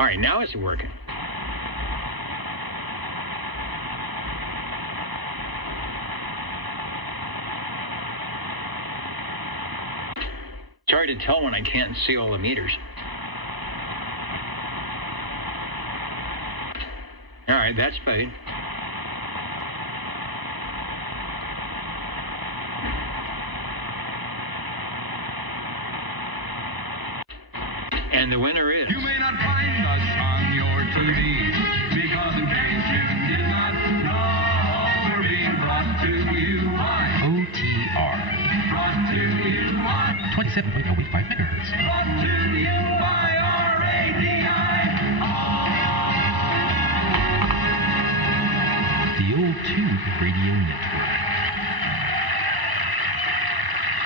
All right, now is it working? It's hard to tell when I can't see all the meters. All right, that's fine. And the winner is... You may not find us on your TV, because in case you did not know, we're being brought to you by OTR. Brought to you by 27.085 megahertz. Brought to you by The old Tube Radio Network.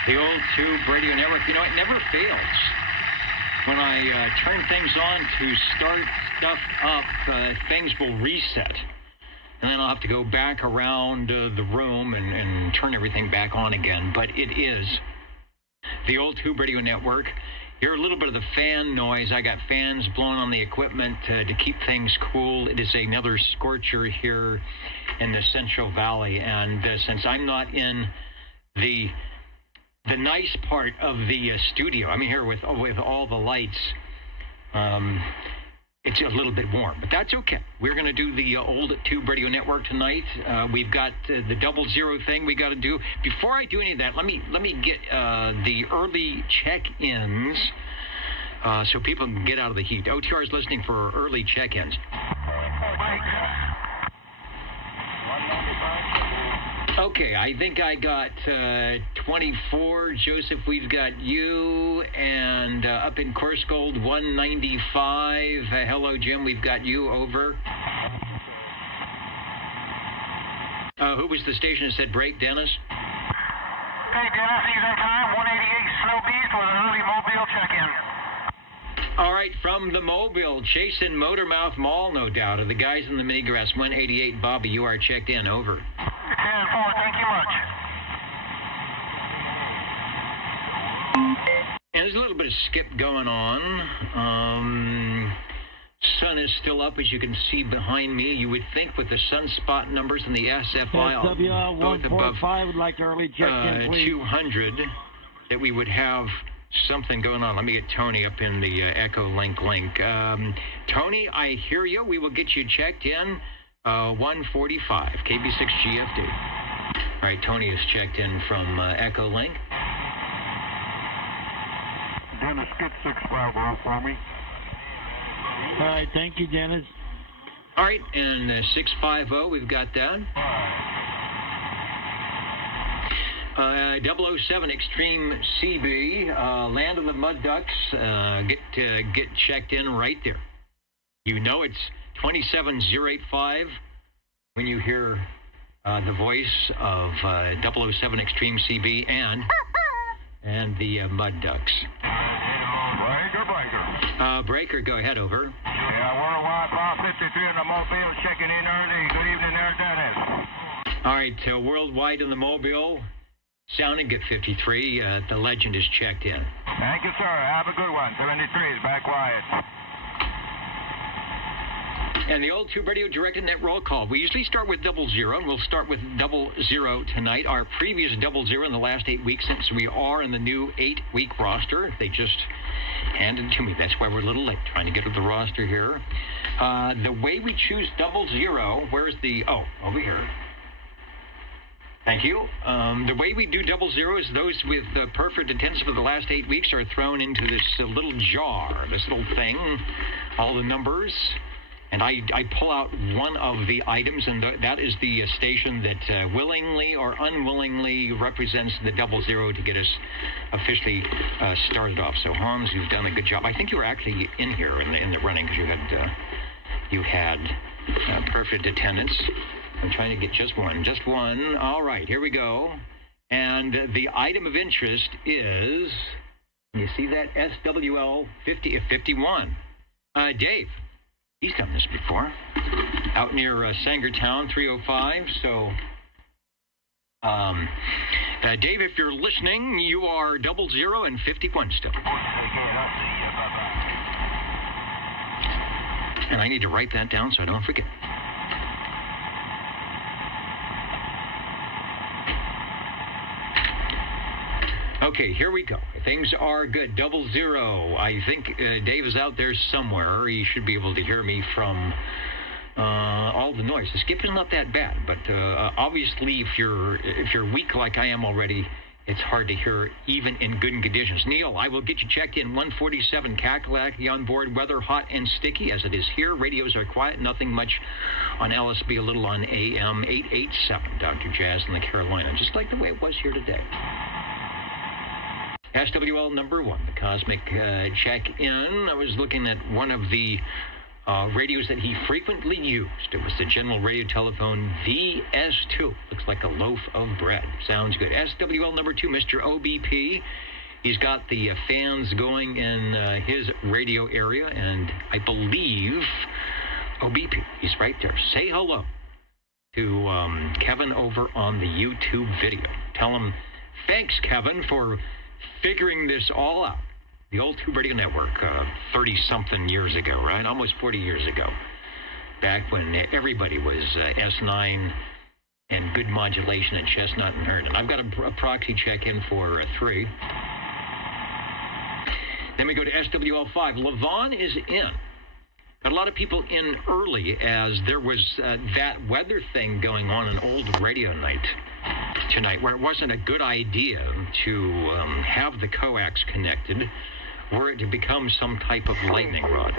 The old Tube Radio Network. You know, it never fails. When I turn things on to start stuff up, things will reset. And then I'll have to go back around the room and turn everything back on again. But it is the old Tube Radio Network. Hear a little bit of the fan noise. I got fans blowing on the equipment to keep things cool. It is another scorcher here in the Central Valley. And since I'm not in the nice part of the studio, I'm here with all the lights, it's a little bit warm, but that's okay. We're going to do the old Tube Radio Network tonight. We've got the 00 thing we got to do. Before I do any of that, let me get the early check-ins so people can get out of the heat. OTR is listening for early check-ins. Okay, I think I got 24. Joseph, we've got you. And up in Coursegold, 195. Hello, Jim, we've got you. Over. Who was the station that said break? Dennis? Hey, Dennis, he's on time. 188 Snow Beast with an early Mobile check-in. All right, from the Mobile, chasing Motormouth Mall, no doubt. Of the guys in the minigrass, 188. Bobby, you are checked in. Over. 10-4, thank you much. And there's a little bit of skip going on. Sun is still up, as you can see behind me. You would think with the sunspot numbers and the SFI both above 145 would like early check-in, please. 200, that we would have something going on. Let me get Tony up in the Echo link. Tony, I hear you. We will get you checked in. 145, KB6 GFD. All right, Tony is checked in from Echo Link. Dennis, get 650 for me. All right, thank you, Dennis. All right, and 650, we've got that. 007 Extreme CB, Land of the Mud Ducks, get checked in right there. You know it's 27085 when you hear the voice of 007 Extreme CB and the Mud Ducks. Breaker, go ahead. Over. Yeah, Worldwide Bob 53 in the Mobile checking in early. Good evening there, Dennis. All right, Worldwide in the Mobile, sounding at 53. The legend is checked in. Thank you, sir. Have a good one. 73 is back quiet. And the old Tube Radio Directed Net Roll Call. We usually start with 00, and we'll start with 00 tonight. Our previous 00 in the last 8 weeks, since we are in the new 8-week roster. They just handed it to me. That's why we're a little late, trying to get to the roster here. The way we choose 00, where's the... Oh, over here. Thank you. The way we do 00 is those with perfect attendance for the last 8 weeks are thrown into this little jar, this little thing, all the numbers. And I pull out one of the items, and that is the station that willingly or unwillingly represents the 00 to get us officially started off. So Hans, you've done a good job. I think you were actually in here in the running because you had perfect attendance. I'm trying to get just one. All right, here we go. And the item of interest is, you see that SWL 51. Dave. He's done this before. Out near Sangertown, 305. So, Dave, if you're listening, you are 00 and 51 still. And I need to write that down so I don't forget. Okay, here we go. Things are good. 00. I think Dave is out there somewhere. He should be able to hear me from all the noise. The skip is not that bad, but obviously if you're weak like I am already, it's hard to hear even in good conditions. Neil, I will get you checked in. 147 Kakalaki on board. Weather hot and sticky as it is here. Radios are quiet. Nothing much on LSB, a little on AM 887. Dr. Jazz in the Carolina. Just like the way it was here today. SWL number 1, the Cosmic check-in. I was looking at one of the radios that he frequently used. It was the General Radio Telephone VS2. Looks like a loaf of bread. Sounds good. SWL number 2, Mr. OBP. He's got the fans going in his radio area, and I believe OBP, he's right there. Say hello to Kevin over on the YouTube video. Tell him, thanks, Kevin, for figuring this all out. The old Tube Radio Network, 30-something years ago, right? Almost 40 years ago. Back when everybody was S9 and good modulation and Chestnut and Herd. And I've got a proxy check-in for 3. Then we go to SWL5. Levon is in. Got a lot of people in early as there was that weather thing going on an old radio night tonight where it wasn't a good idea to have the coax connected, were it to become some type of lightning rod.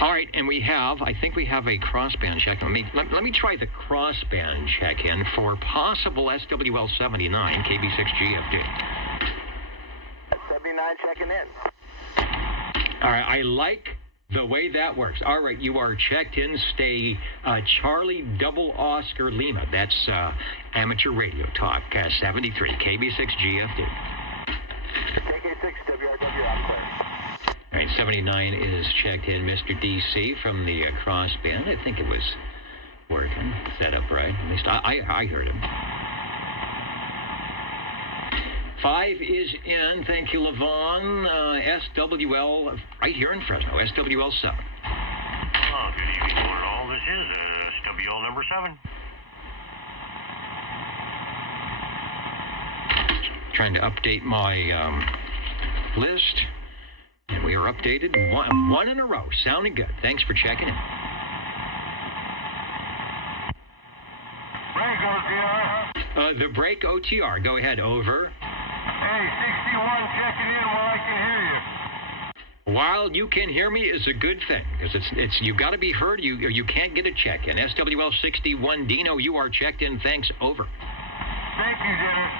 All right, and I think we have a crossband check. Let me try the crossband check-in for possible SWL 79 KB6GFD. 79 checking in. All right, I like the way that works. All right, you are checked in. Stay Charlie Double Oscar Lima. That's amateur radio talk. 73 KB6GFD. KK6 WRW, I'm clear. All right, 79 is checked in. Mr. DC from the crossband. I think it was working. Set up right. At least I heard him. 5 is in. Thank you, Levon. SWL, right here in Fresno, SWL 7. Good evening, one and all. This is SWL number 7. Trying to update my list. And we are updated. One in a row. Sounding good. Thanks for checking in. Break OTR. The break OTR. Go ahead. Over. Hey, 61 checking in while I can hear you. While you can hear me is a good thing, because it's you got to be heard. You can't get a check in. SWL 61 Dino, you are checked in. Thanks. Over. Thank you, Dennis.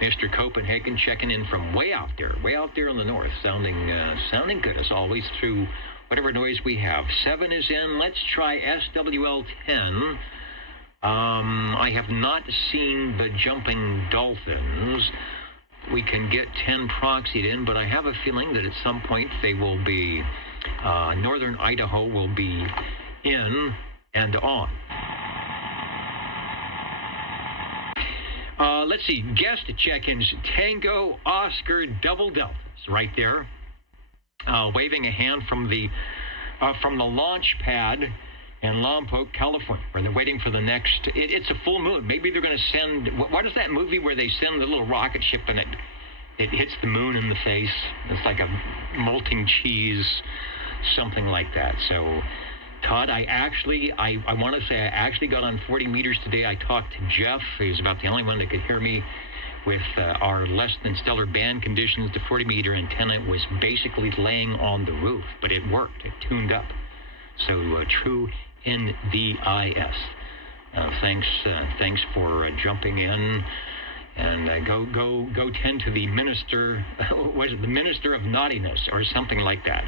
Mr. Copenhagen checking in from way out there in the north, sounding good as always through whatever noise we have. 7 is in. Let's try SWL 10. I have not seen the Jumping Dolphins. We can get 10 proxied in, but I have a feeling that at some point they will be, northern Idaho will be in and on. Let's see, guest check-ins, Tango, Oscar, Double Deltas, right there. Waving a hand from the launch pad in Lompoc, California, where they're waiting for the next, it's a full moon. Maybe they're going to send, what is that movie where they send the little rocket ship and it hits the moon in the face? It's like a molting cheese, something like that. So, Todd, I want to say I actually got on 40 meters today. I talked to Jeff. He was about the only one that could hear me with our less than stellar band conditions. The 40-meter antenna was basically laying on the roof, but it worked. It tuned up. So true NVIS. Thanks for jumping in. And go tend to the minister, was it the minister of naughtiness or something like that.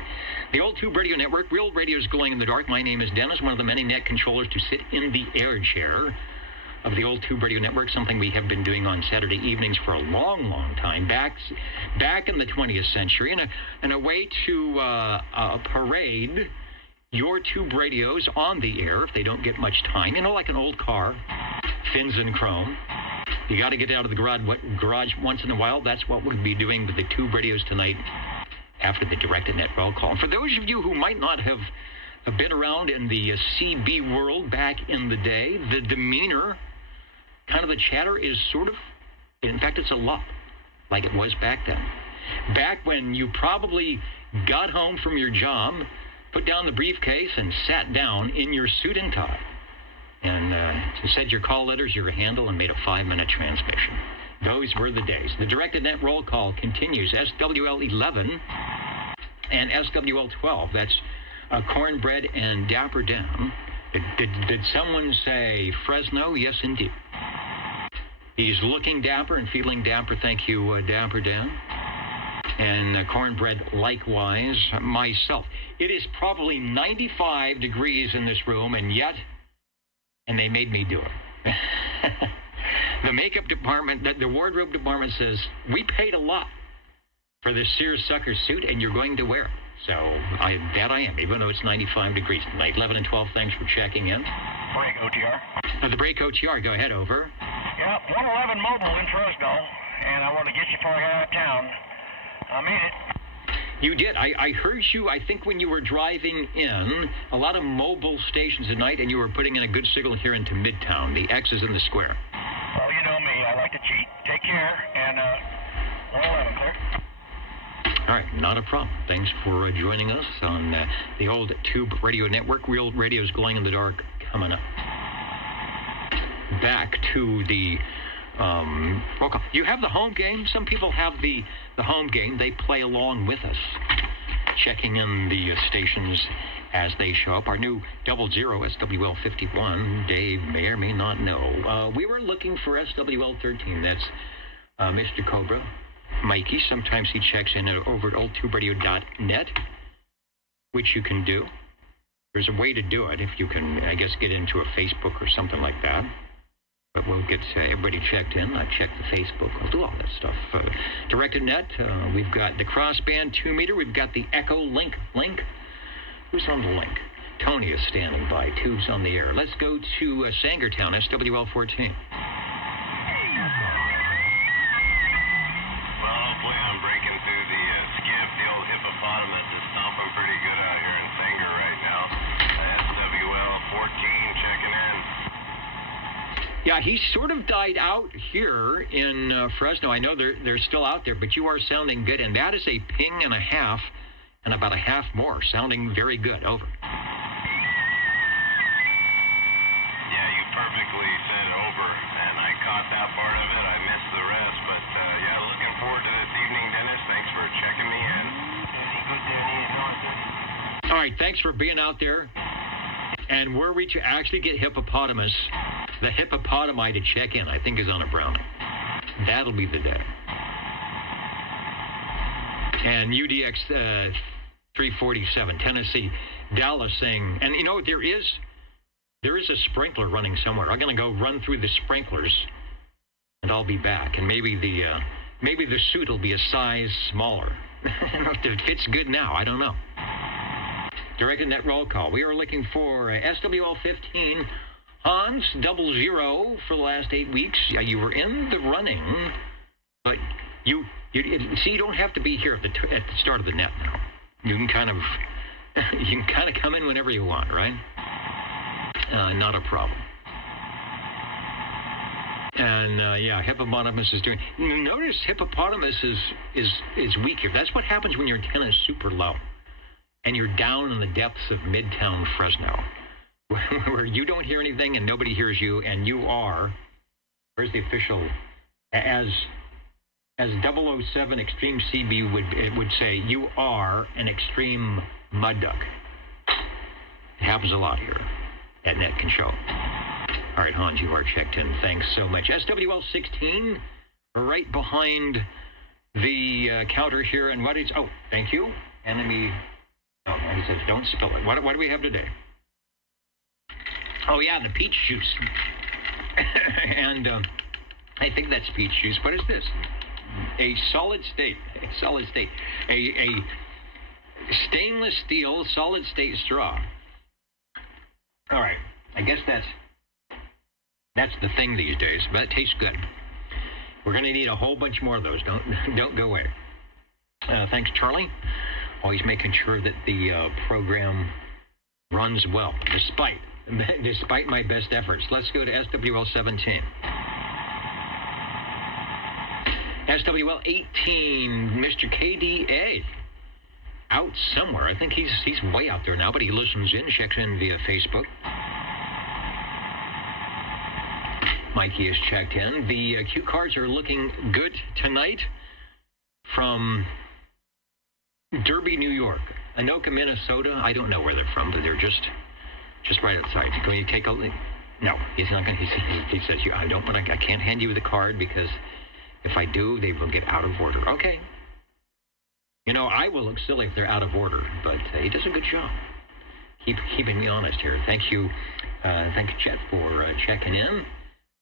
The Old Tube Radio Network, real radios glowing in the dark. My name is Dennis, one of the many net controllers to sit in the air chair of the Old Tube Radio Network, something we have been doing on Saturday evenings for a long, long time, back in the 20th century, and a way to parade your tube radios on the air if they don't get much time, like an old car, fins and chrome. You got to get out of the garage once in a while. That's what we'll be doing with the tube radios tonight after the directed net roll call. And for those of you who might not have been around in the CB world back in the day, the demeanor, kind of the chatter is sort of, in fact, it's a lot like it was back then. Back when you probably got home from your job, put down the briefcase, and sat down in your suit and tie, and said your call letters, your handle, and made a 5-minute transmission. Those were the days. The directed net roll call continues. SWL 11 and SWL 12. That's Cornbread and Dapper Dan. Did someone say Fresno? Yes, indeed. He's looking dapper and feeling dapper. Thank you, Dapper Dan. And Cornbread likewise. Myself. It is probably 95 degrees in this room, and they made me do it. The makeup department, the wardrobe department says, we paid a lot for this Seersucker suit, and you're going to wear it. So I am, even though it's 95 degrees tonight. 11 and 12, thanks for checking in. Break OTR. The break OTR, go ahead, over. Yeah, 111 mobile in Fresno, and I want to get you before I got out of town. I made it. You did. I heard you, I think, when you were driving in, a lot of mobile stations at night, and you were putting in a good signal here into Midtown. The X is in the square. Well, you know me. I like to cheat. Take care, and 111, clear. All right, not a problem. Thanks for joining us on the old Tube Radio Network. Real radio's glowing in the dark coming up. Back to the roll call. You have the home game. Some people have the home game. They play along with us, checking in the stations as they show up. Our new 00 SWL 51, Dave may or may not know. We were looking for SWL 13. That's Mr. Cobra. Mikey, sometimes he checks in over at oldtuberadio.net, which you can do. There's a way to do it if you can, I guess, get into a Facebook or something like that. But we'll get everybody checked in. I check the Facebook. I'll do all that stuff. Directed net, we've got the crossband 2-meter. We've got the Echo Link. Who's on the link? Tony is standing by. Tubes on the air. Let's go to Sangertown, SWL 14. Yeah, he sort of died out here in Fresno. I know they're still out there, but you are sounding good, and that is a ping and a half, and about a half more, sounding very good. Over. Yeah, you perfectly said over, and I caught that part of it. I missed the rest, but yeah, looking forward to this evening, Dennis. Thanks for checking me in. Any good there, any north? All right, thanks for being out there. And were we to actually get hippopotamus, the hippopotami to check in, I think, is on a brownie. That'll be the day. And UDX 347, Tennessee, Dallas saying, and you know, there is a sprinkler running somewhere. I'm going to go run through the sprinklers, and I'll be back. And maybe the suit will be a size smaller. I don't know if it fits good now. I don't know. Directed net roll call. We are looking for SWL 15. Hans, 00 for the last 8 weeks. You were in the running, but you don't have to be here at the start of the net now. You can kind of come in whenever you want, right? Not a problem. And yeah, hippopotamus is doing. Notice hippopotamus is weak here. That's what happens when your antenna is super low, and you're down in the depths of Midtown Fresno, where you don't hear anything and nobody hears you, and you are, where's the official, as 007 Extreme CB would say, you are an extreme mud duck. It happens a lot here at Net Control. All right, Hans, you are checked in. Thanks so much. SWL 16, right behind the counter here, and what is, oh, thank you. Enemy, oh, he says, don't spill it. What do we have today? Oh, yeah, the peach juice. And I think that's peach juice. What is this? A solid state. A stainless steel solid state straw. All right. I guess that's the thing these days, but it tastes good. We're going to need a whole bunch more of those. Don't go away. Thanks, Charlie. Always making sure that the program runs well, despite my best efforts. Let's go to SWL 17. SWL 18, Mr. KDA. Out somewhere. I think he's way out there now, but he listens in, checks in via Facebook. Mikey is checked in. The cue cards are looking good tonight from Derby, New York. Anoka, Minnesota. I don't know where they're from, but they're just right outside. Can you take a look? No, he's not going to. He says, I can't hand you the card because if I do, they will get out of order. Okay. I will look silly if they're out of order, but he does a good job. Keeping me honest here. Thank you, Chet, for checking in.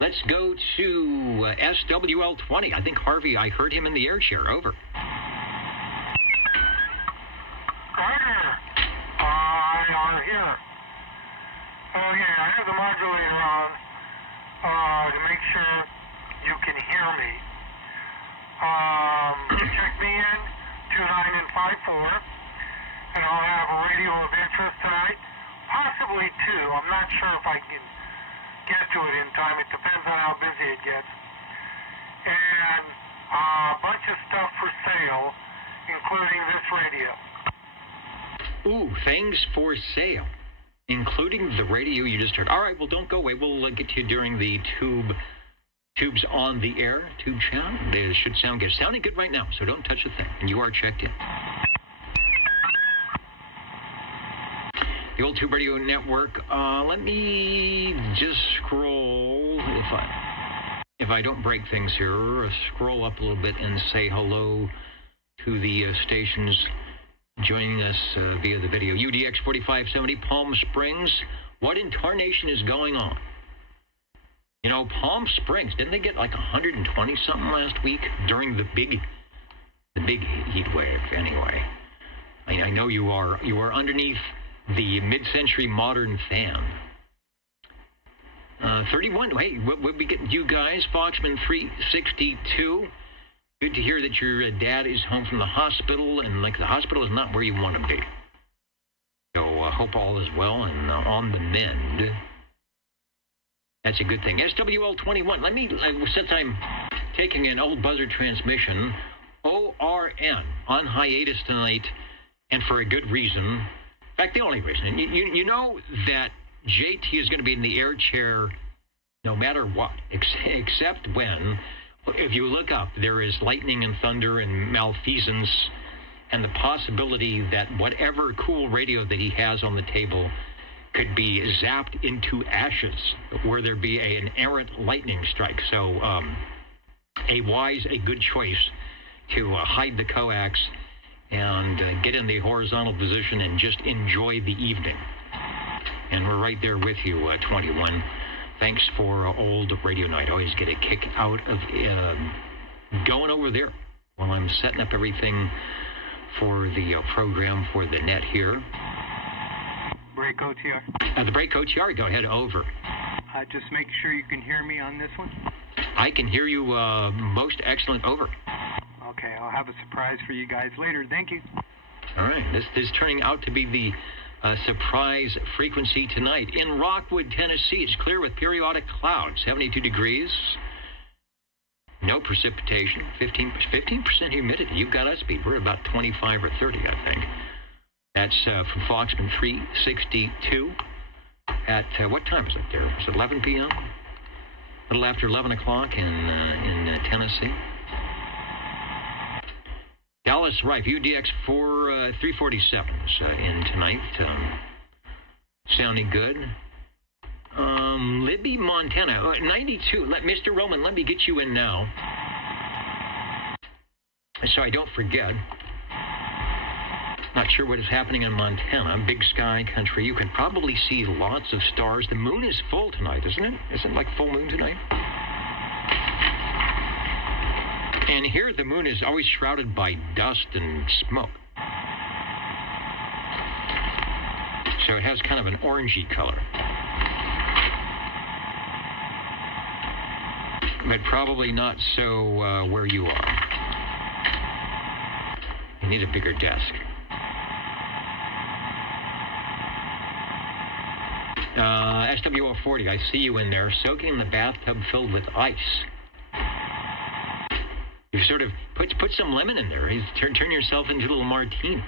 Let's go to SWL 20. I think Harvey, I heard him in the air chair. Over. Carter, I are here. Okay, I have the modulator on to make sure you can hear me. Check me in, 29 and 54, and I'll have a radio of interest tonight, possibly two. I'm not sure if I can get to it in time. It depends on how busy it gets. And a bunch of stuff for sale, including this radio. Ooh, things for sale, including the radio you just heard. All right, well, don't go away. We'll get to you during the Tubes on the air, Tube chat. It should sound good. Sounding good right now, so don't touch a thing. And you are checked in. The old Tube Radio Network. Let me just scroll. If I don't break things here, scroll up a little bit and say hello to the stations joining us via the video. UDX 4570, Palm Springs. What in tarnation is going on? Palm Springs, didn't they get like 120 something last week during the big heat wave? Anyway, I know you are underneath the mid-century modern fan. 31. Hey, what we get you guys? Foxman 362. Good to hear that your dad is home from the hospital, and the hospital is not where you want to be. So hope all is well and on the mend. That's a good thing. SWL 21. Let me, since I'm taking an old buzzer transmission, ORN on hiatus tonight, and for a good reason. In fact, the only reason. You know that JT is going to be in the air chair no matter what, except when, if you look up, there is lightning and thunder and malfeasance, and the possibility that whatever cool radio that he has on the table could be zapped into ashes, where there be an errant lightning strike. So a good choice to hide the coax and get in the horizontal position and just enjoy the evening. And we're right there with you, 21. Thanks for old radio night. Always get a kick out of going over there while I'm setting up everything for the program for the net here. Break OTR. The break OTR, go ahead, over. Just make sure you can hear me on this one. I can hear you most excellent, over. Okay, I'll have a surprise for you guys later. Thank you. All right, this is turning out to be the surprise frequency tonight. In Rockwood, Tennessee, it's clear with periodic clouds, 72 degrees. No precipitation, 15% humidity. You've got us beat. We're about 25 or 30, I think. That's from Foxman 362 at, what time is it there? Is it 11 p.m.? A little after 11 o'clock in Tennessee. Dallas Rife, UDX 347s in tonight. Sounding good. Libby, Montana, 92. Mr. Roman, let me get you in now, so I don't forget. Not sure what is happening in Montana. Big sky country. You can probably see lots of stars. The moon is full tonight, isn't it? Isn't it like full moon tonight? And here the moon is always shrouded by dust and smoke. So it has kind of an orangey color. but probably not so where you are. You need a bigger desk. SWO 40, I see you in there, soaking in the bathtub filled with ice. You sort of put some lemon in there. Turn yourself into a little martini.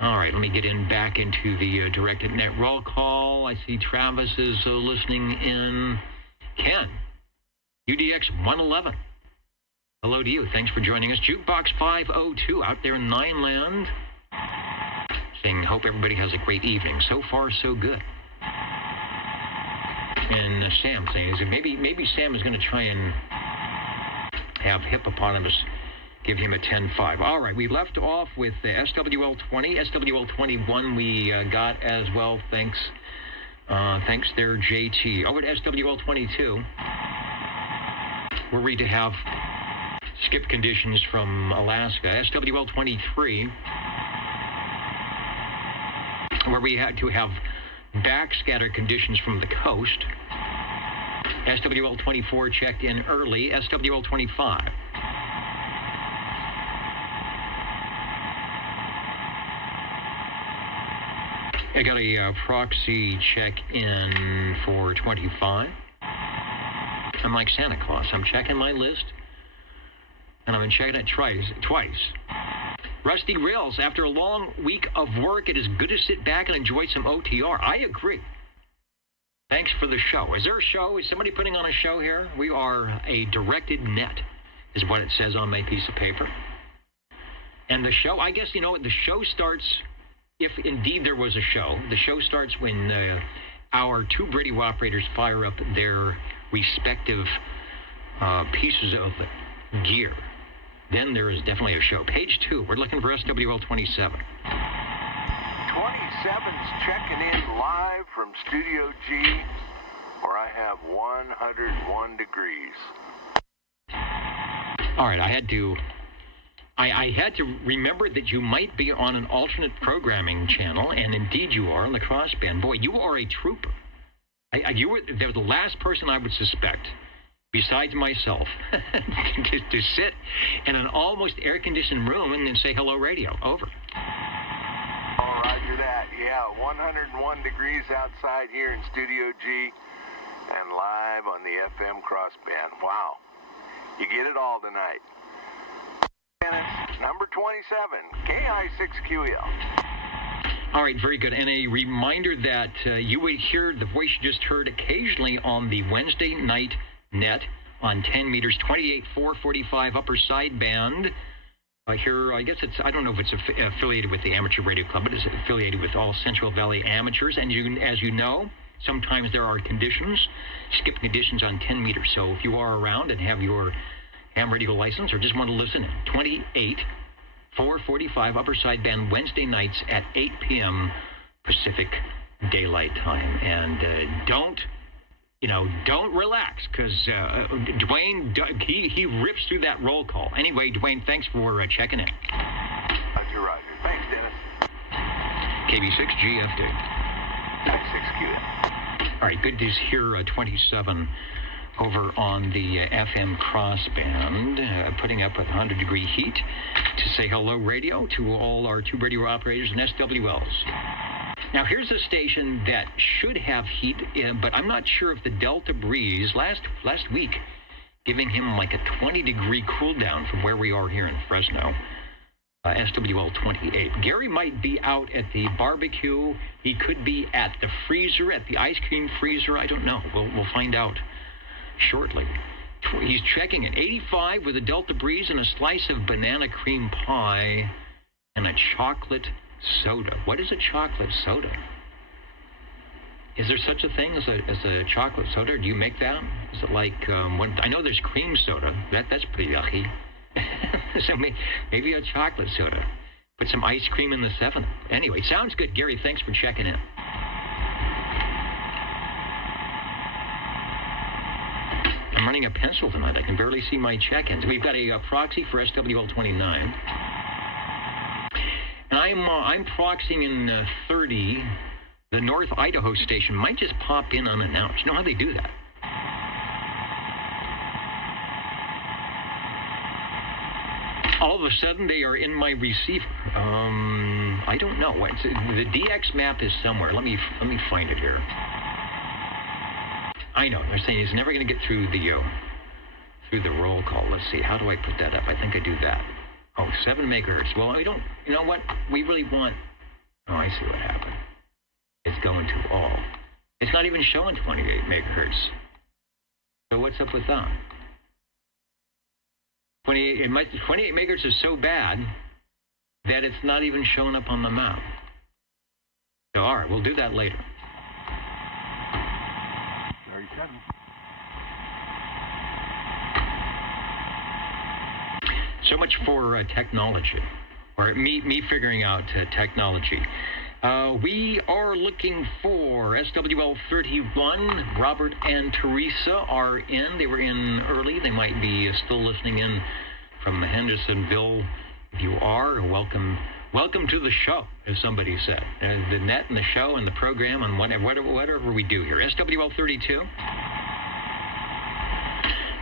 All right, let me get back into the directed net roll call. I see Travis is listening in. Ken, UDX 111. Hello to you. Thanks for joining us. Jukebox 502 out there in Nine Land. Saying, hope everybody has a great evening. So far, so good. And Sam saying, maybe Sam is going to try and have Hippopotamus give him a 10-5. All right, we left off with the SWL 20. SWL 21 we got as well. Thanks there, JT. Over to SWL 22. We're ready to have skip conditions from Alaska. SWL 23, where we had to have backscatter conditions from the coast. SWL 24 checked in early. SWL 25. I got a proxy check in for 25. I'm like Santa Claus. I'm checking my list, and I've been checking it twice. Rusty Rails, after a long week of work, it is good to sit back and enjoy some OTR. I agree. Thanks for the show. Is there a show? Is somebody putting on a show here? We are a directed net, is what it says on my piece of paper. And the show, I guess, the show starts, if indeed there was a show, the show starts when our two radio operators fire up their respective pieces of gear. Then there is definitely a show. Page 2, we're looking for SWL 27. 27's checking in live from Studio G, where I have 101 degrees. All right, I had to remember that you might be on an alternate programming channel, and indeed you are on the crossband. Boy, you are a trooper. You were the last person I would suspect, besides myself, to sit in an almost air-conditioned room and then say hello radio. Over. Oh, roger that. Yeah, 101 degrees outside here in Studio G and live on the FM crossband. Wow. You get it all tonight. Number 27, KI6QL. All right, very good. And a reminder that you would hear the voice you just heard occasionally on the Wednesday night net on 10 meters, 28,445 upper sideband. Here, I guess I don't know if it's affiliated with the Amateur Radio Club, but it's affiliated with all Central Valley amateurs. And as you know, sometimes there are skip conditions on 10 meters. So if you are around and have your ham radio license or just want to listen in, 28,445 upper sideband Wednesday nights at 8 p.m. Pacific Daylight Time. And don't relax, because Dwayne, he rips through that roll call. Anyway, Dwayne, thanks for checking in. Roger. Thanks, Dennis. KB6GFD. KI6QL. All right, good to hear 27 over on the FM crossband, putting up with 100-degree heat to say hello radio to all our two radio operators and SWLs. Now, here's a station that should have heat, but I'm not sure if the Delta breeze last week, giving him like a 20-degree cool down from where we are here in Fresno, SWL 28. Gary might be out at the barbecue. He could be at the freezer, at the ice cream freezer. I don't know. We'll find out shortly. He's checking it. 85 with a Delta breeze and a slice of banana cream pie and a chocolate soda. What is a chocolate soda? Is there such a thing as a chocolate soda? Do you make that? Is it like I know there's cream soda. That's pretty yucky. So maybe a chocolate soda. Put some ice cream in the 7. Anyway, sounds good, Gary. Thanks for checking in. I'm running a pencil tonight. I can barely see my check-ins. We've got a proxy for SWL 29. And I'm proxying in 30 The North Idaho station might just pop in unannounced. You know how they do that? All of a sudden, they are in my receiver. I don't know. The DX map is somewhere. Let me find it here. I know. They're saying he's never going to get through the roll call. Let's see. How do I put that up? I think I do that. Oh, 7 megahertz. Well, I don't. You know what? We really want. Oh, I see what happened. It's going to all. It's not even showing 28 megahertz. So what's up with that? 28 megahertz is so bad that it's not even showing up on the map. So, all right, we'll do that later. 37. So much for technology, or me figuring out technology. We are looking for SWL 31. Robert and Teresa are in. They were in early. They might be still listening in from Hendersonville. If you are, welcome to the show, as somebody said. The net and the show and the program and whatever we do here. SWL 32.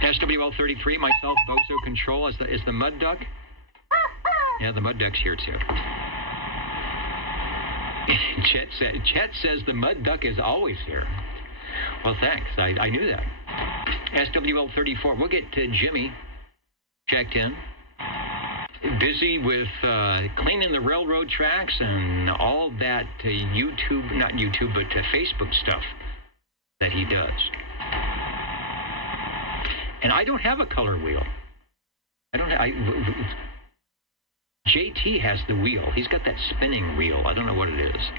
SWL 33. Myself, Bozo Control. Is the Mud Duck? Yeah, the Mud Duck's here too. Chet says the Mud Duck is always here. Well, thanks. I knew that. SWL 34. We'll get to Jimmy checked in. Busy with cleaning the railroad tracks and all that not YouTube, but Facebook stuff that he does. And I don't have a color wheel. JT has the wheel. He's got that spinning wheel. I don't know what it is.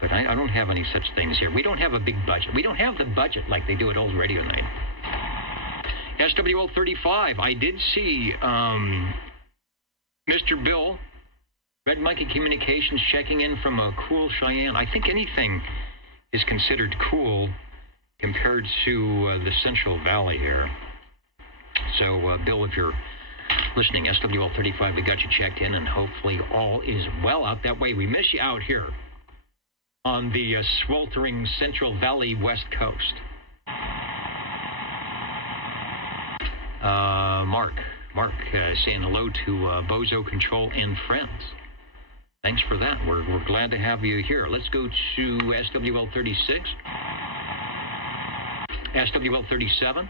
But I don't have any such things here. We don't have a big budget. We don't have the budget like they do at Old Radio Night. SWL 35. I did see Mr. Bill, Red Monkey Communications, checking in from a cool Cheyenne. I think anything is considered cool compared to the Central Valley here. So, Bill, if you're listening, SWL 35, we got you checked in, and hopefully all is well out that way. We miss you out here on the sweltering Central Valley West Coast. Mark saying hello to Bozo Control and friends. Thanks for that. We're glad to have you here. Let's go to SWL 36. SWL 37.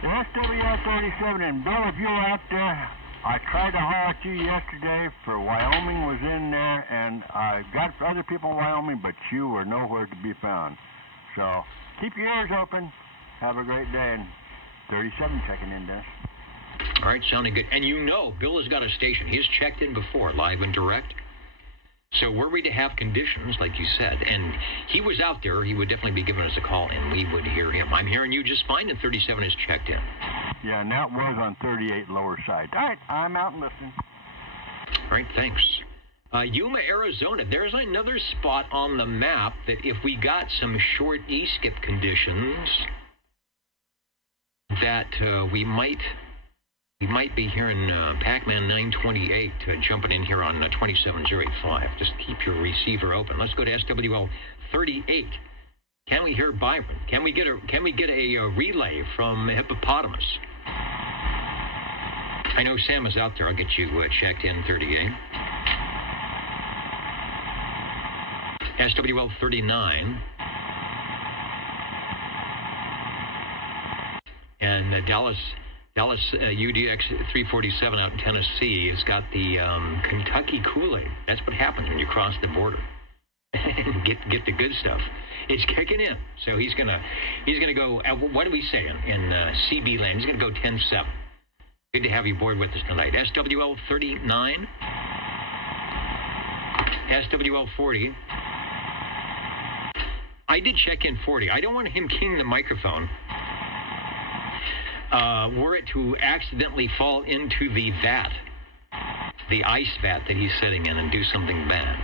SWL 37, and Bill, if you're out there, I tried to holler at you yesterday for Wyoming was in there, and I got other people in Wyoming, but you were nowhere to be found. So keep your ears open. Have a great day, and 37 checking in, Dennis. All right, sounding good. And you know, Bill has got a station. He's checked in before, live and direct. So were we to have conditions, like you said, and he was out there, he would definitely be giving us a call, and we would hear him. I'm hearing you just fine, and 37 is checked in. Yeah, and that was on 38 lower side. All right, I'm out and listening. All right, thanks. Yuma, Arizona. There's another spot on the map that if we got some short E-skip conditions, that we might be hearing Pac-Man 928 jumping in here on 27085. Just keep your receiver open. Let's go to SWL 38. Can we hear Byron? Can we get a relay from Hippopotamus? I know Sam is out there. I'll get you checked in, 38. SWL 39. And Dallas UDX 347 out in Tennessee has got the Kentucky Kool-Aid. That's what happens when you cross the border and get the good stuff. It's kicking in. So he's gonna go. What do we say in CB land? He's gonna go 10-7. Good to have you aboard with us tonight. SWL 39, SWL 40. I did check in 40. I don't want him keying the microphone. Were it to accidentally fall into the vat, the ice vat that he's sitting in, and do something bad.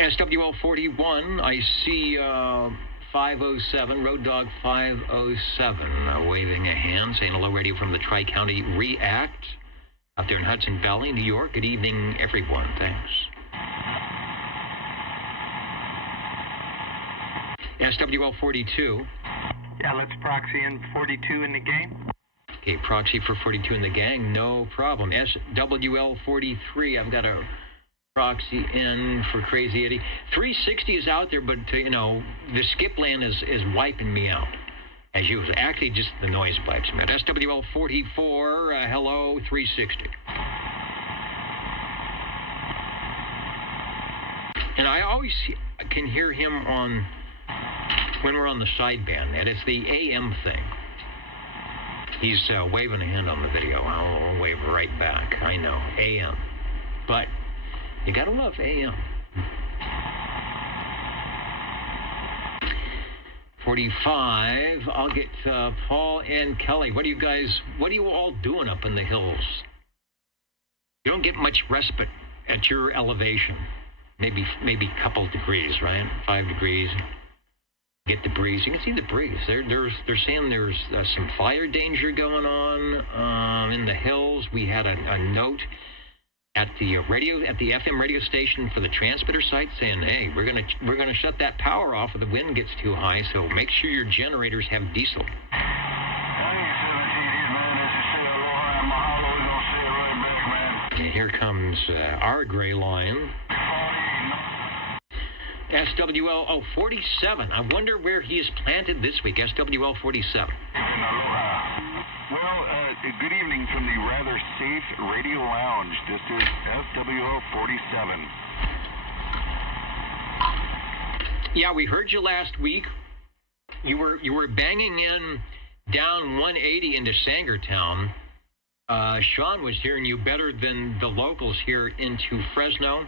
SWL 41, I see 507, Road Dog 507, waving a hand, saying hello, radio from the Tri-County React. out there in Hudson Valley, New York. Good evening, everyone. Thanks. SWL 42. Yeah, let's proxy in 42 in the game. Okay, proxy for 42 in the gang, no problem. SWL 43, I've got a proxy in for Crazy Eddie. 360 is out there, but, the skip land is wiping me out, as usual. Actually, just the noise wipes me out. SWL 44, hello, 360. And I always can hear him when we're on the sideband, and it's the AM thing. He's waving a hand on the video. I'll wave right back. I know, AM. But you gotta love AM. 45. I'll get Paul and Kelly. What are you all doing up in the hills? You don't get much respite at your elevation. Maybe a couple degrees, right? 5 degrees. Get the breeze. You can see the breeze. They're saying there's some fire danger going on in the hills. We had a note at the FM radio station for the transmitter site saying, "Hey, we're gonna shut that power off if the wind gets too high. So make sure your generators have diesel." And here comes our gray line. SWL 47. I wonder where he is planted this week. SWL 47. Well, good evening from the rather safe radio lounge. This is SWL 47. Yeah, we heard you last week. You were banging in down 180 into Sangertown. Sean was hearing you better than the locals here into Fresno.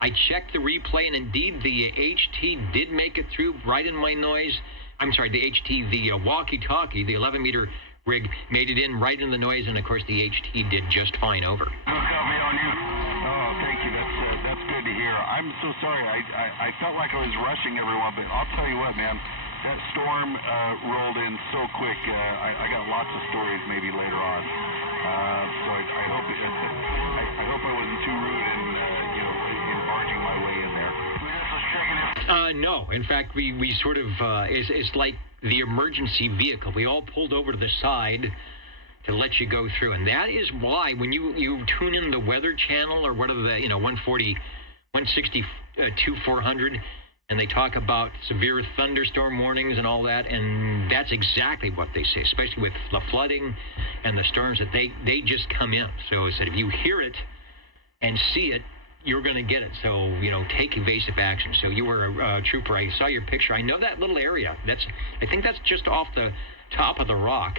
I checked the replay, and indeed the HT did make it through right in my noise. I'm sorry, the HT, the walkie-talkie, the 11-meter rig made it in right in the noise, and of course the HT did just fine over. Copy on you. Oh, thank you. That's good to hear. I'm so sorry. I felt like I was rushing everyone, but I'll tell you what, man. That storm rolled in so quick. I got lots of stories maybe later on. So I hope I wasn't too rude and barging my way in there. No. In fact, we sort of it's like the emergency vehicle. We all pulled over to the side to let you go through, and that is why when you tune in the Weather Channel or whatever the 140, 160, 400. And they talk about severe thunderstorm warnings and all that, and that's exactly what they say, especially with the flooding and the storms, that they just come in. So it's that if you hear it and see it, you're going to get it. So, take evasive action. So you were a trooper. I saw your picture. I know that little area. I think that's just off the top of the rock.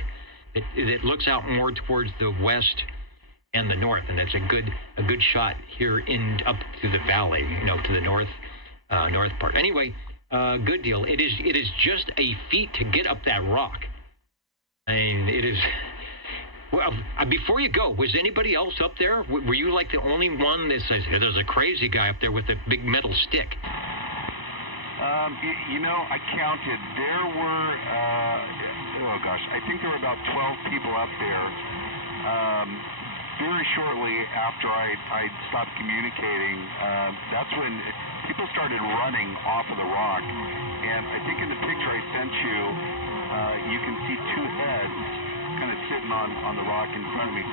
It looks out more towards the west and the north, and that's a good shot here up through the valley, to the north part. Anyway, good deal. It is just a feat to get up that rock. I mean, it is. Well, before you go, was anybody else up there? Were you like the only one that says, there's a crazy guy up there with a big metal stick? I counted. There were, I think there were about 12 people up there. Very shortly after I stopped communicating, that's when people started running off of the rock. And I think in the picture I sent you, you can see two heads kind of sitting on the rock in front of me.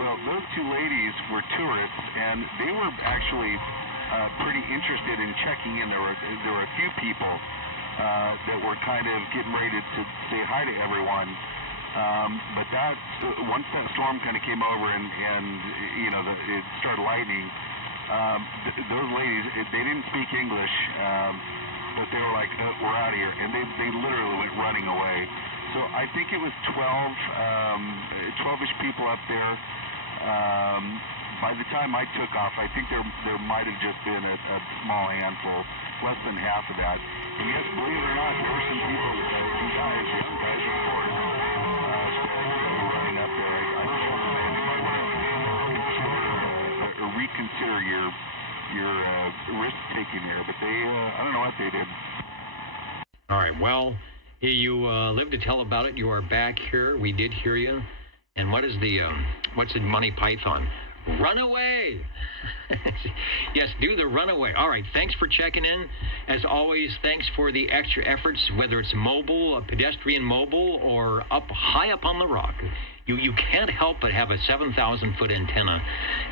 Well, those two ladies were tourists, and they were actually pretty interested in checking in. There were a few people that were kind of getting ready to say hi to everyone. But once that storm kind of came over and it started lightning, those ladies, they didn't speak English, but they were like, we're out of here. And they literally went running away. So I think it was 12-ish people up there. By the time I took off, I think there might have just been a small handful, less than half of that. And yes, believe it or not, there were some people, some guys, young guys, of course, running up there. I just want to reconsider your risk-taking there, but I don't know what they did. All right, well, you live to tell about it. You are back here. We did hear you. And what is the what's in Monty Python? Run away. Yes, do the runaway. All right, thanks for checking in. As always, thanks for the extra efforts, whether it's mobile, a pedestrian mobile, or high up on the rock. You can't help but have a 7,000-foot antenna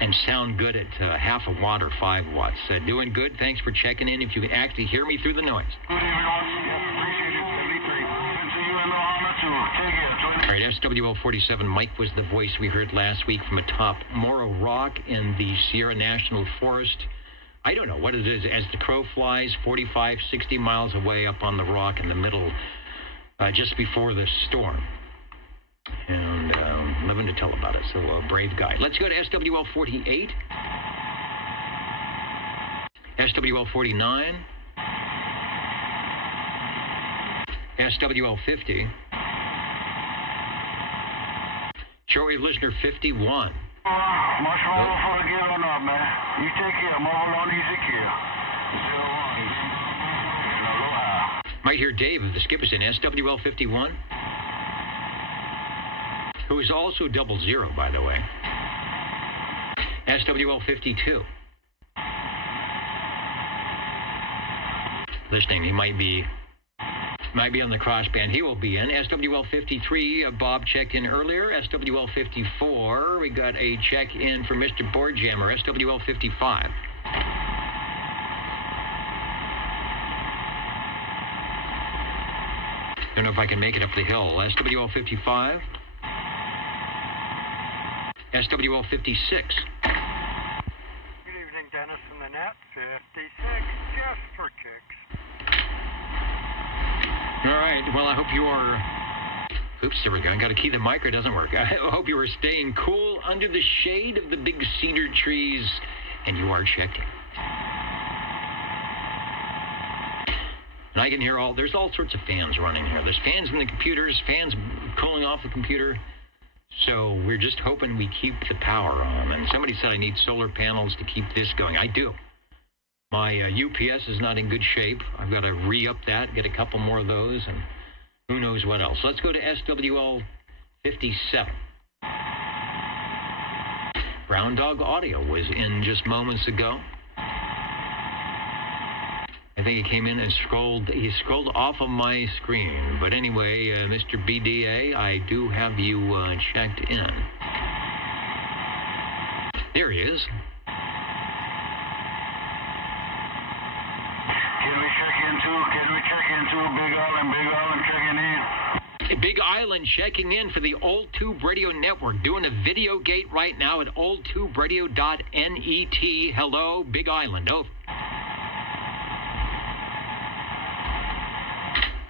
and sound good at half a watt or 5 watts. Doing good. Thanks for checking in. If you can actually hear me through the noise. Good evening, yes, appreciate it. 73. See you in the Honda too. Take care. All right, SWL-47 Mike was the voice we heard last week from atop Morro Rock in the Sierra National Forest. I don't know what it is. As the crow flies, 45, 60 miles away up on the rock in the middle, just before the storm. And living to tell about it, so a brave guy. Let's go to SWL-48. SWL-49. SWL-50. Shortwave listener 51. Much more for a get or not, man. You take care. Mobile on easy care. 01. Aloha. Might hear Dave of the Skip is in SWL-51. Who is also 00, by the way. SWL-52. Listening, he might be on the crossband. He will be in. SWL-53, Bob checked in earlier. SWL-54, we got a check-in from Mr. Boardjammer. SWL-55. Don't know if I can make it up the hill. SWL-55. SWL-56. Good evening, Dennis and the net. 56, just for kicks. All right. Well, I hope you are... Oops, there we go. I got to key the mic or it doesn't work. I hope you are staying cool under the shade of the big cedar trees, and you are checked in. And I can hear there's all sorts of fans running here. There's fans in the computers, fans cooling off the computer. So we're just hoping we keep the power on. And somebody said I need solar panels to keep this going. I do. My UPS is not in good shape. I've got to re-up that, get a couple more of those, and who knows what else. Let's go to SWL 57. Brown Dog Audio was in just moments ago. I think he came in and he scrolled off of my screen. But anyway, Mr. BDA, I do have you checked in. There he is. Can we check in too? Big Island checking in. Big Island checking in for the Old Tube Radio Network, doing a video gate right now at oldtuberadio.net. Hello, Big Island. Over.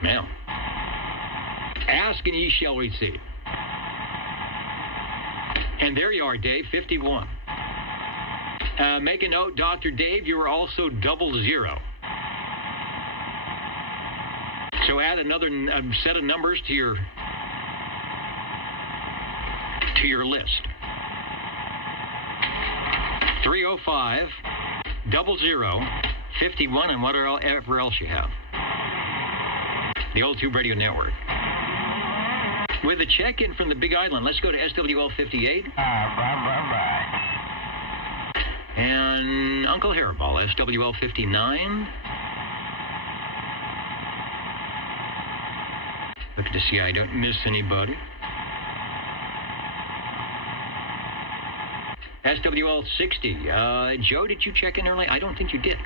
Now, ask and ye shall receive. And there you are, Dave, 51. Make a note, Dr. Dave, you are also 00. So add another set of numbers to your list. 305 00 51 and whatever else you have. The Old Tube Radio Network. With a check-in from the Big Island, let's go to SWL 58. Bye. And Uncle Hairball, SWL 59. Looking to see I don't miss anybody. SWL 60. Joe, did you check in early? I don't think you did.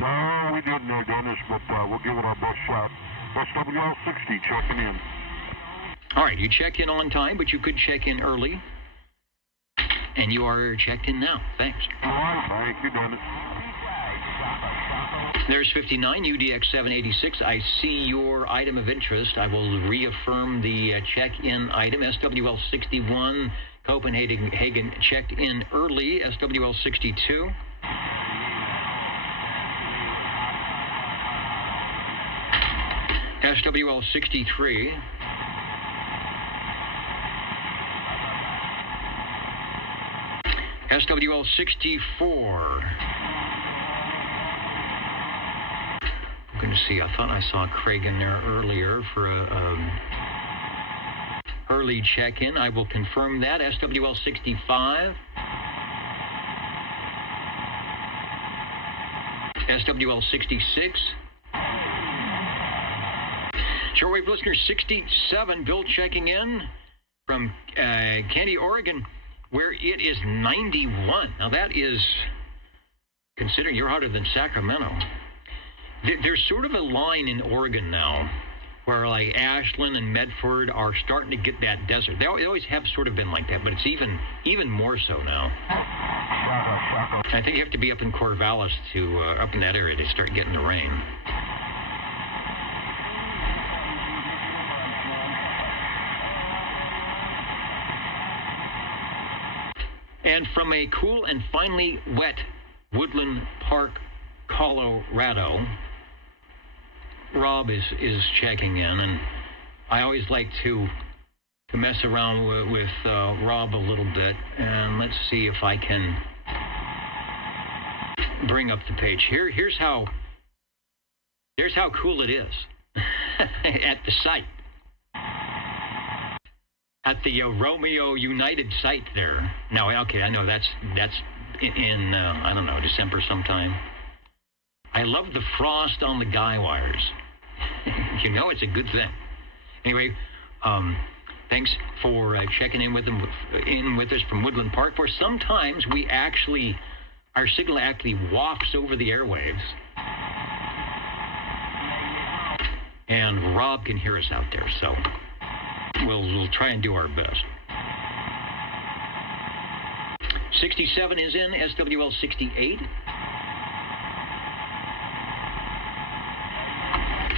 No, we didn't there, Dennis, but we'll give it our best shot. SWL 60 checking in. All right, you checked in on time, but you could check in early. And you are checked in now. Thanks. All right, thank you, Dennis. There's 59, UDX786. I see your item of interest. I will reaffirm the check-in item. SWL 61, Copenhagen checked in early. SWL 62. SWL 63. SWL 64. I'm going to see. I thought I saw Craig in there earlier for a early check-in. I will confirm that. SWL 65. SWL 66. Shortwave listener 67. Bill checking in from Candy, Oregon, where it is 91. Now that is, considering you're hotter than Sacramento. There's sort of a line in Oregon now where like Ashland and Medford are starting to get that desert. They always have sort of been like that, but it's even more so now. I think you have to be up in Corvallis to up in that area to start getting the rain. And from a cool and finally wet Woodland Park, Colorado, Rob is checking in, and I always like to mess around with Rob a little bit, and let's see if I can bring up the page. Here's how cool it is at the site, at the Romeo United site there. Now, okay, I know that's in I don't know, December sometime. I love the frost on the guy wires. You know it's a good thing. Anyway, thanks for checking in with us from Woodland Park, where sometimes our signal actually wafts over the airwaves. And Rob can hear us out there, so we'll try and do our best. 67 is in, SWL 68.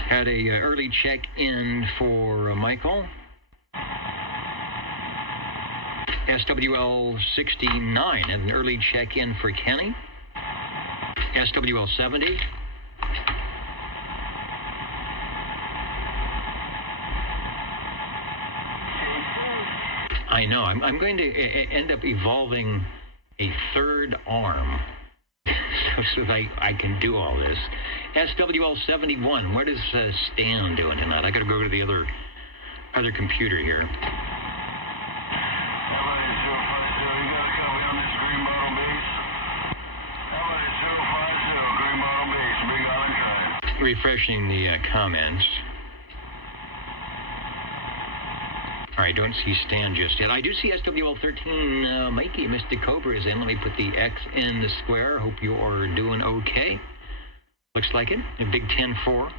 Had a early check-in for Michael. SWL 69 had an early check-in for Kenny. SWL 70. I know. I'm going to end up evolving a third arm so that I can do all this. SWL 71. What is Stan doing tonight? I got to go to the other computer here. Refreshing the comments. All right, don't see Stan just yet. I do see SWL 13. Mikey, Mr. Cobra is in. Let me put the X in the square. Hope you are doing okay. Looks like it. A Big 10-4.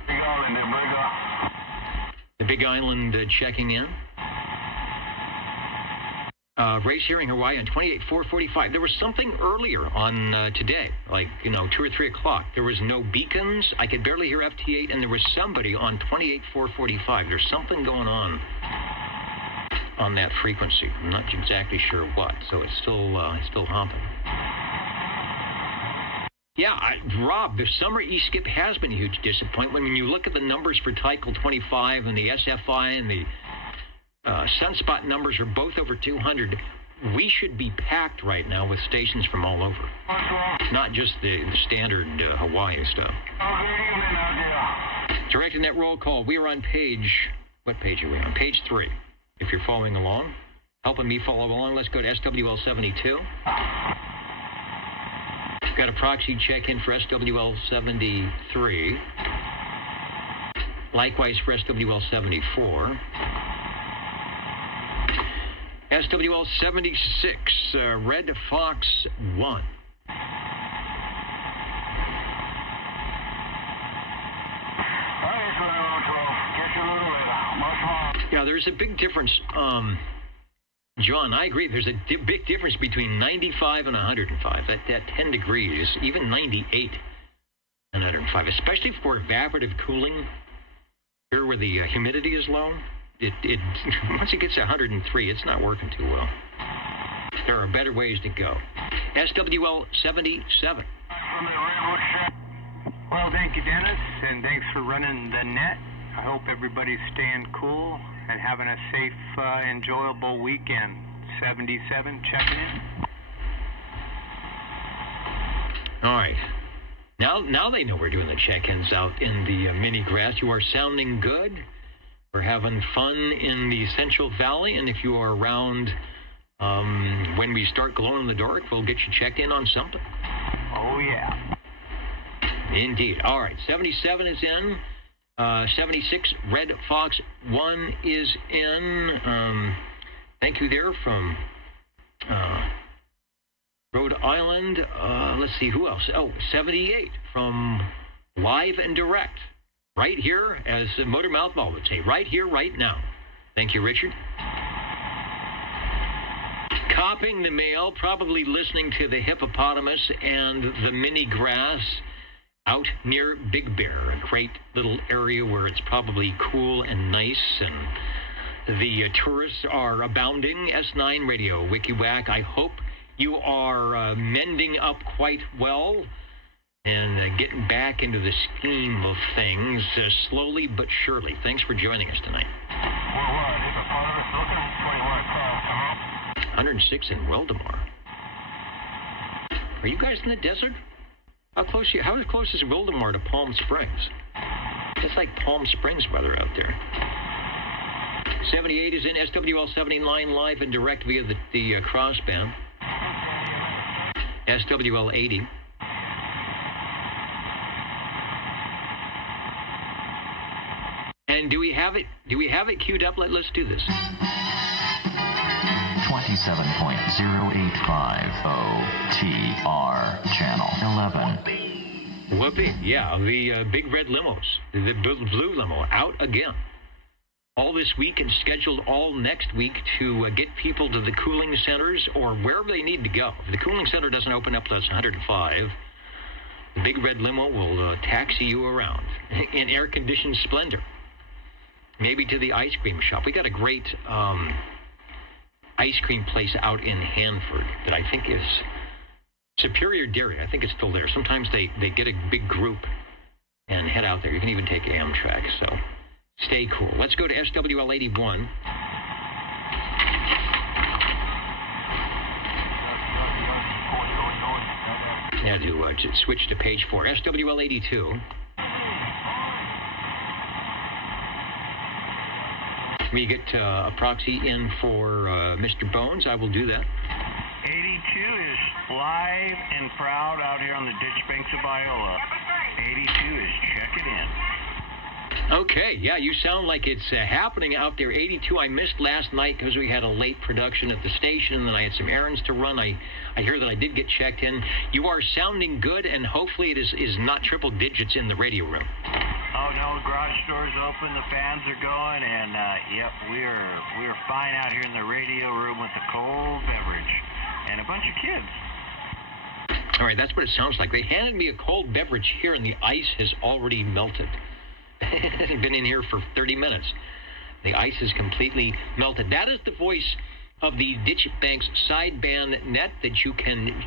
The Big Island checking in. Race here in Hawaii on 28-445. There was something earlier on today, like, 2 or 3 o'clock. There was no beacons. I could barely hear FT8, and there was somebody on 28-445. There's something going on that frequency. I'm not exactly sure what, so it's still hopping. Yeah, Rob, the summer E-skip has been a huge disappointment. When you look at the numbers for Tycho 25 and the SFI and the Sunspot numbers are both over 200. We should be packed right now with stations from all over. Not just the standard Hawaii stuff. Directing that roll call. We are on what page are we on? Page 3. If you're following along, helping me follow along, let's go to SWL 72. Got a proxy check-in for SWL 73. Likewise for SWL 74. SWL 76, Red Fox 1. Yeah, there's a big difference. John, I agree. There's a big difference between 95 and 105. That 10 degrees, even 98 and 105, especially for evaporative cooling, here where the humidity is low. It once it gets to 103, it's not working too well. There are better ways to go. SWL 77. Well, thank you, Dennis, and thanks for running the net. I hope everybody's staying cool and having a safe, enjoyable weekend. 77, checking in. All right. Now they know we're doing the check-ins out in the mini grass. You are sounding good. We're having fun in the Central Valley, and if you are around when we start glowing in the dark, we'll get you checked in on something. Oh, yeah. Indeed. All right, 77 is in. 76, Red Fox 1 is in. Thank you there from Rhode Island. Let's see, who else? Oh, 78 from Live and Direct. Right here, as Motor Mouthball would say, right here, right now. Thank you, Richard. Copying the mail, probably listening to the hippopotamus and the mini grass out near Big Bear, a great little area where it's probably cool and nice, and the tourists are abounding. S9 Radio, WikiWhack, I hope you are mending up quite well and getting back into the scheme of things slowly but surely. Thanks for joining us tonight. 106 in Weldemar. Are you guys in the desert? How close is Weldemar to Palm Springs? It's like Palm Springs weather out there. 78 is in SWL 79 live and direct via the crossband. SWL 80. And do we have it queued up? Let's do this. 27.0850 TR channel 11. Whoopee, yeah, the big red limos, the blue limo, out again. All this week and scheduled all next week to get people to the cooling centers or wherever they need to go. If the cooling center doesn't open up till it's 105, the big red limo will taxi you around in air-conditioned splendor. Maybe to the ice cream shop. We got a great ice cream place out in Hanford that I think is Superior Dairy. I think it's still there. Sometimes they get a big group and head out there. You can even take Amtrak, so stay cool. Let's go to SWL 81. Now to switch to page 4. SWL 82. We get a proxy in for Mr. Bones. I will do that. 82 is live and proud out here on the ditch banks of Iola. 82 is check it in. Okay, yeah, you sound like it's happening out there. 82, I missed last night because we had a late production at the station, and then I had some errands to run. I hear that I did get checked in. You are sounding good, and hopefully it is not triple digits in the radio room. Oh no, the garage door's open, the fans are going, and yep, we're fine out here in the radio room with a cold beverage and a bunch of kids. All right, that's what it sounds like. They handed me a cold beverage here, and the ice has already melted. It hasn't been in here for 30 minutes. The ice is completely melted. That is the voice of the Ditch Banks sideband net that you can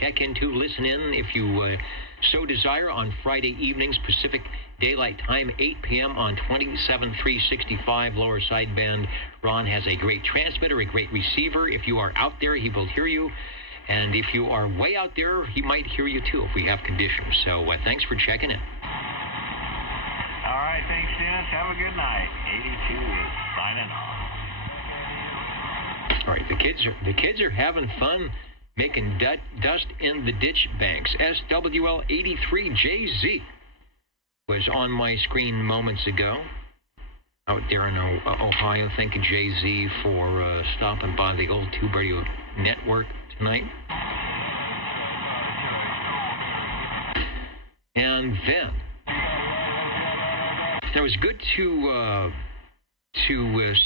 check into, listen in if you so desire on Friday evenings, Pacific Daylight Time, 8 p.m. on 27.365 lower sideband. Ron has a great transmitter, a great receiver. If you are out there, he will hear you. And if you are way out there, he might hear you too if we have conditions. So thanks for checking in. All right, thanks, Dennis. Have a good night. 82 is signing off. All right, the kids are having fun making dust in the ditch banks. SWL 83JZ was on my screen moments ago out there in Ohio. Thank you, JZ, for stopping by the old Tube Radio Network tonight. And then it was good to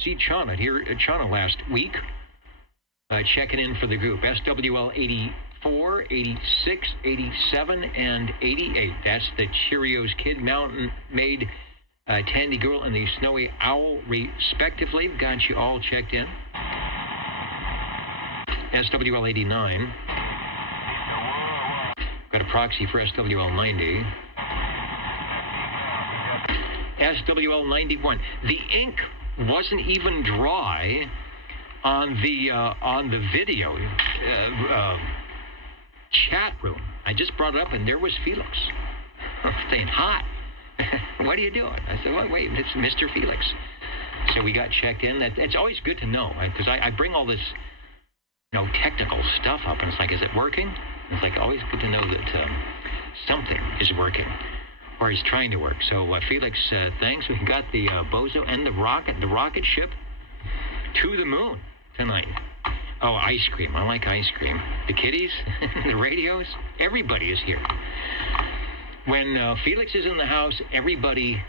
see Chana here at Chana last week, checking in for the group. SWL 84, 86, 87, and 88. That's the Cheerios Kid Mountain Maid, Tandy Girl, and the Snowy Owl, respectively. Got you all checked in. SWL 89. Got a proxy for SWL 90. SWL 91. The ink wasn't even dry on the video chat room. I just brought it up, and there was Felix saying, "Hot. What are you doing?" I said, "Wait, it's Mr. Felix." So we got checked in. It's always good to know, because I bring all this, technical stuff up, and it's like, is it working? It's like always good to know that something is working, or is trying to work. So Felix, thanks. We got the Bozo and the rocket ship to the moon tonight. Oh, ice cream. I like ice cream. The kitties, the radios, everybody is here. When Felix is in the house, everybody's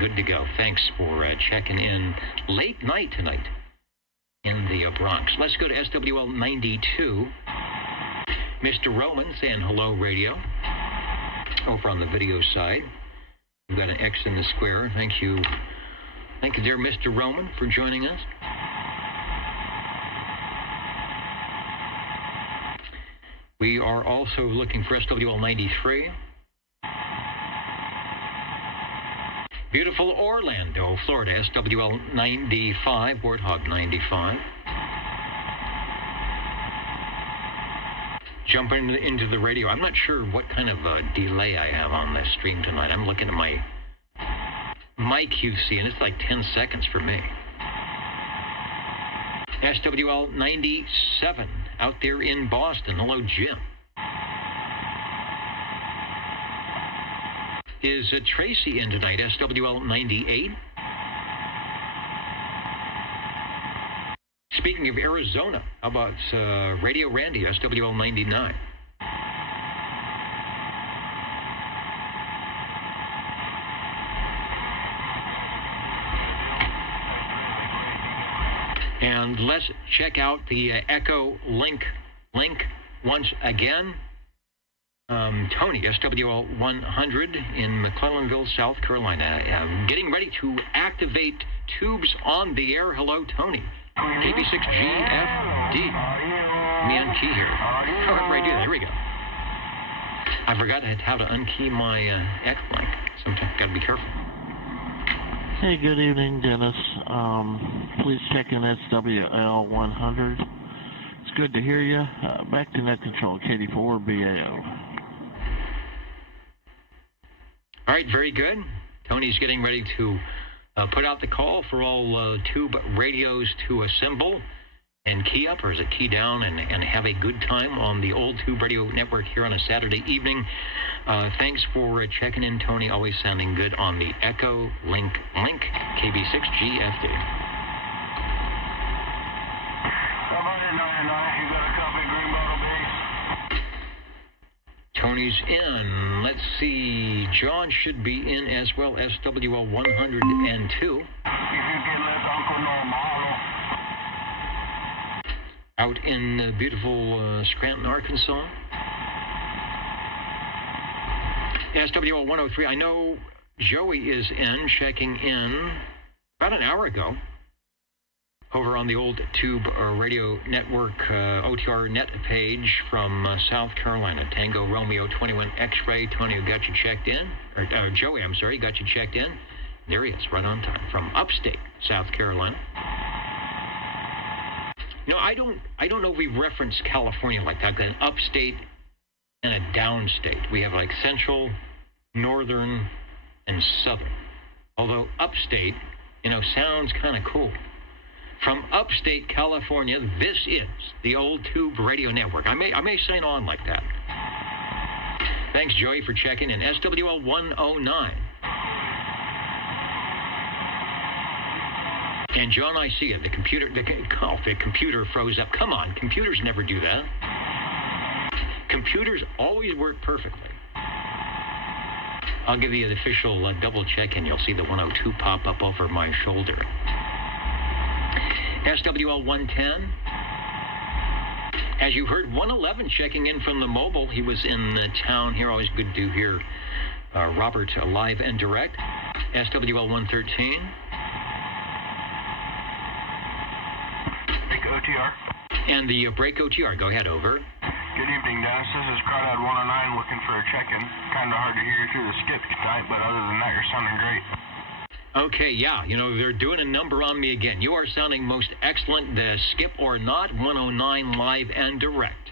good to go. Thanks for checking in late night tonight in the Bronx. Let's go to SWL 92. Mr. Roman saying hello, radio. Over on the video side, we've got an X in the square. Thank you, dear Mr. Roman, for joining us. We are also looking for SWL 93. Beautiful Orlando, Florida, SWL 95, Warthog 95. Jumping into the radio. I'm not sure what kind of delay I have on this stream tonight. I'm looking at my QC, and it's like 10 seconds for me. SWL 97, out there in Boston. Hello, Jim. Is Tracy in tonight? SWL 98. Speaking of Arizona, how about Radio Randy, SWL 99? And let's check out the Echo link once again. Tony, SWL 100 in McClellanville, South Carolina. Getting ready to activate tubes on the air. Hello, Tony. KB6GFD. Me unkey here. Oh, how do I do that? Here we go. I forgot how to unkey my Echo link. Sometimes got to be careful. Hey, good evening, Dennis. Please check in SWL 100. It's good to hear you. Back to net control, KD4 BAO. All right, very good. Tony's getting ready to put out the call for all tube radios to assemble and key up, or is it key down, and have a good time on the old tube radio network here on a Saturday evening. Thanks for checking in, Tony. Always sounding good on the Echo link KB6GFD. Tony's in. Let's see. John should be in as well. SWL 102. Out in beautiful Scranton, Arkansas. SWL 103. I know Joey is in, checking in about an hour ago. Over on the old Tube Radio Network OTR net page from South Carolina. Tango Romeo 21 X-Ray. Tony got you checked in. Or Joey, I'm sorry, got you checked in. There he is, right on time. From upstate South Carolina. No, I don't know if we reference California like that. An upstate and a downstate. We have like central, northern, and southern. Although upstate, sounds kind of cool. From upstate California, this is the old Tube Radio Network. I may sign on like that. Thanks, Joey, for checking in. SWL 109. And John, I see it. The computer froze up. Come on, computers never do that. Computers always work perfectly. I'll give you the official double check-in. You'll see the 102 pop up over my shoulder. SWL 110. As you heard, 111 checking in from the mobile. He was in the town here. Always good to hear Robert live and direct. SWL 113. Break OTR. And the break OTR. Go ahead, over. Good evening, Dennis. This is Crawdad 109 looking for a check-in. Kind of hard to hear you through the skip tonight, but other than that, you're sounding great. Okay, yeah, they're doing a number on me again. You are sounding most excellent, skip or not, 109 live and direct.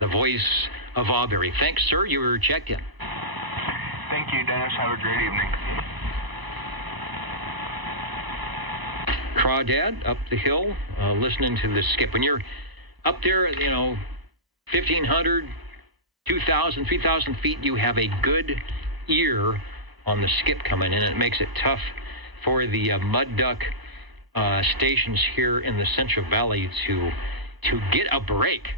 The voice of Auberry. Thanks, sir. You were checked in. Thank you, Dennis. Have a great evening. Crawdad up the hill, listening to the skip. When you're up there, 1,500, 2,000, 3,000 feet, you have a good ear on the skip coming in. It makes it tough for the mud duck stations here in the Central Valley to get a break,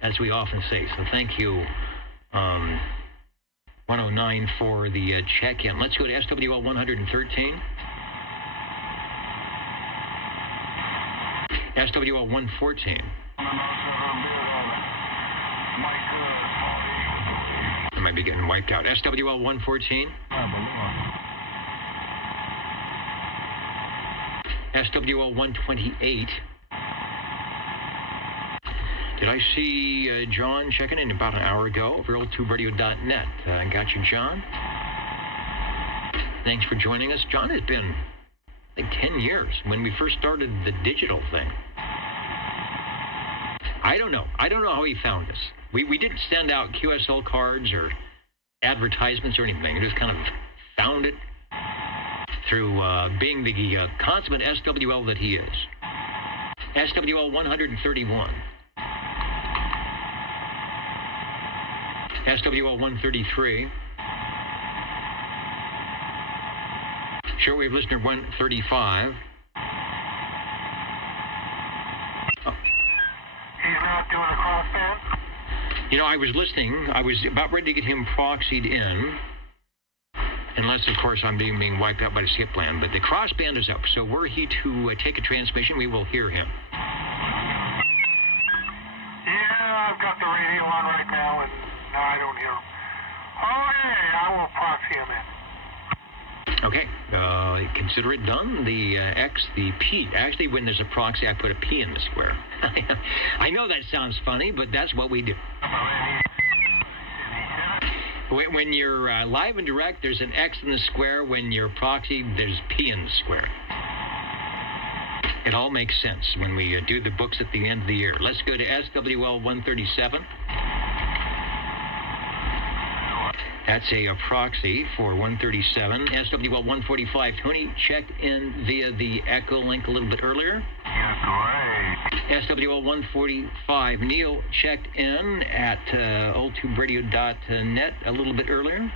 as we often say. So thank you, 109, for the check-in. Let's go to SWL 113. SWL 114. I might be getting wiped out. SWL 114. SWL 128. Did I see John checking in about an hour ago over oldtuberadio.net? Got you, John. Thanks for joining us. John has been, I think, 10 years when we first started the digital thing. I don't know how he found us. We didn't send out QSL cards or advertisements or anything. We just kind of found it through being the consummate SWL that he is. SWL 131. SWL 133. Shortwave listener 135. Doing a crossband? I was listening. I was about ready to get him proxied in. Unless, of course, I'm being wiped out by the skip land. But the crossband is up. So were he to take a transmission, we will hear him. Yeah, I've got the radio on right now, and no, I don't hear him. Okay, I will proxy him in. Okay, consider it done. The X, the P. Actually, when there's a proxy, I put a P in the square. I know that sounds funny, but that's what we do. When you're live and direct, there's an X in the square. When you're proxy, there's P in the square. It all makes sense when we do the books at the end of the year. Let's go to SWL 137. That's a proxy for 137. SWL 145. Tony checked in via the Echo link a little bit earlier. Yeah, great. SWL 145. Neil checked in at oldtuberadio.net a little bit earlier.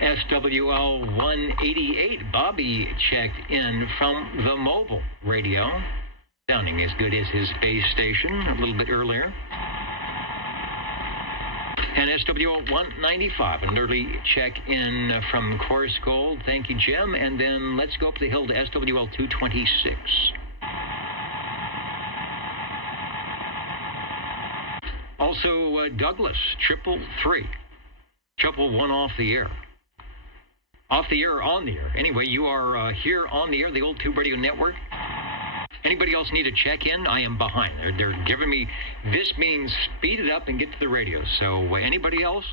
SWL 188. Bobby checked in from the mobile radio, sounding as good as his base station a little bit earlier. And SWL 195, an early check-in from Chorus Gold. Thank you, Jim. And then let's go up the hill to SWL 226. Also, Douglas, 333. Triple one off the air. Off the air or on the air. Anyway, you are here on the air, the Old Tube Radio Network. Anybody else need to check in? I am behind. They're giving me, this means speed it up and get to the radio. So anybody else?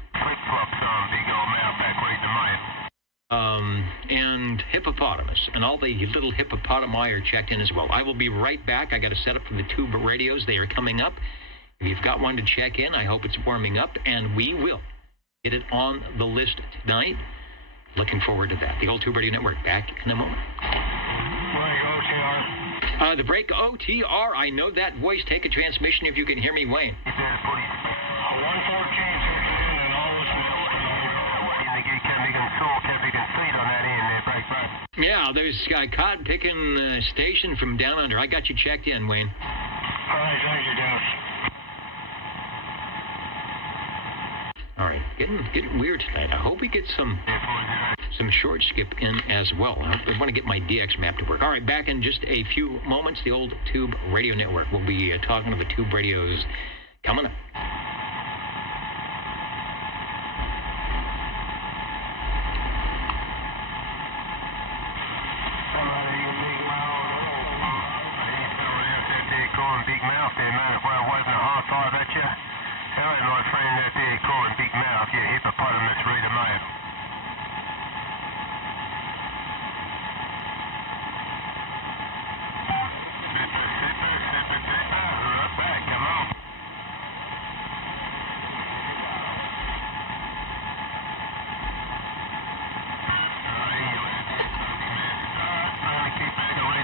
And hippopotamus. And all the little hippopotami are checked in as well. I will be right back. I got to set up for the tube radios. They are coming up. If you've got one to check in, I hope it's warming up. And we will get it on the list tonight. Looking forward to that. The Old Tube Radio Network, back in a moment. The break OTR, I know that voice. Take a transmission if you can hear me, Wayne. 114. Yeah, there's a cod picking station from down under. I got you checked in, Wayne. All right, thank you, Dennis. All right, getting weird tonight. I hope we get some short skip in as well. I want to get my DX map to work. All right, back in just a few moments, the Old Tube Radio Network. We'll be talking to the tube radios coming up. Big mouth there, man. If I wasn't a high five at you. Hello, my friend out there calling big mouth. Yeah, hippopotamus, read a mail. Right back, come on. Keep back away.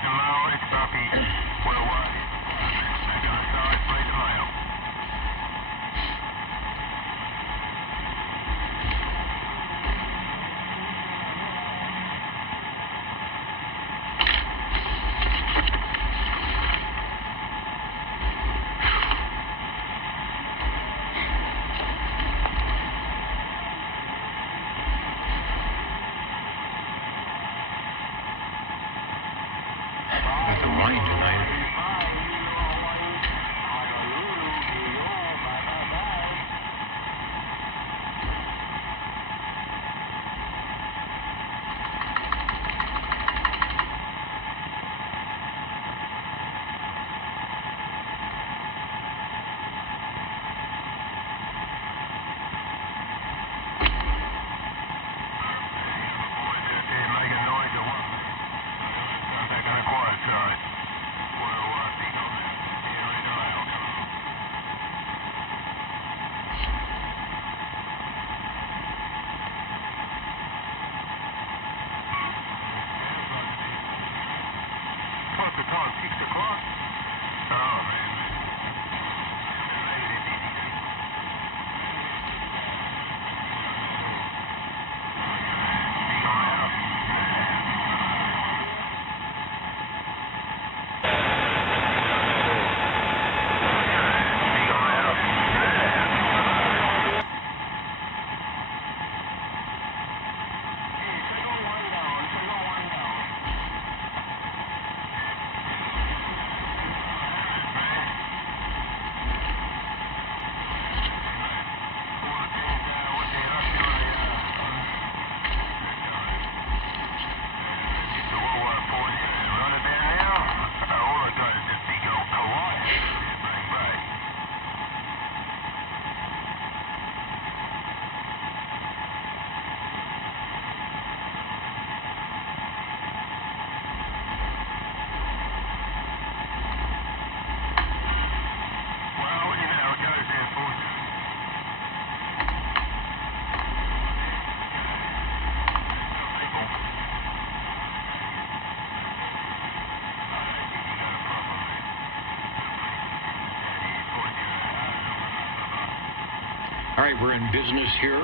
All right, we're in business here.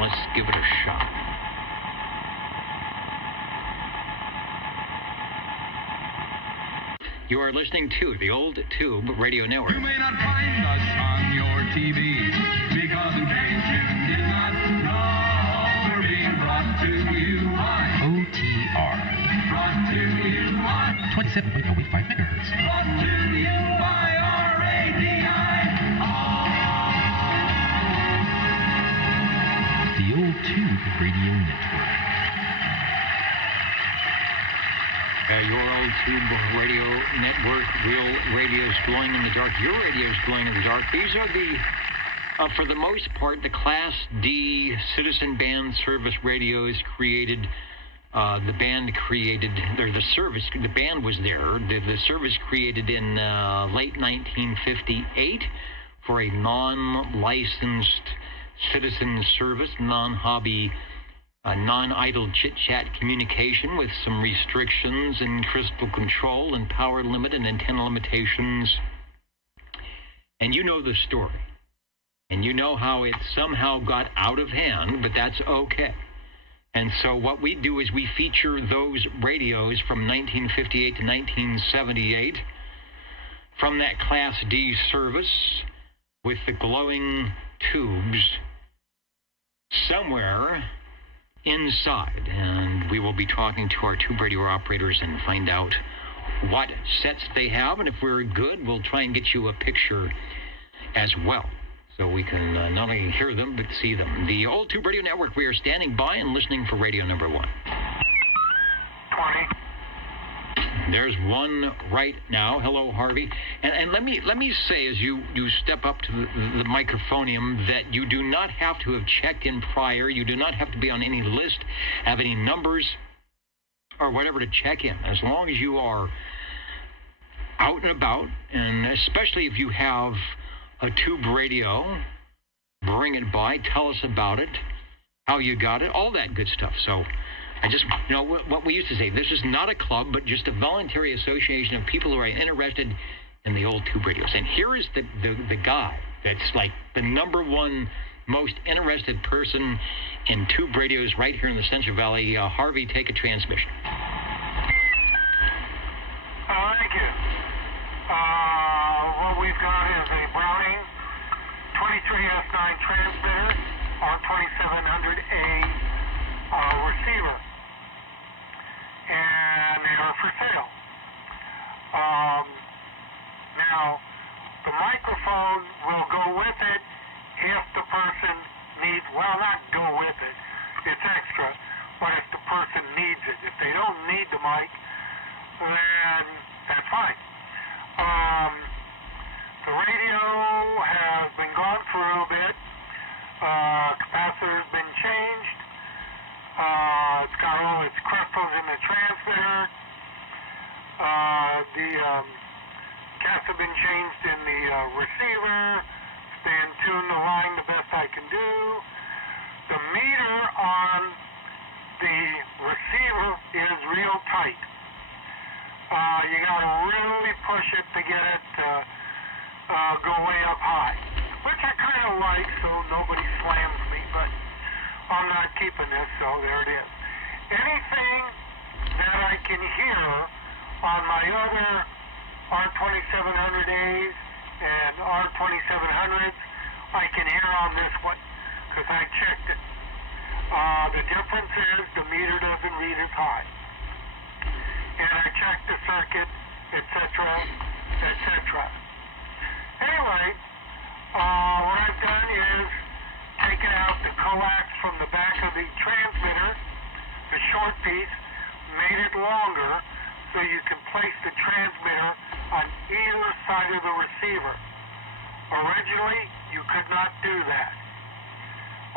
Let's give it a shot. You are listening to the Old Tube Radio Network. You may not find us on your TV because in case you did not know, we're being brought to you by OTR. Brought to you by 27.085 megahertz. Brought to you by The Old Tube Radio Network. Your Old Tube Radio Network, real radio's glowing in the dark. Your radio's glowing in the dark. These are the, for the most part, the Class D citizen band service radios created. The band created, or the service, the band was there. The service created in late 1958 for a non-licensed citizen service, non-hobby, non-idle chit-chat communication with some restrictions and crystal control and power limit and antenna limitations. And you know the story. And you know how it somehow got out of hand, but that's okay. And so what we do is we feature those radios from 1958 to 1978 from that Class D service with the glowing tubes somewhere inside. And we will be talking to our tube radio operators and find out what sets they have. And if we're good, we'll try and get you a picture as well, so we can not only hear them, but see them. The Old Tube Radio Network, we are standing by and listening for radio number 1. 20. There's one right now. Hello, Harvey. And let me say, as you step up to the microphonium, that you do not have to have checked in prior. You do not have to be on any list, have any numbers, or whatever to check in. As long as you are out and about, and especially if you have a tube radio, bring it by, tell us about it, how you got it, all that good stuff. So I just, what we used to say, this is not a club, but just a voluntary association of people who are interested in the old tube radios. And here is the guy that's like the number one most interested person in tube radios right here in the Central Valley. Harvey, take a transmission. Thank you. What we've got is a Browning 23S9 transmitter, R2700A receiver, and they are for sale. Now, the microphone will go with it if the person needs, well, not go with it, it's extra, but if the person needs it. If they don't need the mic, then that's fine. The radio has been gone for a little bit. Capacitor's been changed. It's got all its crystals in the transmitter. The caps have been changed in the receiver. It's been tuned to line the best I can do. The meter on the receiver is real tight. You gotta really push it to get it to go way up high, which I kind of like, so nobody slams me, but I'm not keeping this, so there it is. Anything that I can hear on my other R2700As and R2700s, I can hear on this one, because I checked it. The difference is the meter doesn't read as high. And I checked the circuit, etc., etc. Anyway, what I've done is taken out the coax from the back of the transmitter, the short piece, made it longer so you can place the transmitter on either side of the receiver. Originally, you could not do that.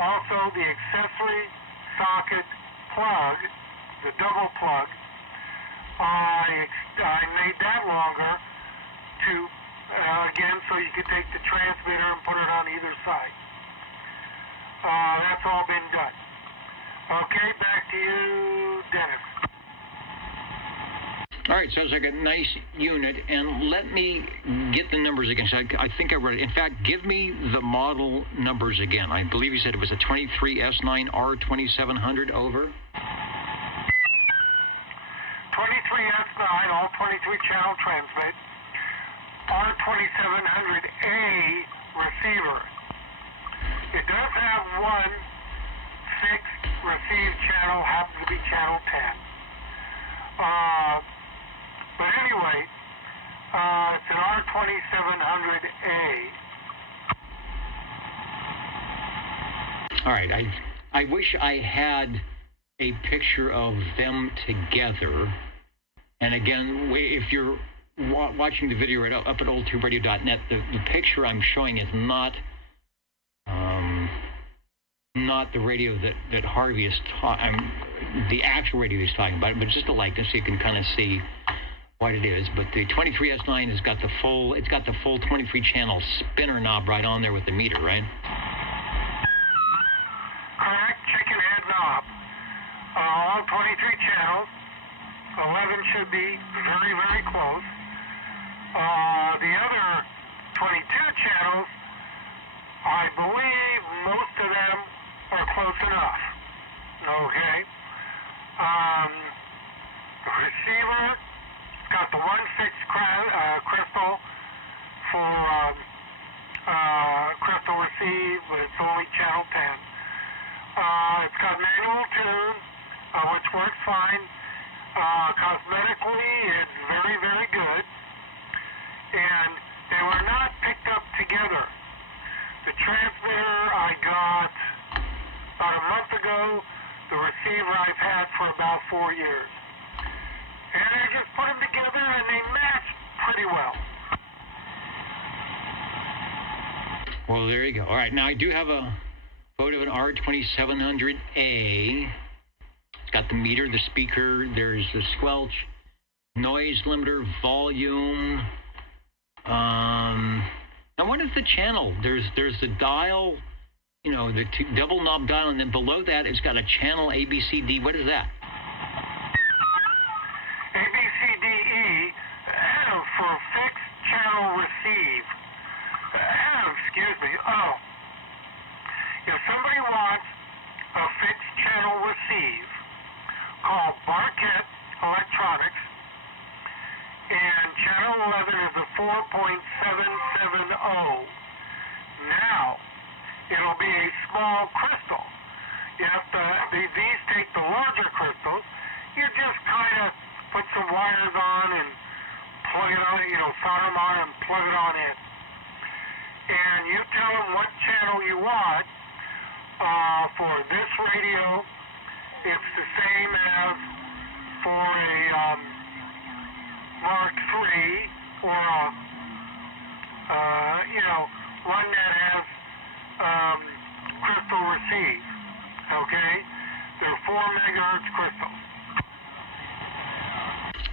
Also, the accessory socket plug, the double plug, I made that longer to, again, so you could take the transmitter and put it on either side. That's all been done. Okay, back to you, Dennis. All right, sounds like a nice unit. And let me get the numbers again. So I think I read it. In fact, give me the model numbers again. I believe you said it was a 23S9R2700, over. 23S9, all 23-channel transmit, R2700A receiver. It does have one fixed receive channel, happens to be channel 10. But anyway, it's an R2700A. All right, I wish I had a picture of them together. And again, if you're watching the video right up at oldtuberadio.net, the picture I'm showing is not the radio that Harvey is the actual radio he's talking about, but just a likeness so you can kind of see what it is. But the 23S9 has got the full 23-channel spinner knob right on there with the meter, right? Correct, chicken head knob. All 23 channels. 11 should be very, very close. The other 22 channels, I believe most of them are close enough. Okay. The receiver got the one fixed crystal for crystal receive, but it's only channel 10. It's got manual tune, which works fine. Cosmetically, it's very, very good. And they were not picked up together. The transmitter I got about a month ago. The receiver I've had for about 4 years. And I just put them together and they match pretty well. Well, there you go. All right, now I do have a photo of an R2700A. It's got the meter, the speaker, there's the squelch, noise limiter, volume. Now what is the channel? There's the dial, the double knob dial, and then below that it's got a channel ABCD. What is that? ABCDE for fixed channel receive. Excuse me. Oh. If somebody wants a fixed channel receive, call Barkett Electronics, and channel 11 is a 4.770. Now, it'll be a small crystal. You have to, these take the larger crystals. You just kind of put some wires on and plug it on, solder them on and plug it on in. And you tell them what channel you want. For this radio, it's the same as for a Mark III or one that has crystal receive. Okay? They're 4 megahertz crystals.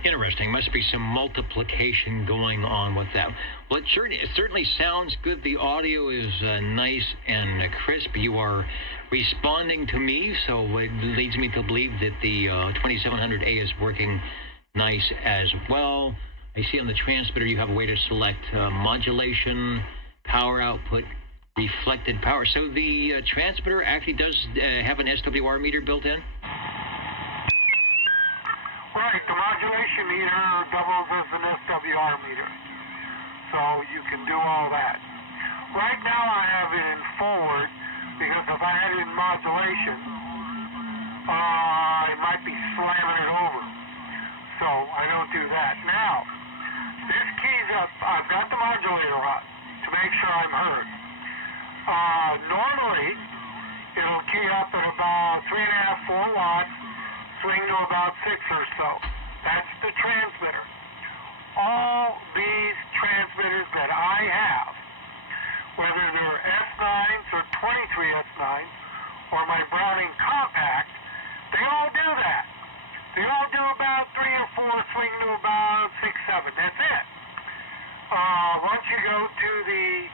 Interesting. Must be some multiplication going on with that. Well, it certainly sounds good. The audio is nice and crisp. You are responding to me, so it leads me to believe that the 2700A is working nice as well. I see on the transmitter you have a way to select modulation, power output, reflected power. So the transmitter actually does have an SWR meter built in? Right, the modulation meter doubles as an SWR meter. So you can do all that. Right now I have it in forward because if I had it in modulation, I might be slamming it over. So I don't do that. Now, this keys up, I've got the modulator on to make sure I'm heard. Normally, it'll key up at about 3.5, 4 watts, swing to about 6 or so. That's the transmitter. All these transmitters that I have, whether they're S9s or 23S9s or my Browning Compact, they all do that. They all do about 3 or 4, swing to about 6, 7. That's it. Once you go to the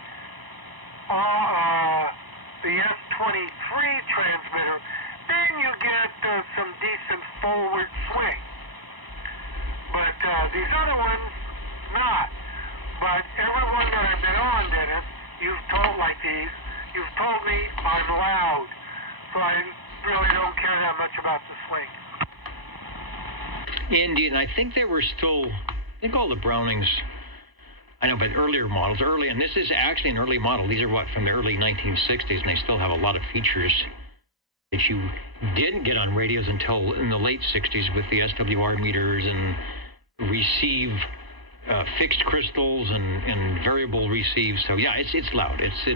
S23 transmitter, then you get some decent forward swing. But These other ones, not. But everyone that I've been on, Dennis, you've told me I'm loud. So I really don't care that much about the swing. Indeed, and I think all the Brownings, I know, but earlier models, and this is actually an early model. These are from the early 1960s, and they still have a lot of features that you didn't get on radios until in the late 60s with the SWR meters and fixed crystals and variable receive. So yeah, it's loud. It's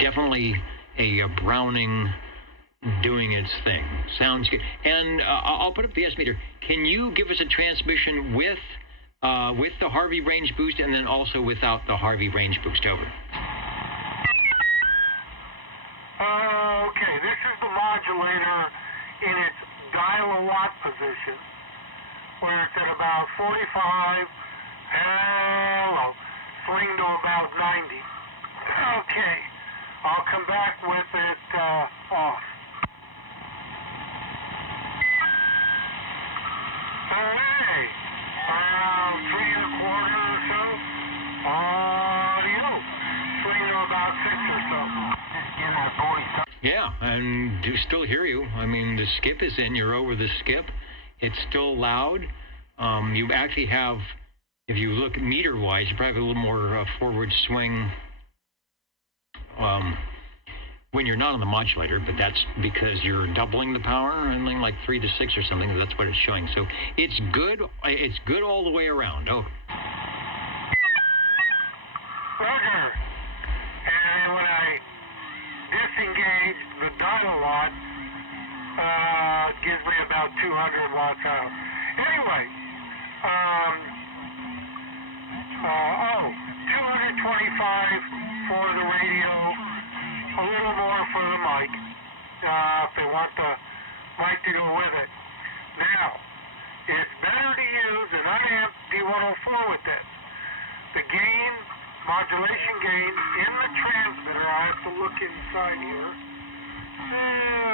definitely a Browning doing its thing. Sounds good. And I'll put up the S meter. Can you give us a transmission with the Harvey range boost and then also without the Harvey range boost? Over. Okay, this is the modulator in its dial-a-watt position, where it's at about 45. Hello. Swing to about 90. Okay. I'll come back with it off. Hey, around 3 1/4 or so. Audio. Swing to about 6 or so. Just getting the voice. Yeah, and do still hear you. I mean, the skip is in. You're over the skip. It's still loud. You actually have, if you look meter-wise, you probably have a little more forward swing when you're not on the modulator, but that's because you're doubling the power, and like 3 to 6 or something. That's what it's showing. So it's good. It's good all the way around. Oh. Roger. And when I disengage the dial-a-watt, it gives me about 200 watts out. Anyway, 225 for the radio, a little more for the mic, if they want the mic to go with it. Now, it's better to use an unamped D104 with this. The gain, modulation gain in the transmitter, I have to look inside here.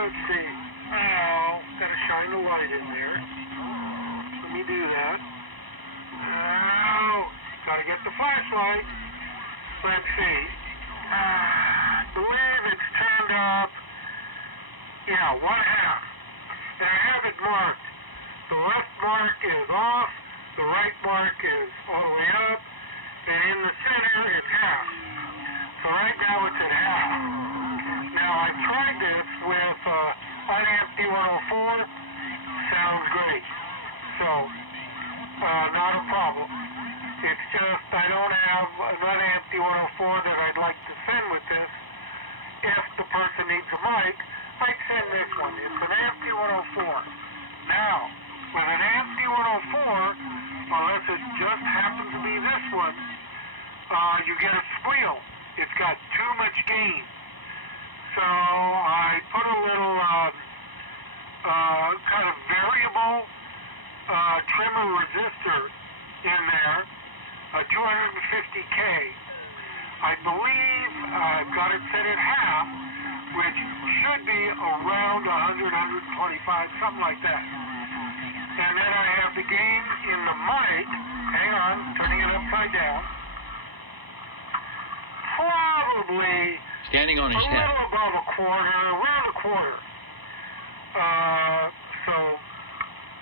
Let's see. Now, gotta shine the light in there. Let me do that. Now, gotta get the flashlight. Let's see. I believe it's turned up, 1/2. And I have it marked. The left mark is off, the right mark is all the way up, and in the center it's half. So right now it's at half. Now I tried this with unamped D104, sounds great. So, not a problem. It's just I don't have an unamped D104 that I'd like to send with this. If the person needs a mic, I'd send this one. It's an amped D104. Now, with an amped D104, unless it just happens to be this one, you get a squeal. It's got too much gain. So I put a little kind of variable trimmer resistor in there, a 250K. I believe I've got it set at half, which should be around 100, 125, something like that. And then I have the gain in the mic. Hang on, turning it upside down. Probably standing on his head. A little above a quarter, around a quarter. So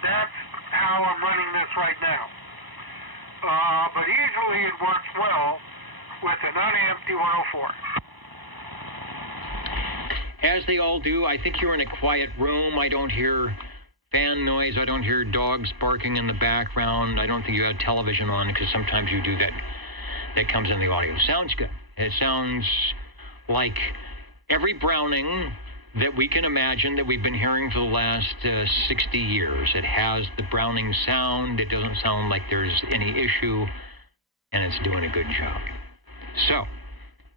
that's how I'm running this right now. But easily it works well with an unamped D104. As they all do. I think you're in a quiet room. I don't hear fan noise. I don't hear dogs barking in the background. I don't think you have television on, because sometimes you do that. That comes in the audio. Sounds good. It sounds like every Browning that we can imagine that we've been hearing for the last 60 years. It has the Browning sound. It doesn't sound like there's any issue, and it's doing a good job. So,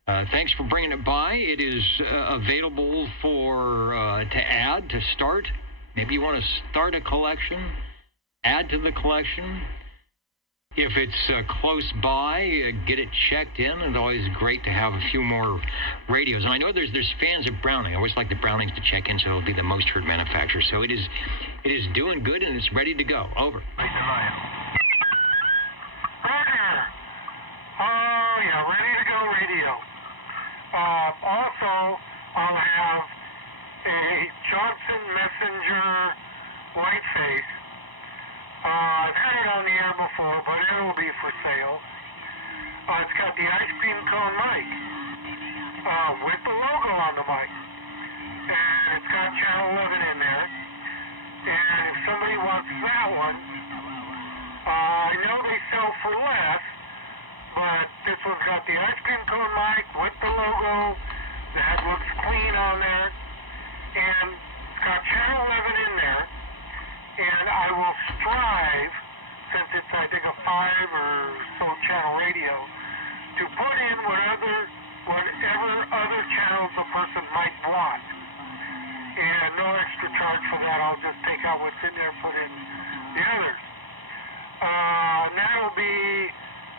thanks for bringing it by. It is available for to add, to start. Maybe you want to start a collection, add to the collection. if it's close by, get it checked in. It's always great to have a few more radios. And I know there's fans of Browning. I always like the Brownings to check in, so it'll be the most heard manufacturer. So it is doing good, and it's ready to go. Over. Roger. Oh, yeah, ready to go radio. Also, I'll have a Johnson Messenger Whiteface. I've had it on the air before, but it will be for sale. It's got the ice cream cone mic with the logo on the mic. And it's got channel 11 in there. And if somebody wants that one, I know they sell for less, but this one's got the ice cream cone mic with the logo. That looks clean on there. And it's got channel 11 in there. And I will strive, since it's, I think, a 5 or so channel radio, to put in whatever other channels the person might want. And no extra charge for that. I'll just take out what's in there and put in the others. And that'll be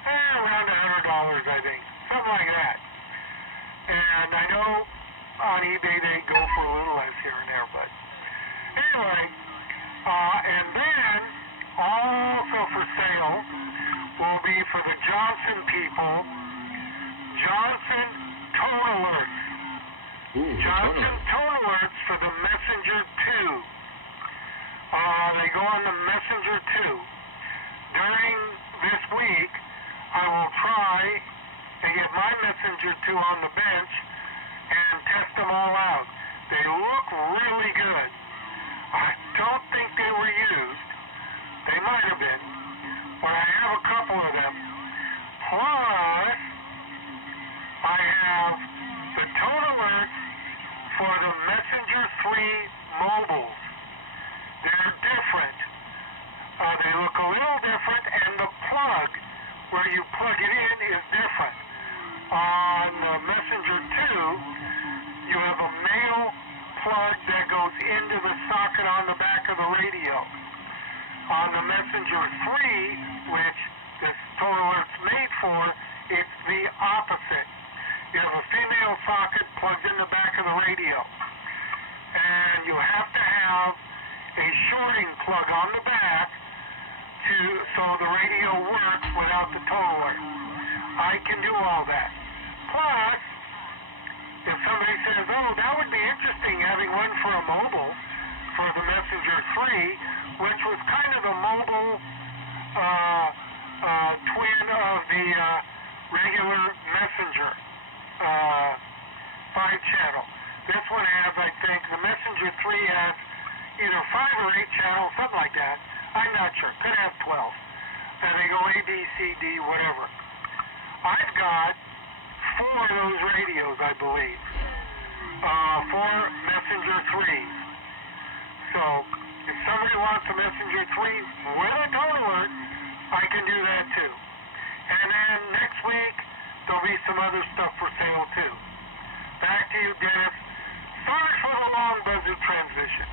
around $100, I think. Something like that. And I know on eBay they go for a little less here and there, but anyway. And then, also for sale, will be for the Johnson people, Johnson Tone Alerts. Ooh, Johnson Tone Alerts for the Messenger 2. They go on the Messenger 2. During this week, I will try and get my Messenger 2 on the bench and test them all out. They look really good. I don't think they were used. They might have been, but I have a couple of them. Plus, I have the tone alerts for the Messenger 3 mobiles. They're different. They look a little different, and the plug where you plug it in is different. On the Messenger 2, you have a male plug that goes into the socket on the back of the radio. On the Messenger 3, which this tone alert's made for, it's the opposite. You have a female socket plugged in the back of the radio. And you have to have a shorting plug on the back so the radio works without the tone alert. I can do all that. Plus, if somebody says, oh, that would be interesting having one for a mobile for the Messenger 3, which was kind of the mobile twin of the regular Messenger 5-channel. This one has, I think, the Messenger 3 has either 5 or 8 channels, something like that. I'm not sure. Could have 12. And they go A, B, C, D, whatever. I've got 4 of those radios, I believe. 4 Messenger 3s. So, if somebody wants a Messenger 3 with a tone alert, I can do that too. And then next week, there'll be some other stuff for sale too. Back to you, Dennis. Sorry for the long buzzer transition.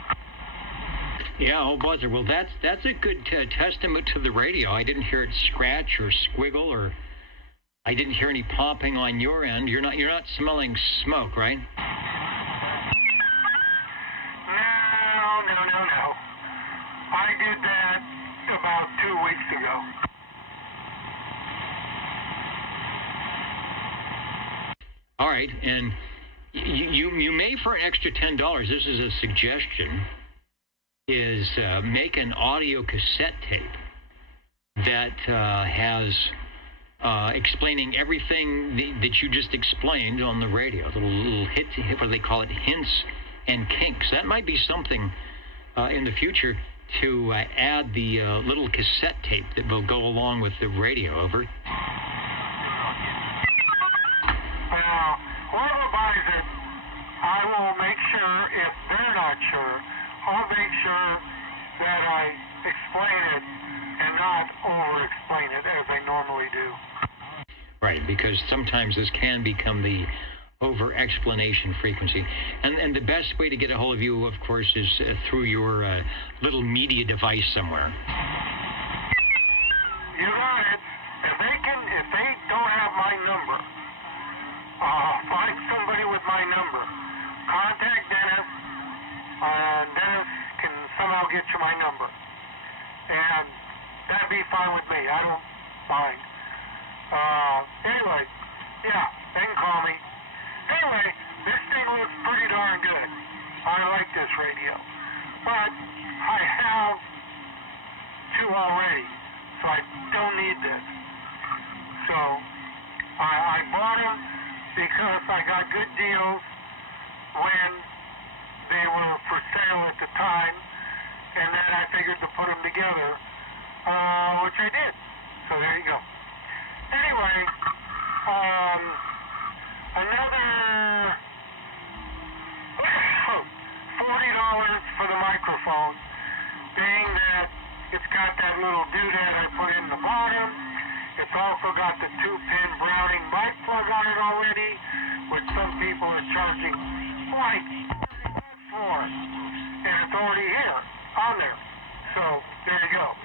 Yeah, oh buzzer. Well, that's a good testament to the radio. I didn't hear it scratch or squiggle, or I didn't hear any popping on your end. You're not smelling smoke, right? No. I did that about 2 weeks ago. All right, and you may, for an extra $10, this is a suggestion, is make an audio cassette tape that has explaining everything that you just explained on the radio. Little hits, what do they call it, hints and kinks. That might be something in the future to add the little cassette tape that will go along with the radio. Over. Whoever buys it, I will make sure, if they're not sure, I'll make sure that I explain it and not over-explain it as I normally do. Right, because sometimes this can become the over-explanation frequency. And the best way to get a hold of you, of course, is through your little media device somewhere. You got it. you my number. And that'd be fine with me. I don't mind. Anyway, yeah, they can call me. Anyway, this thing looks pretty darn good. I like this radio. But I have 2 already, so I don't need this. So I bought them because I got good deals when they were for sale at the time, and then I figured to put them together, which I did. So there you go. Anyway, another $40 for the microphone, being that it's got that little doodad I put in the bottom. It's also got the 2-pin Browning mic plug on it already, which some people are charging like $30 for it. And it's already here, on there. So, there you go.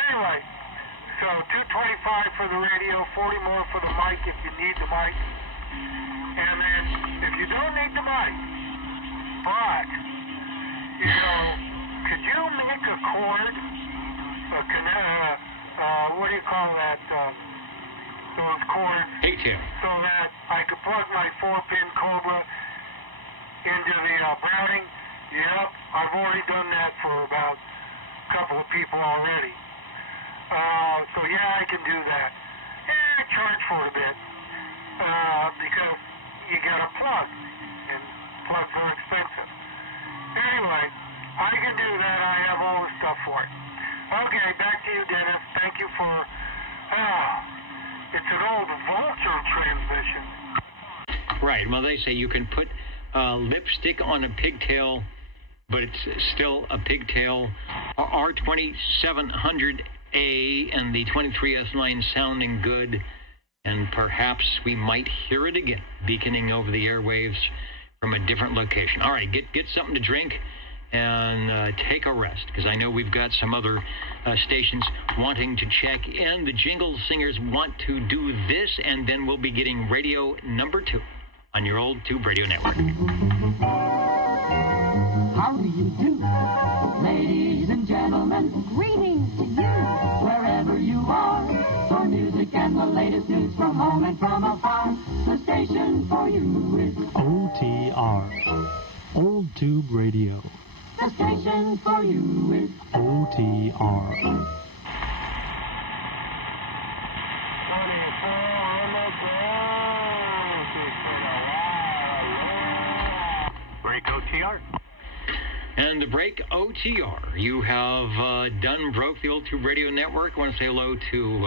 Anyway, so $225 for the radio, $40 more for the mic if you need the mic. And then, if you don't need the mic, but, you know, could you make a cord, what do you call that, those cords, pigtail, so that I could plug my 4-pin Cobra into the Browning? Yep, I've already done that for about a couple of people already. So yeah, I can do that. And I charge for it a bit, because you got a plug, and plugs are expensive. Anyway, I can do that. I have all the stuff for it. Okay, back to you, Dennis. Thank you for, it's an old Vulture transmission. Right. Well, they say you can put lipstick on a pigtail, but it's still a pigtail. R2700A and the 23S line sounding good, and perhaps we might hear it again, beaconing over the airwaves from a different location. All right, get something to drink and take a rest, because I know we've got some other stations wanting to check in. The Jingle Singers want to do this, and then we'll be getting radio number 2 on your old Tube Radio Network. How do you do, ladies and gentlemen? Greetings to you, wherever you are. For music and the latest news from home and from afar, the station for you is OTR, Old Tube Radio. The station for you is OTR. Break OTR. And the break OTR, you have done broke the old Tube Radio Network. I want to say hello to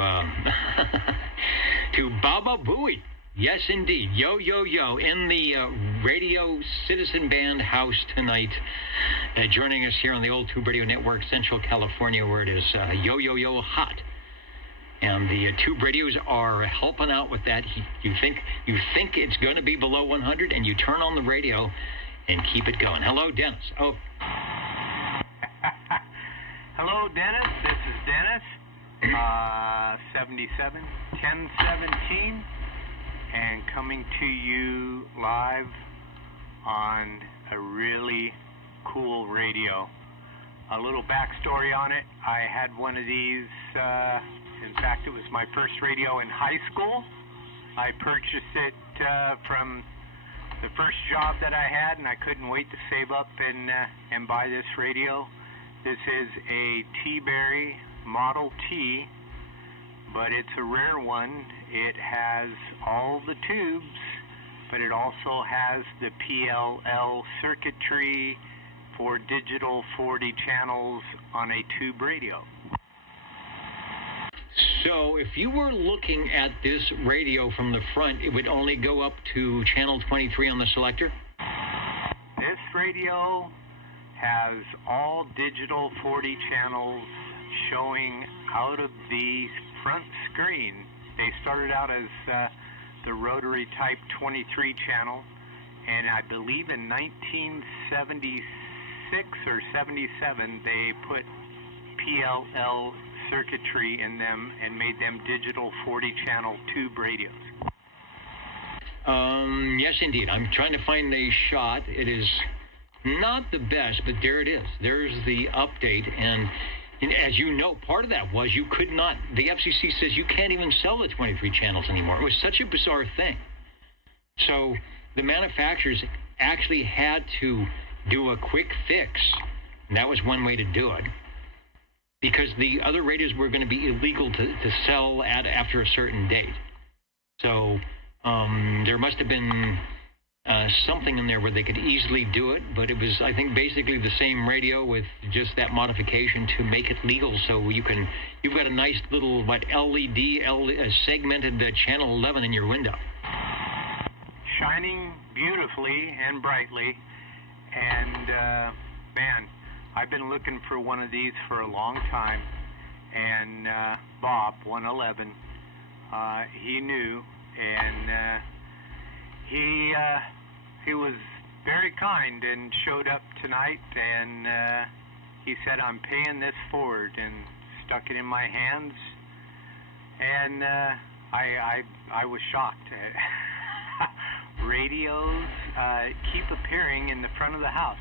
to Baba Booey. Yes, indeed. Yo, yo, yo. In the Radio Citizen Band house tonight, joining us here on the old Tube Radio Network, Central California, where it is yo, yo, yo hot. And the Tube radios are helping out with that. You think it's going to be below 100, and you turn on the radio and keep it going. Hello, Dennis. Oh. Hello, Dennis. This is Dennis. 77 1017, and coming to you live on a really cool radio. A little backstory on it. I had one of these. In fact, it was my first radio in high school. I purchased it from the first job that I had, and I couldn't wait to save up and buy this radio. This is a T-Berry Model T, but it's a rare one. It has all the tubes, but it also has the PLL circuitry for digital 40 channels on a tube radio. So if you were looking at this radio from the front, it would only go up to channel 23 on the selector? This radio has all digital 40 channels showing out of the front screen. They started out as the rotary type 23 channel, and I believe in 1976 or 77 they put PLL circuitry in them and made them digital 40 channel tube radios. Yes, indeed. I'm trying to find a shot. It is Not the best, but there it is. There's the update. And as you know, part of that was you could not, the FCC says you can't even sell the 23 channels anymore. It was such a bizarre thing. So the manufacturers actually had to do a quick fix, and that was one way to do it, because the other radios were going to be illegal to sell after a certain date. So there must have been something in there where they could easily do it, but it was, I think, basically the same radio with just that modification to make it legal. So you've got a nice little LED segmented channel 11 in your window, shining beautifully and brightly. And man, I've been looking for one of these for a long time. And Bob 111, he knew, and he was very kind and showed up tonight, and he said, "I'm paying this forward," and stuck it in my hands, and I was shocked. Radios keep appearing in the front of the house.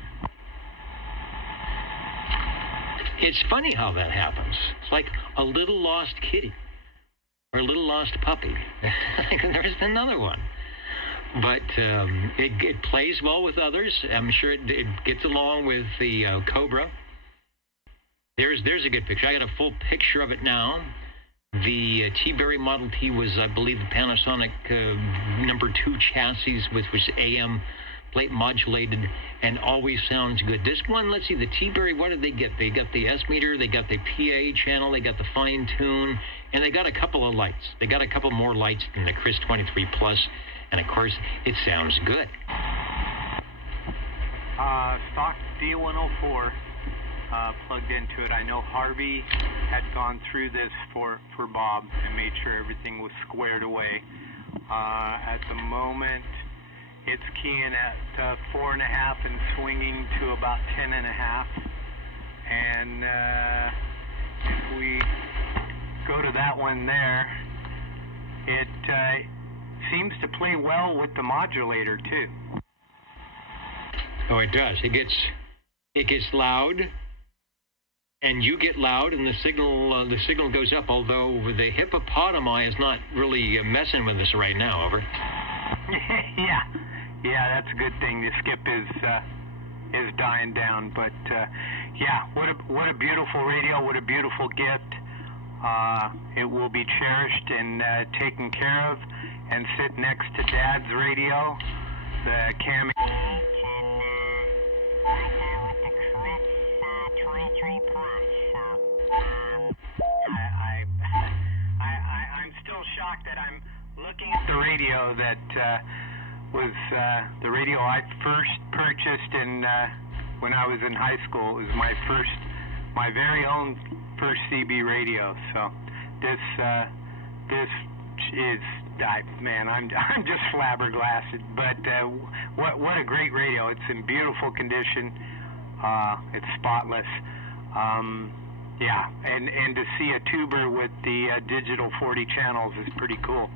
It's funny how that happens. It's like a little lost kitty or a little lost puppy. There's another one. But it plays well with others. I'm sure it gets along with the Cobra. There's a good picture. I got a full picture of it now. The T-Berry Model T was, I believe, the Panasonic number 2 chassis, which was AM plate modulated and always sounds good. This one, let's see, the T-Berry, what did they get? They got the S-meter, they got the PA channel, they got the fine tune, and they got a couple of lights. They got a couple more lights than the Chris 23 Plus. And, of course, it sounds good. Stock D104 plugged into it. I know Harvey had gone through this for Bob and made sure everything was squared away. At the moment, it's keying at 4.5 and swinging to about 10.5. And if we go to that one there, it seems to play well with the modulator too. Oh, it does. It gets loud, and you get loud, and the signal goes up. Although the hippopotami is not really messing with us right now. Over. yeah, that's a good thing. The skip is dying down, but yeah, what a beautiful radio. What a beautiful gift. It will be cherished and taken care of, and sit next to Dad's radio, the Cami. I'm still shocked that I'm looking at the radio that was the radio I first purchased when I was in high school. It was my very own first CB radio. So this is, I'm just flabbergasted. But what a great radio! It's in beautiful condition. It's spotless. Yeah, and to see a tuber with the digital 40 channels is pretty cool.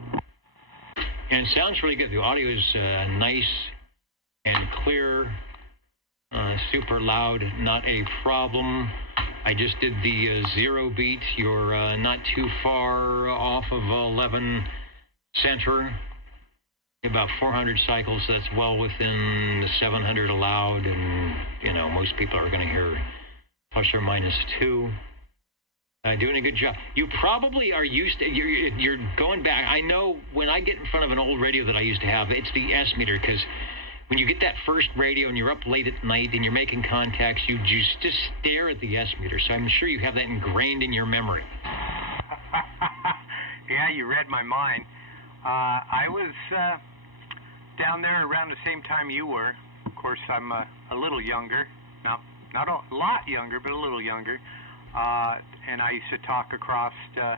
And it sounds really good. The audio is nice and clear, super loud, not a problem. I just did the 0 beat. You're not too far off of 11 center. About 400 cycles. That's well within the 700 allowed, and most people are going to hear plus or minus 2. Doing a good job. You probably are used to, you're going back. I know when I get in front of an old radio that I used to have, it's the S-meter, because when you get that first radio and you're up late at night and you're making contacts, you just stare at the S-meter. So I'm sure you have that ingrained in your memory. Yeah, you read my mind. I was down there around the same time you were. Of course, I'm a little younger. No, not a lot younger, but a little younger. And I used to talk across the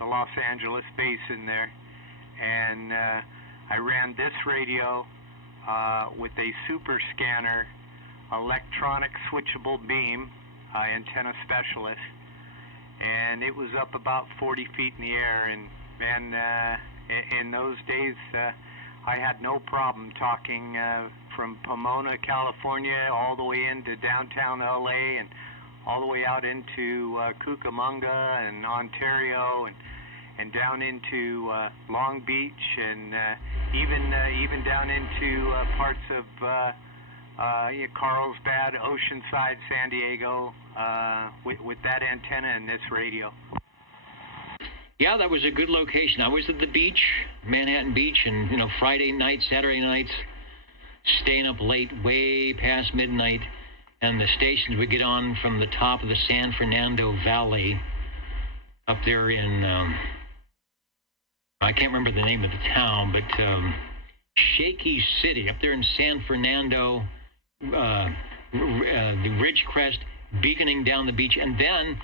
Los Angeles basin there. And I ran this radio with a super scanner, electronic switchable beam, antenna specialist. And it was up about 40 feet in the air. And in those days, I had no problem talking from Pomona, California, all the way into downtown LA and all the way out into Cucamonga and Ontario and down into Long Beach and even down into parts of Carlsbad, Oceanside, San Diego, with that antenna and this radio. Yeah, that was a good location. I was at the beach, Manhattan Beach, and, Friday nights, Saturday nights, staying up late, way past midnight, and the stations would get on from the top of the San Fernando Valley up there in, I can't remember the name of the town, but Shaky City, up there in San Fernando, the Ridge Crest, beaconing down the beach, and then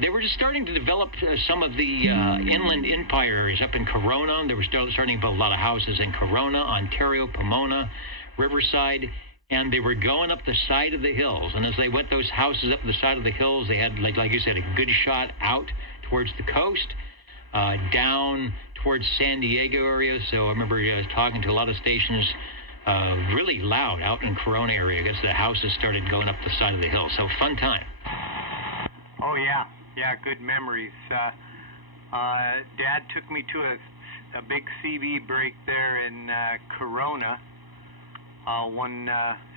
they were just starting to develop some of the inland empire areas up in Corona. They were starting to build a lot of houses in Corona, Ontario, Pomona, Riverside, and they were going up the side of the hills. And as they went those houses up the side of the hills, they had, like you said, a good shot out towards the coast, down towards San Diego area. So I remember talking to a lot of stations really loud out in Corona area because the houses started going up the side of the hill. So fun time. Oh, yeah, good memories. Dad took me to a big CB break there in Corona one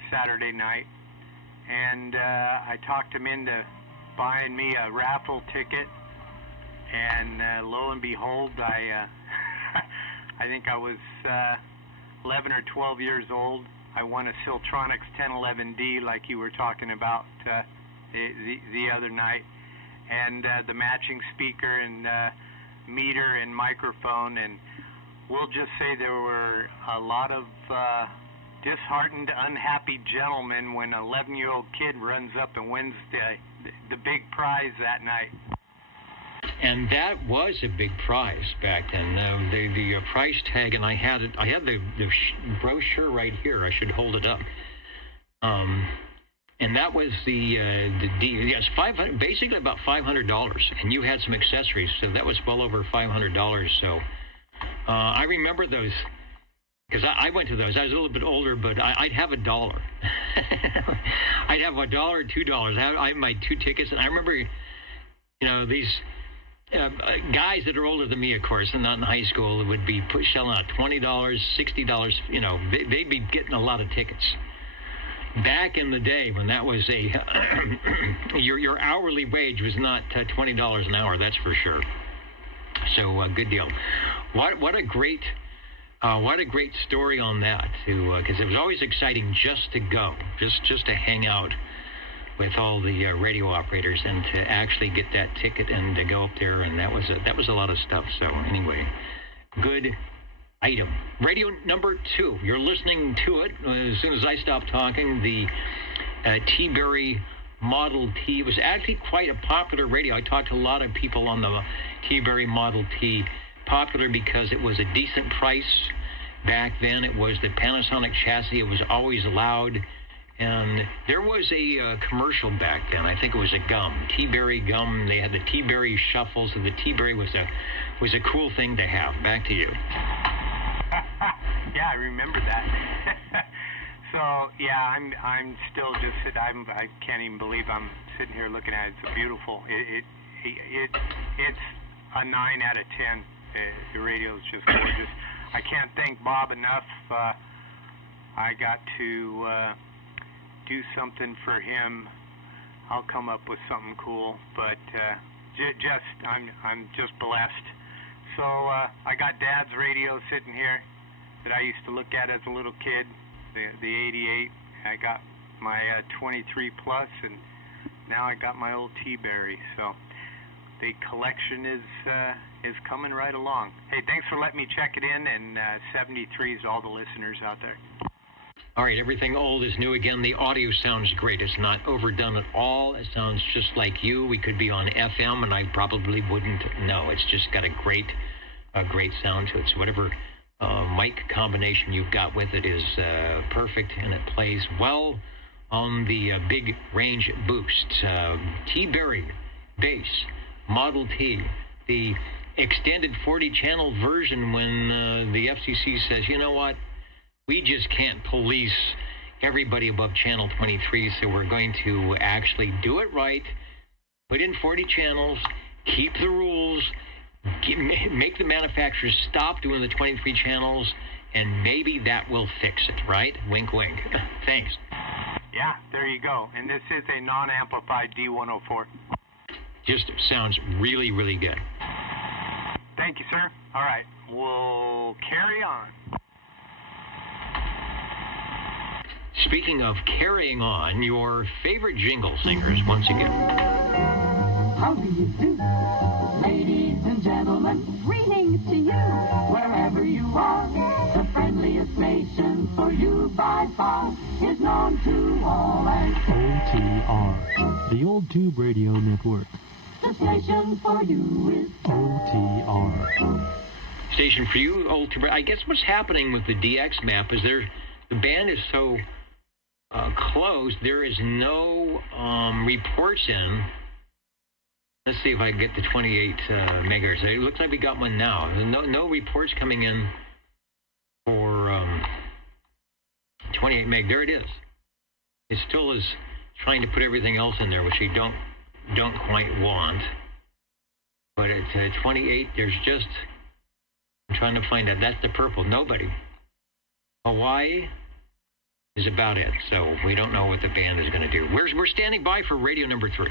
Saturday night, and I talked him into buying me a raffle ticket, and lo and behold, I think I was 11 or 12 years old. I won a Siltronics 1011D like you were talking about the other night, and the matching speaker and meter and microphone, and we'll just say there were a lot of disheartened, unhappy gentlemen when an 11-year-old kid runs up and wins the big prize that night. And that was a big prize back then. The price tag, and I had the brochure right here. I should hold it up. And that was yes, basically about $500, and you had some accessories, so that was well over $500. So I remember those because I went to those. I was a little bit older, but I'd have $1. I'd have $1 or $2. I had my 2 tickets, and I remember, these guys that are older than me, of course, and not in high school, would be shelling out $20, $60. They'd be getting a lot of tickets. Back in the day when that was your hourly wage was not $20 an hour, that's for sure. So good deal. What a great story on that, because it was always exciting just to go, just to hang out with all the radio operators and to actually get that ticket and to go up there, and that was a lot of stuff. So anyway, good item. Radio number 2. You're listening to it. As soon as I stopped talking, the T-Berry Model T was actually quite a popular radio. I talked to a lot of people on the T-Berry Model T. Popular because it was a decent price back then. It was the Panasonic chassis. It was always loud. And there was a commercial back then. I think it was a gum, T-Berry gum. They had the T-Berry shuffles, and the T-Berry was a cool thing to have. Back to you. Yeah, I remember that. So yeah, I'm still just I can't even believe I'm sitting here looking at it. It's beautiful. It's a 9 out of 10. The radio is just gorgeous. I can't thank Bob enough. I got to do something for him. I'll come up with something cool, but I'm just blessed. So I got Dad's radio sitting here that I used to look at as a little kid, the 88. I got my 23 plus, and now I got my old T-Berry. So the collection is coming right along. Hey, thanks for letting me check it in, and 73s to all the listeners out there. All right, everything old is new again. The audio sounds great. It's not overdone at all. It sounds just like you. We could be on FM, and I probably wouldn't know. It's just got a great sound to it. So whatever mic combination you've got with it is perfect, and it plays well on the big range boost. T-Berry bass, Model T, the extended 40-channel version when the FCC says, you know what, we just can't police everybody above channel 23, so we're going to actually do it right, put in 40 channels, keep the rules, make the manufacturers stop doing the 23 channels, and maybe that will fix it, right? Wink, wink. Thanks. Yeah, there you go. And this is a non-amplified D104. Just sounds really, really good. Thank you, sir. All right, we'll carry on. Speaking of carrying on, your favorite jingle singers once again. How do you do? Ladies and gentlemen, greetings to you, wherever you are. The friendliest nation for you by far is known to all as OTR, the Old Tube Radio Network. the station for you is OTR. Station for you, old. I guess what's happening with the DX map is the band is so closed, there is no reports in. Let's see if I can get the 28 megahertz. It looks like we got one now. No reports coming in for 28 meg. There it is. It still is trying to put everything else in there, which we don't quite want. But at 28, there's just, I'm trying to find out. That's the purple. Nobody. Hawaii is about it. So we don't know what the band is going to do. We're standing by for radio number 3.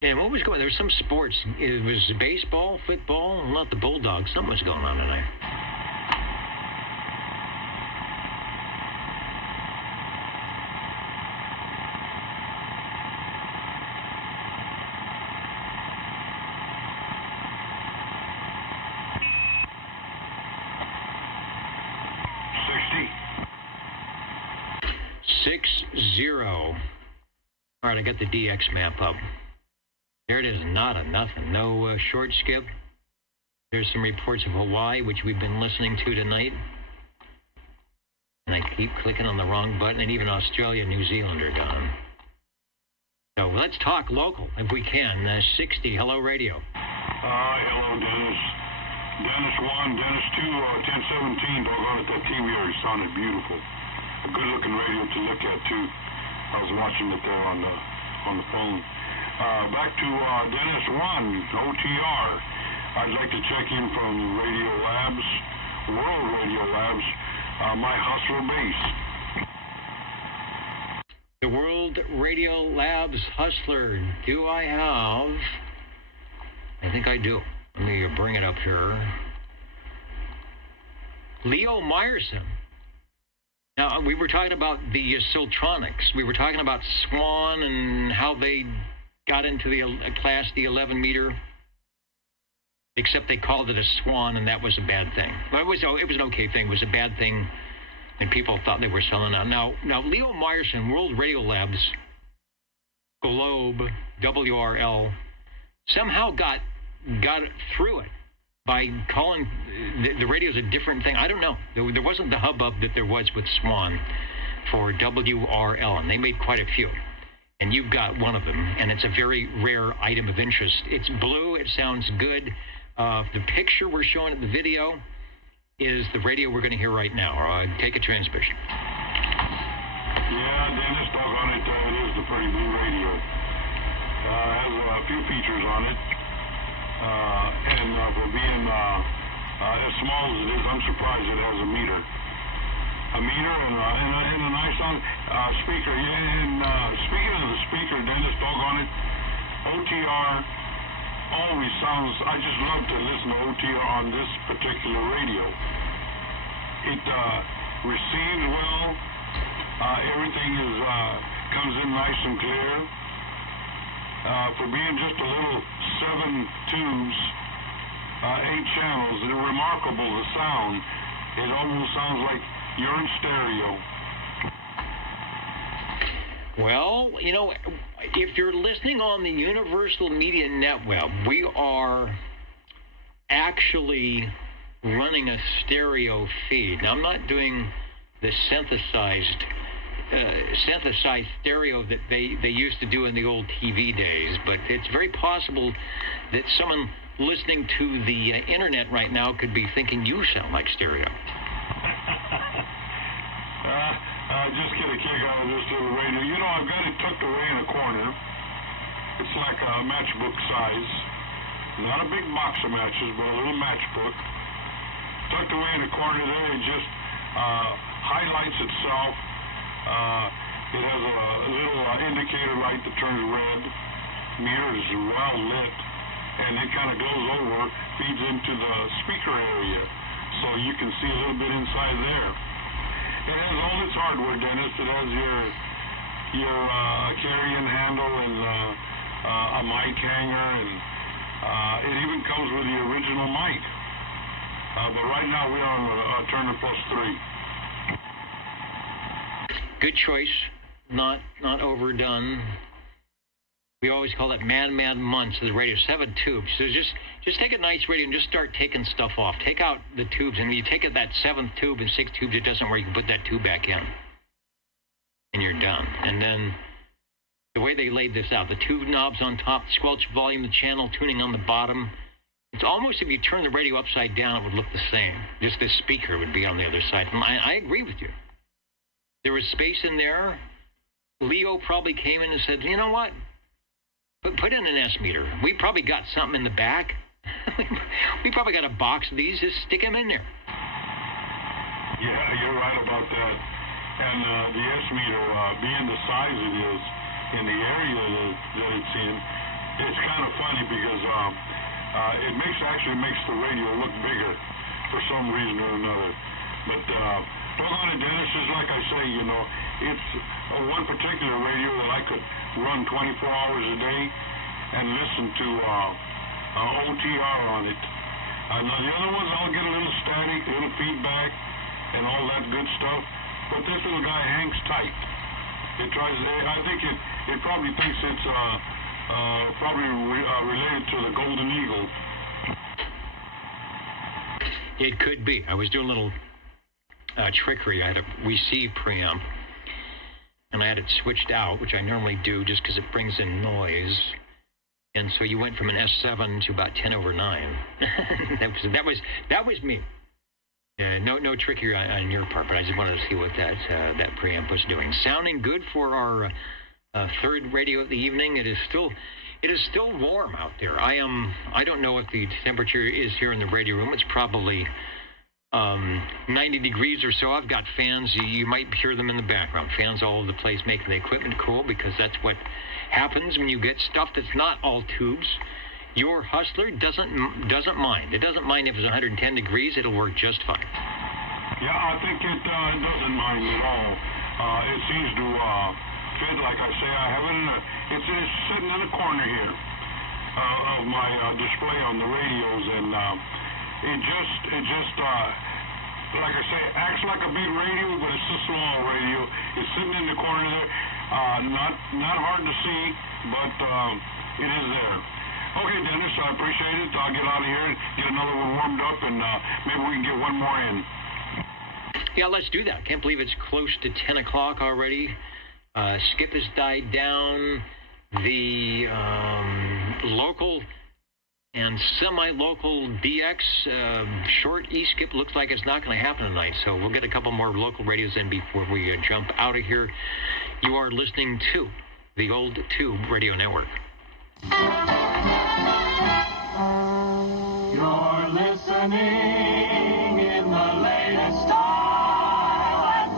And what was going on? There was some sports. It was baseball, football, not the Bulldogs. Something was going on tonight. All right, I got the DX map up. There it is, not a nothing. No short skip. There's some reports of Hawaii, which we've been listening to tonight. And I keep clicking on the wrong button, and even Australia and New Zealand are gone. So let's talk local, if we can. 60, hello, radio. Hello, Dennis. Dennis 1, Dennis 2, 1017, doggone it, that TV already sounded beautiful. A good-looking radio to look at, too. I was watching it there on the phone. Back to Dennis 1, OTR. I'd like to check in from Radio Labs, World Radio Labs, my Hustler base. The World Radio Labs Hustler. Do I have? I think I do. Let me bring it up here. Leo Meyerson. Now, we were talking about the Siltronics. We were talking about Swan and how they got into the class, the 11 meter, except they called it a Swan, and that was a bad thing. But it was an okay thing. It was a bad thing, and people thought they were selling out. Now Leo Meyerson, World Radio Labs, Globe, WRL, somehow got through it by calling the radio's a different thing. I don't know. There wasn't the hubbub that there was with Swan for WRL, and they made quite a few. And you've got one of them, and it's a very rare item of interest. It's blue. It sounds good. The picture we're showing at the video is the radio we're going to hear right now. Take a transmission. Yeah, Dennis, doggone it, it is the pretty blue radio. Has a few features on it. And for being as small as it is, I'm surprised it has a meter. A meter and a nice speaker. Yeah, and speaking of the speaker, Dennis, doggone it, OTR always sounds, I just love to listen to OTR on this particular radio. It receives well. Everything comes in nice and clear. For being just a little 7 tubes, 8 channels, it's remarkable, the sound. It almost sounds like you're in stereo. Well, if you're listening on the Universal Media Network, we are actually running a stereo feed. Now, I'm not doing the synthesized stereo that they used to do in the old TV days, but it's very possible that someone listening to the internet right now could be thinking you sound like stereo. I just get a kick out of this little radio. You know, I've got it tucked away in a corner. It's like a matchbook size. Not a big box of matches, but a little matchbook. Tucked away in a corner there, it just highlights itself. It has a little indicator light that turns red. Mirror is well lit, and it kind of glows over, feeds into the speaker area, so you can see a little bit inside there. It has all its hardware, Dennis. It has your carry-in handle and a mic hanger, and it even comes with the original mic. But right now we are on a Turner Plus 3. Good choice, not overdone. We always call it mad months of the radio. 7 tubes. So just take a nice radio and just start taking stuff off. Take out the tubes, and when you take it that 7th tube and 6 tubes, it doesn't work. You can put that tube back in, and you're done. And then the way they laid this out, the tube knobs on top, the squelch volume, the channel tuning on the bottom. It's almost, if you turn the radio upside down, it would look the same. Just this speaker would be on the other side. And I agree with you. There was space in there. Leo probably came in and said, you know what? Put in an S meter. We probably got something in the back. We probably got a box of these. Just stick them in there. Yeah, you're right about that. And the S meter, being the size it is in the area that it's in, it's kind of funny because it actually makes the radio look bigger for some reason or another. But doggone it, Dennis, just like I say, you know, it's one particular radio that I could run 24 hours a day and listen to OTR on it. Now the other ones, I'll get a little static, a little feedback, and all that good stuff. But this little guy hangs tight. I think it probably thinks it's related to the Golden Eagle. It could be. I was doing a little trickery. I had a receive preamp, and I had it switched out, which I normally do just because it brings in noise. And so you went from an S7 to about 10 over 9. that was me. No trickery on your part, but I just wanted to see what that preamp was doing. Sounding good for our third radio of the evening. It is still warm out there. I don't know what the temperature is here in the radio room. It's probably 90 degrees or so. I've got fans. You might hear them in the background. Fans all over the place making the equipment cool, because that's what happens when you get stuff that's not all tubes. Your Hustler doesn't mind. It doesn't mind if it's 110 degrees. It'll work just fine. Yeah, I think it doesn't mind at all. It seems to fit, like I say. I have it it's sitting in the corner here of my display on the radios, and it just like I say, acts like a big radio, but it's a small radio. It's sitting in the corner there. Not hard to see, but it is there. Okay, Dennis, I appreciate it. I'll get out of here and get another one warmed up, and maybe we can get one more in. Yeah, let's do that. Can't believe it's close to 10 o'clock already. Skip has died down. The local and semi-local DX short E-skip looks like it's not going to happen tonight, so we'll get a couple more local radios in before we jump out of here. You are listening to the Old Tube Radio Network. You're listening in the latest style at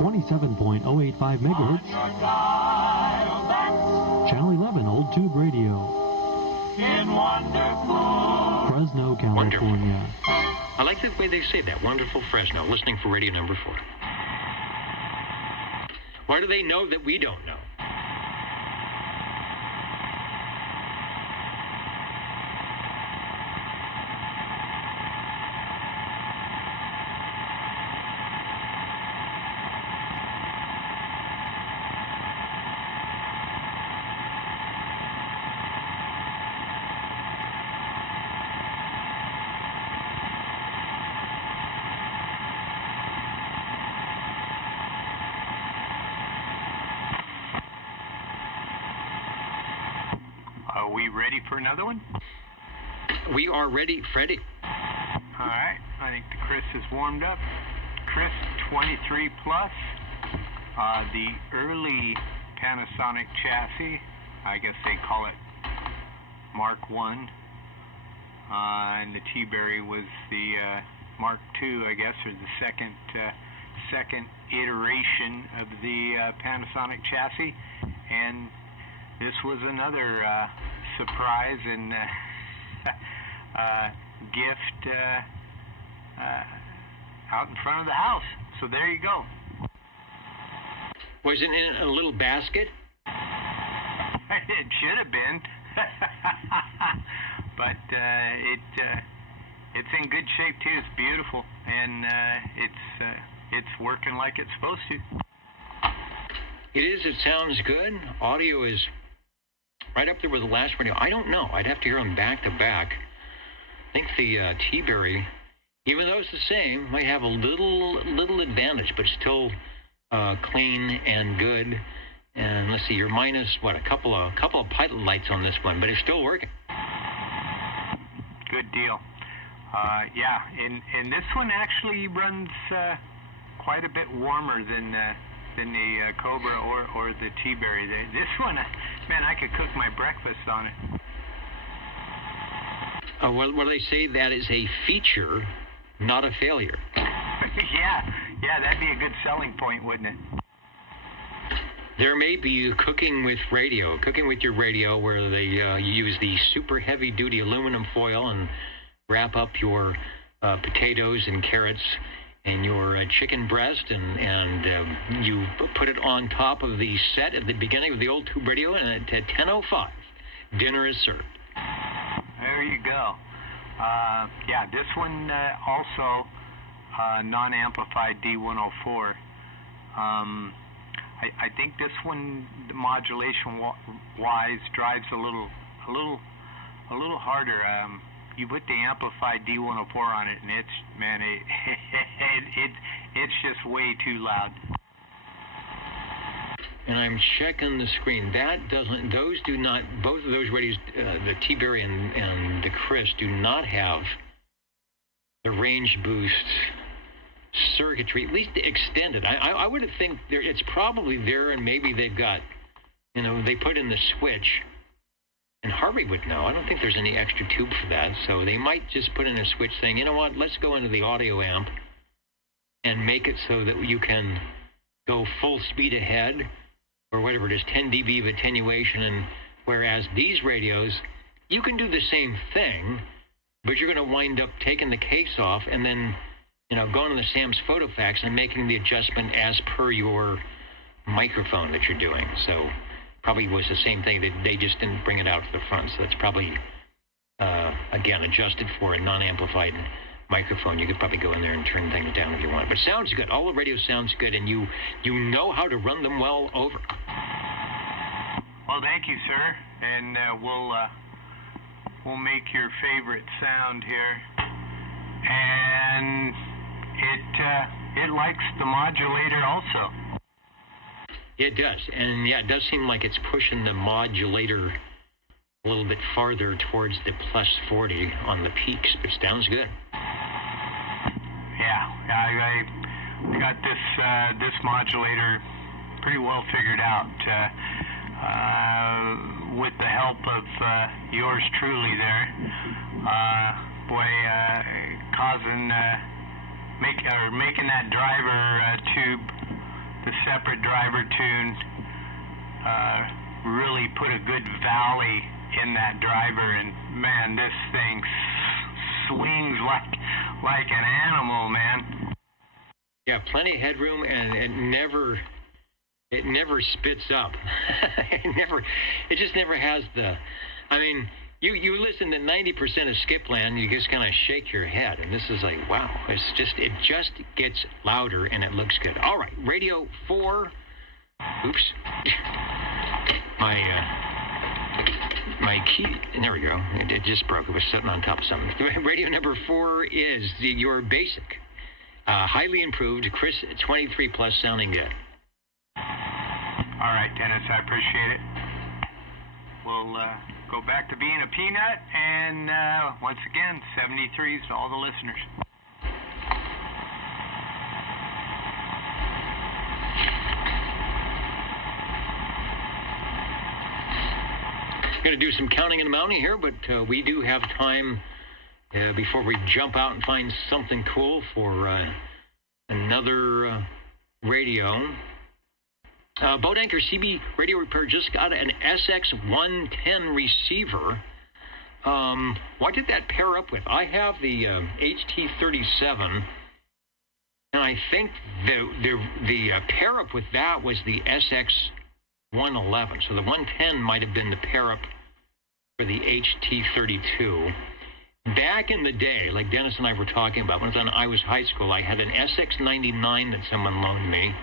27.085 megahertz. Channel 11, Old Tube Radio. In wonderful Fresno, California. Wonderful. I like the way they say that. Wonderful Fresno. Listening for radio number 4. Why do they know that we don't know? Are we ready for another one? We are ready, Freddie. All right. I think the Chris is warmed up. Chris 23 plus. The early Panasonic chassis, I guess they call it Mark 1. And the T-Berry was the Mark 2, I guess, or the second iteration of the Panasonic chassis. And this was another surprise and gift out in front of the house. So there you go. Was it in a little basket? It should have been. But it's in good shape too. It's beautiful, and it's working like it's supposed to. It is. It sounds good. Audio is right up there with the last radio. I don't know. I'd have to hear them back to back. I think the T-Berry, even though it's the same, might have a little advantage, but still clean and good. And let's see, you're minus what, a couple of pilot lights on this one, but it's still working. Good deal. Yeah, and this one actually runs quite a bit warmer than the Cobra or the T-Berry. This one, man, I could cook my breakfast on it. Well, they say that is a feature, not a failure. Yeah, that'd be a good selling point, wouldn't it? There may be cooking with your radio, where they use the super heavy-duty aluminum foil and wrap up your potatoes and carrots and your chicken breast, and you put it on top of the set at the beginning of the old tube radio, and at 10:05, dinner is served. There you go. Yeah, this one also non-amplified D104. I think this one, the modulation wise, drives a little harder. You put the amplified D104 on it, and it's just way too loud. And I'm checking the screen. Those do not, both of those radios, the T-Berry and the Chris, do not have the range boost circuitry, at least extended. I would have think it's probably there, and maybe they've got, they put in the switch, and Harvey would know. I don't think there's any extra tube for that, so they might just put in a switch saying, you know what, let's go into the audio amp and make it so that you can go full speed ahead, or whatever it is, 10 dB of attenuation, and whereas these radios, you can do the same thing, but you're going to wind up taking the case off and then going to the Sam's PhotoFax and making the adjustment as per your microphone that you're doing. So probably was the same thing, that they just didn't bring it out to the front. So it's probably, again, adjusted for a non-amplified microphone. You could probably go in there and turn things down if you want. But it sounds good. All the radio sounds good, and you know how to run them well over. Well, thank you, sir. And we'll make your favorite sound here. And it likes the modulator also. It does, and yeah, it does seem like it's pushing the modulator a little bit farther towards the plus 40 on the peaks, but it sounds good. Yeah, I got this modulator pretty well figured out with the help of yours truly there. Making that driver tube, the separate driver tune, really put a good valley in that driver, and man, this thing swings like an animal, man. Yeah, plenty of headroom, and it never spits up. It just never has the, I mean, you listen to 90% of Skipland, you just kind of shake your head, and this is like, wow, it just gets louder, and it looks good. All right, Radio 4, oops, my key, there we go, it just broke, it was sitting on top of something. Radio number 4 is your basic, highly improved, Chris 23 plus, sounding good. All right, Dennis, I appreciate it. We'll I'll go back to being a peanut, and once again, 73s to all the listeners. Going to do some counting and mounting here, but we do have time before we jump out and find something cool for another radio. Boat Anchor CB Radio Repair just got an SX110 receiver. What did that pair up with? I have the HT37, and I think the pair up with that was the SX111. So the 110 might have been the pair up for the HT32. Back in the day, like Dennis and I were talking about, when I was high school, I had an SX99 that someone loaned me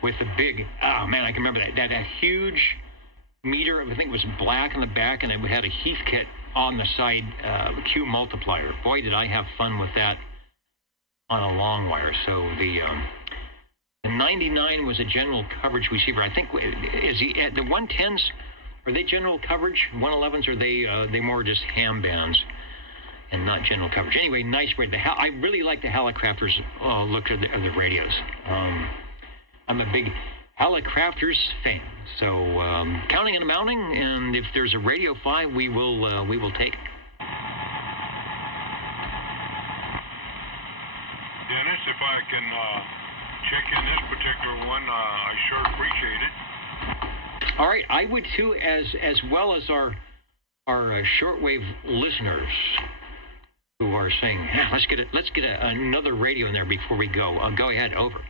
with a big, oh man, I can remember that a huge meter, I think it was black on the back, and it had a Heathkit on the side, Q multiplier. Boy, did I have fun with that on a long wire. So the 99 was a general coverage receiver. I think, is the 110s, are they general coverage? 111s, are they more just ham bands and not general coverage? Anyway, nice radio. I really like the Hallicrafters look of the radios. I'm a big Hallicrafters fan. So counting and mounting, and if there's a Radio 5, we will take it. Dennis, if I can check in this particular one, I sure appreciate it. All right, I would too, as well as our shortwave listeners who are saying, yeah, let's get another radio in there before we go. Go ahead, over.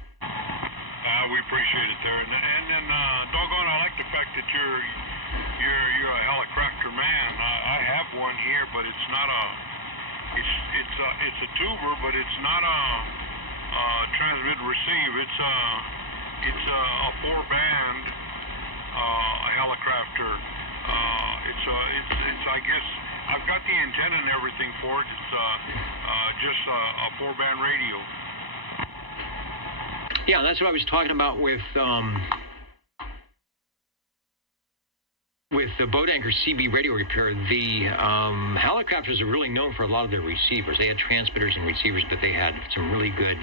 We appreciate it there, and then doggone, I like the fact that you're a Hallicrafter man. I have one here, but it's not it's a tuber, but it's not a transmit receive. It's a 4-band a Hallicrafter. It's I guess I've got the antenna and everything for it. It's just a 4-band radio. Yeah, that's what I was talking about with the Boat Anchor CB Radio Repair. The Hallicrafters are really known for a lot of their receivers. They had transmitters and receivers, but they had some really good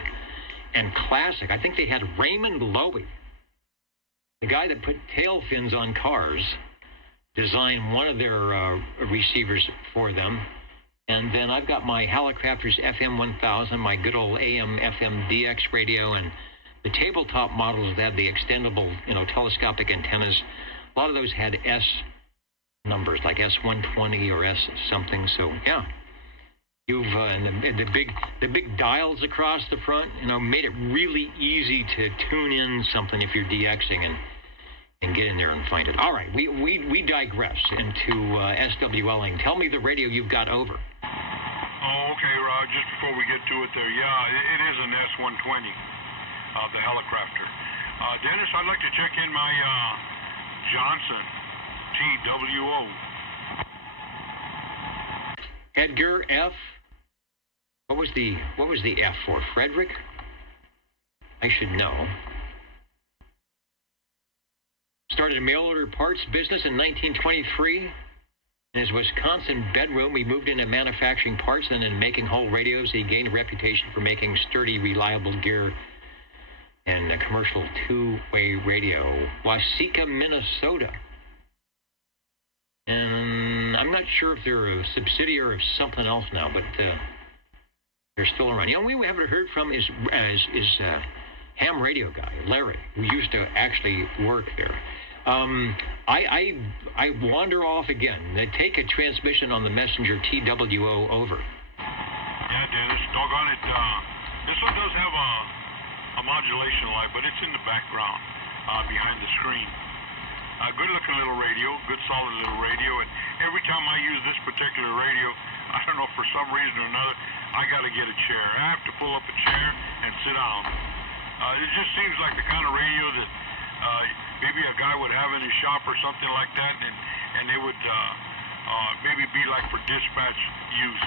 and classic. I think they had Raymond Loewy, the guy that put tail fins on cars, designed one of their receivers for them. And then I've got my Hallicrafters FM 1000, my good old AM FM DX radio, and the tabletop models that had the extendable, telescopic antennas. A lot of those had S numbers, like S120 or S something. So yeah, you've and the big dials across the front, made it really easy to tune in something if you're DXing and get in there and find it. All right, we digress into SWLing. Tell me the radio you've got over. Oh, okay, Rod. Just before we get to it, there, yeah, it is an S120. The Hallicrafter. Dennis, I'd like to check in my Johnson TWO. Edgar F. What was the F for? Frederick? I should know. Started a mail order parts business in 1923. In his Wisconsin bedroom, he moved into manufacturing parts and then making whole radios. He gained a reputation for making sturdy, reliable gear and a commercial two-way radio. Waseca, Minnesota. And I'm not sure if they're a subsidiary of something else now, but they're still around. We haven't heard from is ham radio guy, Larry, who used to actually work there. I wander off again. They take a transmission on the Messenger TWO over. Yeah, Dennis, doggone it. This one does have a modulation light, but it's in the background behind the screen. Good-looking little radio, good solid little radio, and every time I use this particular radio, I don't know, for some reason or another, I got to get a chair. I have to pull up a chair and sit down. It just seems like the kind of radio that maybe a guy would have in his shop or something like that, and it would maybe be like for dispatch use.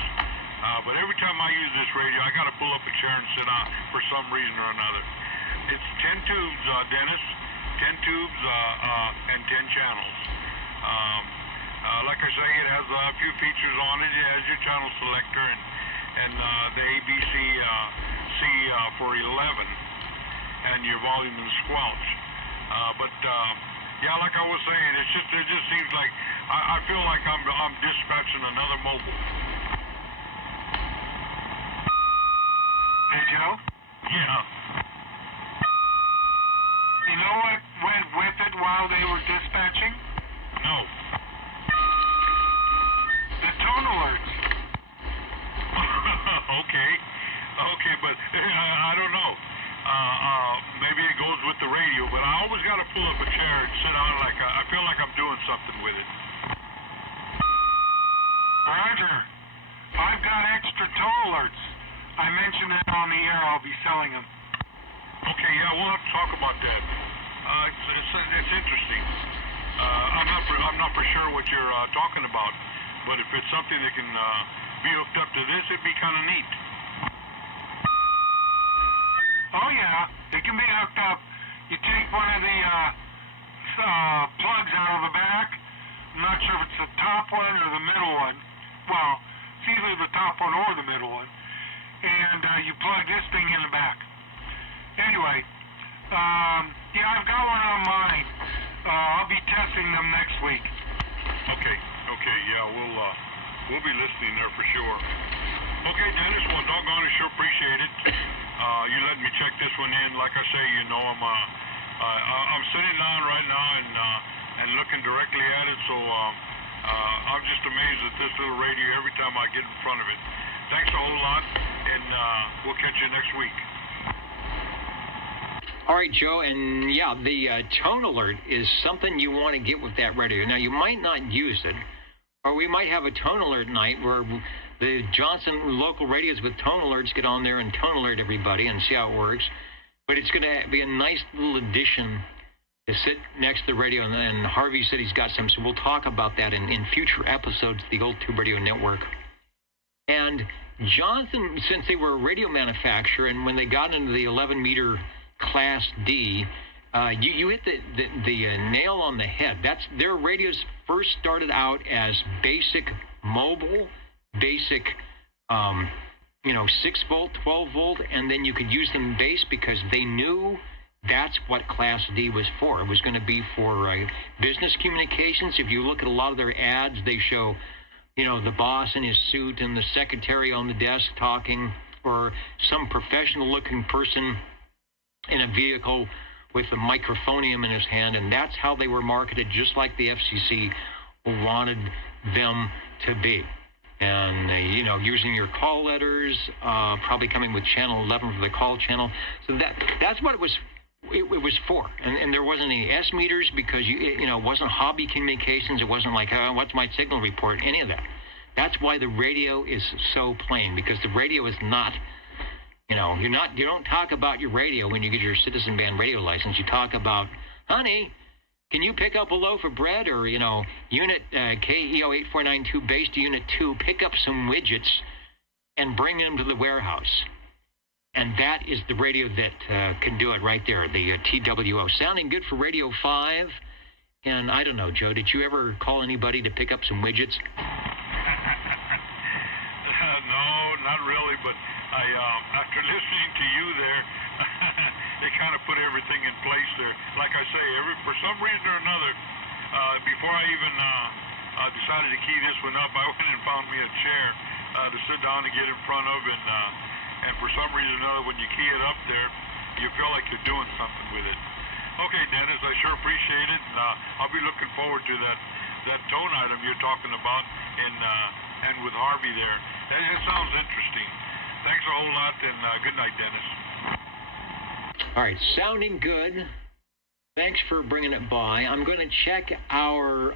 But every time I use this radio, I got to pull up a chair and sit down for some reason or another. It's 10 tubes, Dennis, 10 tubes and 10 channels. like I say, it has a few features on it. It has your channel selector and the ABC C for 11, and your volume and squelch. Yeah, like I was saying, it just seems like I feel like I'm dispatching another mobile. Hey, Joe? Yeah. You know what went with it while they were dispatching? No. The tone alerts. Okay, but I don't know. Maybe it goes with the radio, but I always got to pull up a chair and sit on like I feel like I'm doing something with it. Roger. I've got extra tone alerts. I mentioned that on the air. I'll be selling them. Okay, yeah, we'll have to talk about that. It's interesting. I'm not for sure what you're talking about, but if it's something that can be hooked up to this, it'd be kind of neat. Oh yeah, it can be hooked up. You take one of the plugs out of the back. I'm not sure if it's the top one or the middle one. Well, it's either the top one or the middle one. And you plug this thing in the back. Anyway, yeah, I've got one on mine. I'll be testing them next week. Okay, yeah, we'll be listening there for sure. Okay, Dennis, well, doggone, I sure appreciate it. You let me check this one in. Like I say, you know, I'm sitting down right now and looking directly at it, so I'm just amazed at this little radio every time I get in front of it. Thanks a whole lot, and we'll catch you next week. All right, Joe, and yeah, the tone alert is something you want to get with that radio. Now, you might not use it, or we might have a tone alert night where the Johnson local radios with tone alerts get on there and tone alert everybody and see how it works. But it's going to be a nice little addition to sit next to the radio, and Harvey said he's got some, so we'll talk about that in future episodes of the Old Tube Radio Network. And Johnson, since they were a radio manufacturer, and when they got into the 11-meter Class D, you hit the nail on the head. Their radios first started out as basic mobile, basic 6-volt, 12-volt, and then you could use them base because they knew that's what Class D was for. It was going to be for business communications. If you look at a lot of their ads, they show, the boss in his suit and the secretary on the desk talking, or some professional-looking person in a vehicle with a microphonium in his hand, and that's how they were marketed, just like the FCC wanted them to be. And, using your call letters, probably coming with channel 11 for the call channel. So that's what it was for. And there wasn't any S meters because, it wasn't hobby communications. It wasn't like, what's my signal report, any of that. That's why the radio is so plain, because the radio is not, you don't talk about your radio when you get your citizen band radio license. You talk about, honey, can you pick up a loaf of bread? Or, unit KEO8492 base to unit 2, pick up some widgets and bring them to the warehouse. And that is the radio that can do it right there, the TWO. Sounding good for Radio 5. And I don't know, Joe, did you ever call anybody to pick up some widgets? No, not really, but after listening to you there, they kind of put everything in place there. Like I say, for some reason or another, before I even decided to key this one up, I went and found me a chair to sit down and get in front of, and for some reason or another, when you key it up there, you feel like you're doing something with it. Okay, Dennis, I sure appreciate it, and I'll be looking forward to that tone item you're talking about, and with Harvey there. It sounds interesting. Thanks a whole lot, and good night, Dennis. All right, sounding good. Thanks for bringing it by. I'm going to check our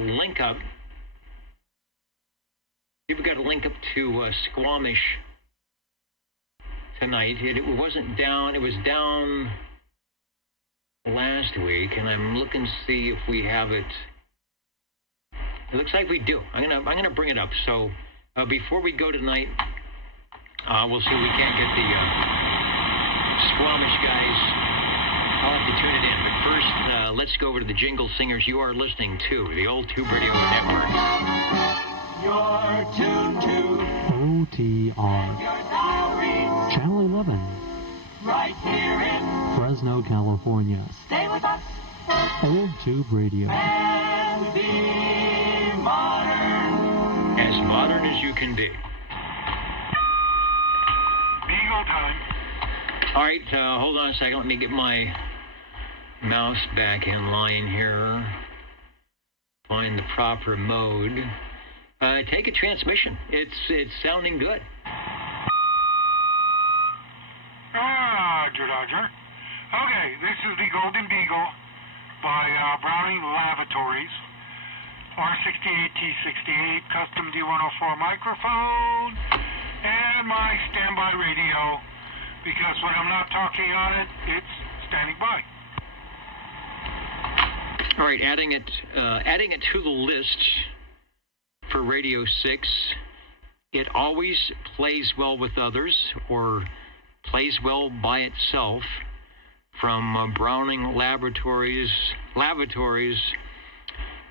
link up. We've got a link up to Squamish tonight. It wasn't down. It was down last week, and I'm looking to see if we have it. It looks like we do. I'm gonna bring it up. So before we go tonight, we'll see if we can't get the Squamish guys I'll have to tune it in. But first, let's go over to the Jingle Singers. You are listening to the Old Tube Radio Network. You're tuned to OTR. Channel 11. right here in Fresno, California. Stay with us Old Tube Radio. and be modern. As modern as you can be. Beagle time. All right, hold on a second. Let me get my mouse back in line here. Find the proper mode. Take a transmission. It's sounding good. Roger. Okay, this is the Golden Beagle by Browning Lavatories. R68T68 custom D104 microphone and my standby radio, because when I'm not talking on it, it's standing by. All right, adding it to the list for Radio 6. It always plays well with others or plays well by itself. From Browning Lavatories,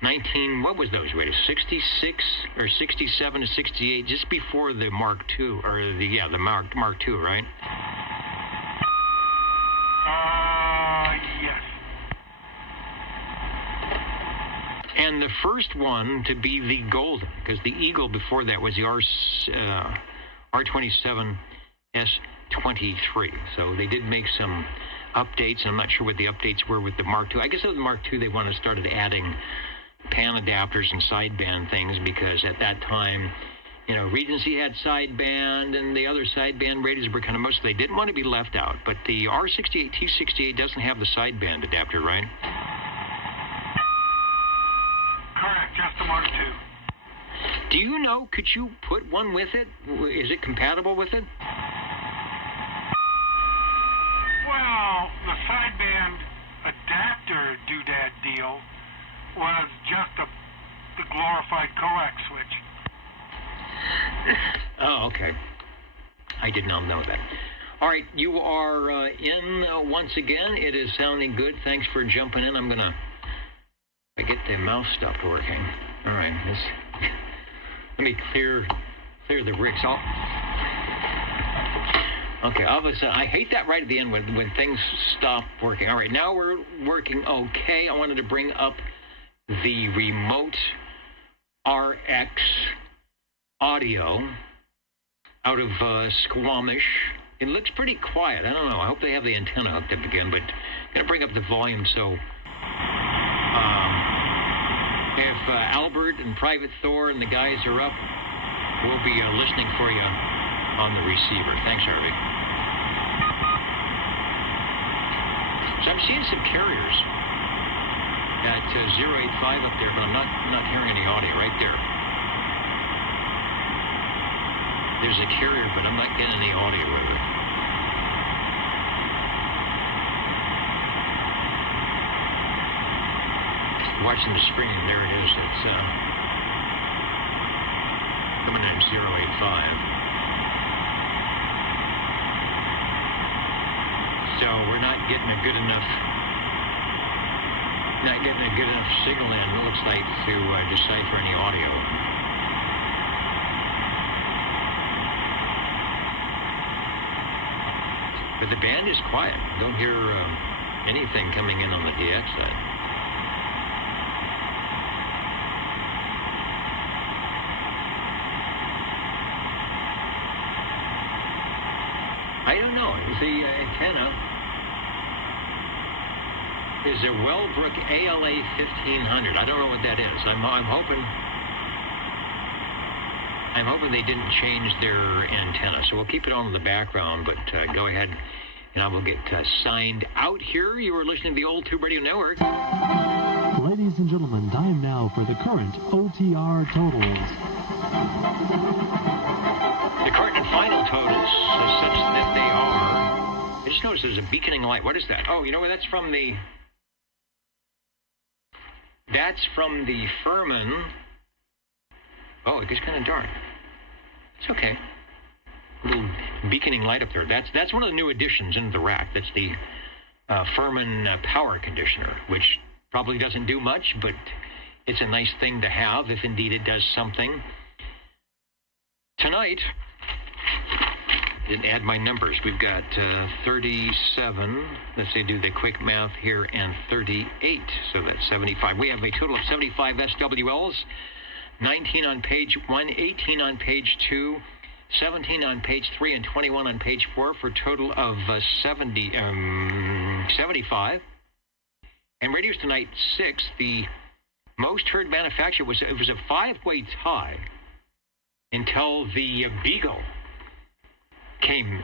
19, what was those radios? 66 or 67 to 68, just before the Mark II, or the Mark II, right? Yes. And the first one to be the Golden, because the Eagle before that was the R27 S23. So they did make some updates, and I'm not sure what the updates were with the Mark II. I guess with the Mark II, they started adding pan adapters and sideband things, because at that time, Regency had sideband, and the other sideband radios were kind of most. They didn't want to be left out. But the R68 T68 doesn't have the sideband adapter, right? Correct, just the Mark II. Do you know? Could you put one with it? Is it compatible with it? Well, the sideband adapter doodad deal was just the glorified coax switch. Oh, okay. I did not know that. All right, you are in once again. It is sounding good. Thanks for jumping in. I get the mouse stopped working. All right, let me clear the rigs. Okay, all of a sudden, I hate that right at the end when things stop working. All right, now we're working okay. I wanted to bring up the remote RX audio out of Squamish. It looks pretty quiet. I don't know. I hope they have the antenna hooked up again, but I'm going to bring up the volume so if Albert and Private Thor and the guys are up, we'll be listening for you on the receiver. Thanks, Harvey. So I'm seeing some carriers at 085 up there, but I'm not hearing any audio right there. There's a carrier, but I'm not getting any audio with it. Watching the screen, there it is. It's coming in 085. So we're not getting a good enough signal in, it looks like, to decipher any audio. But the band is quiet. Don't hear anything coming in on the DX side. I don't know. The antenna is a Wellbrook ALA 1500. I don't know what that is. I'm hoping they didn't change their antenna. So we'll keep it on in the background, but go ahead and I will get signed out here. You are listening to the Old Tube Radio Network. Ladies and gentlemen, time now for the current OTR totals. The current and final totals, such that they are... I just noticed there's a beaconing light. What is that? Oh, you know what? That's from the Furman. Oh, it gets kind of dark. It's okay. A little beaconing light up there. That's one of the new additions into the rack. That's the Furman power conditioner, which probably doesn't do much, but it's a nice thing to have if indeed it does something. Tonight, didn't add my numbers. We've got 37, let's say do the quick math here, and 38, so that's 75. We have a total of 75 SWLs, 19 on page 1, 18 on page 2, 17 on page 3, and 21 on page 4, for a total of 75. And Radios Tonight 6, the most heard manufacturer, it was a 5-way tie until the Beagle came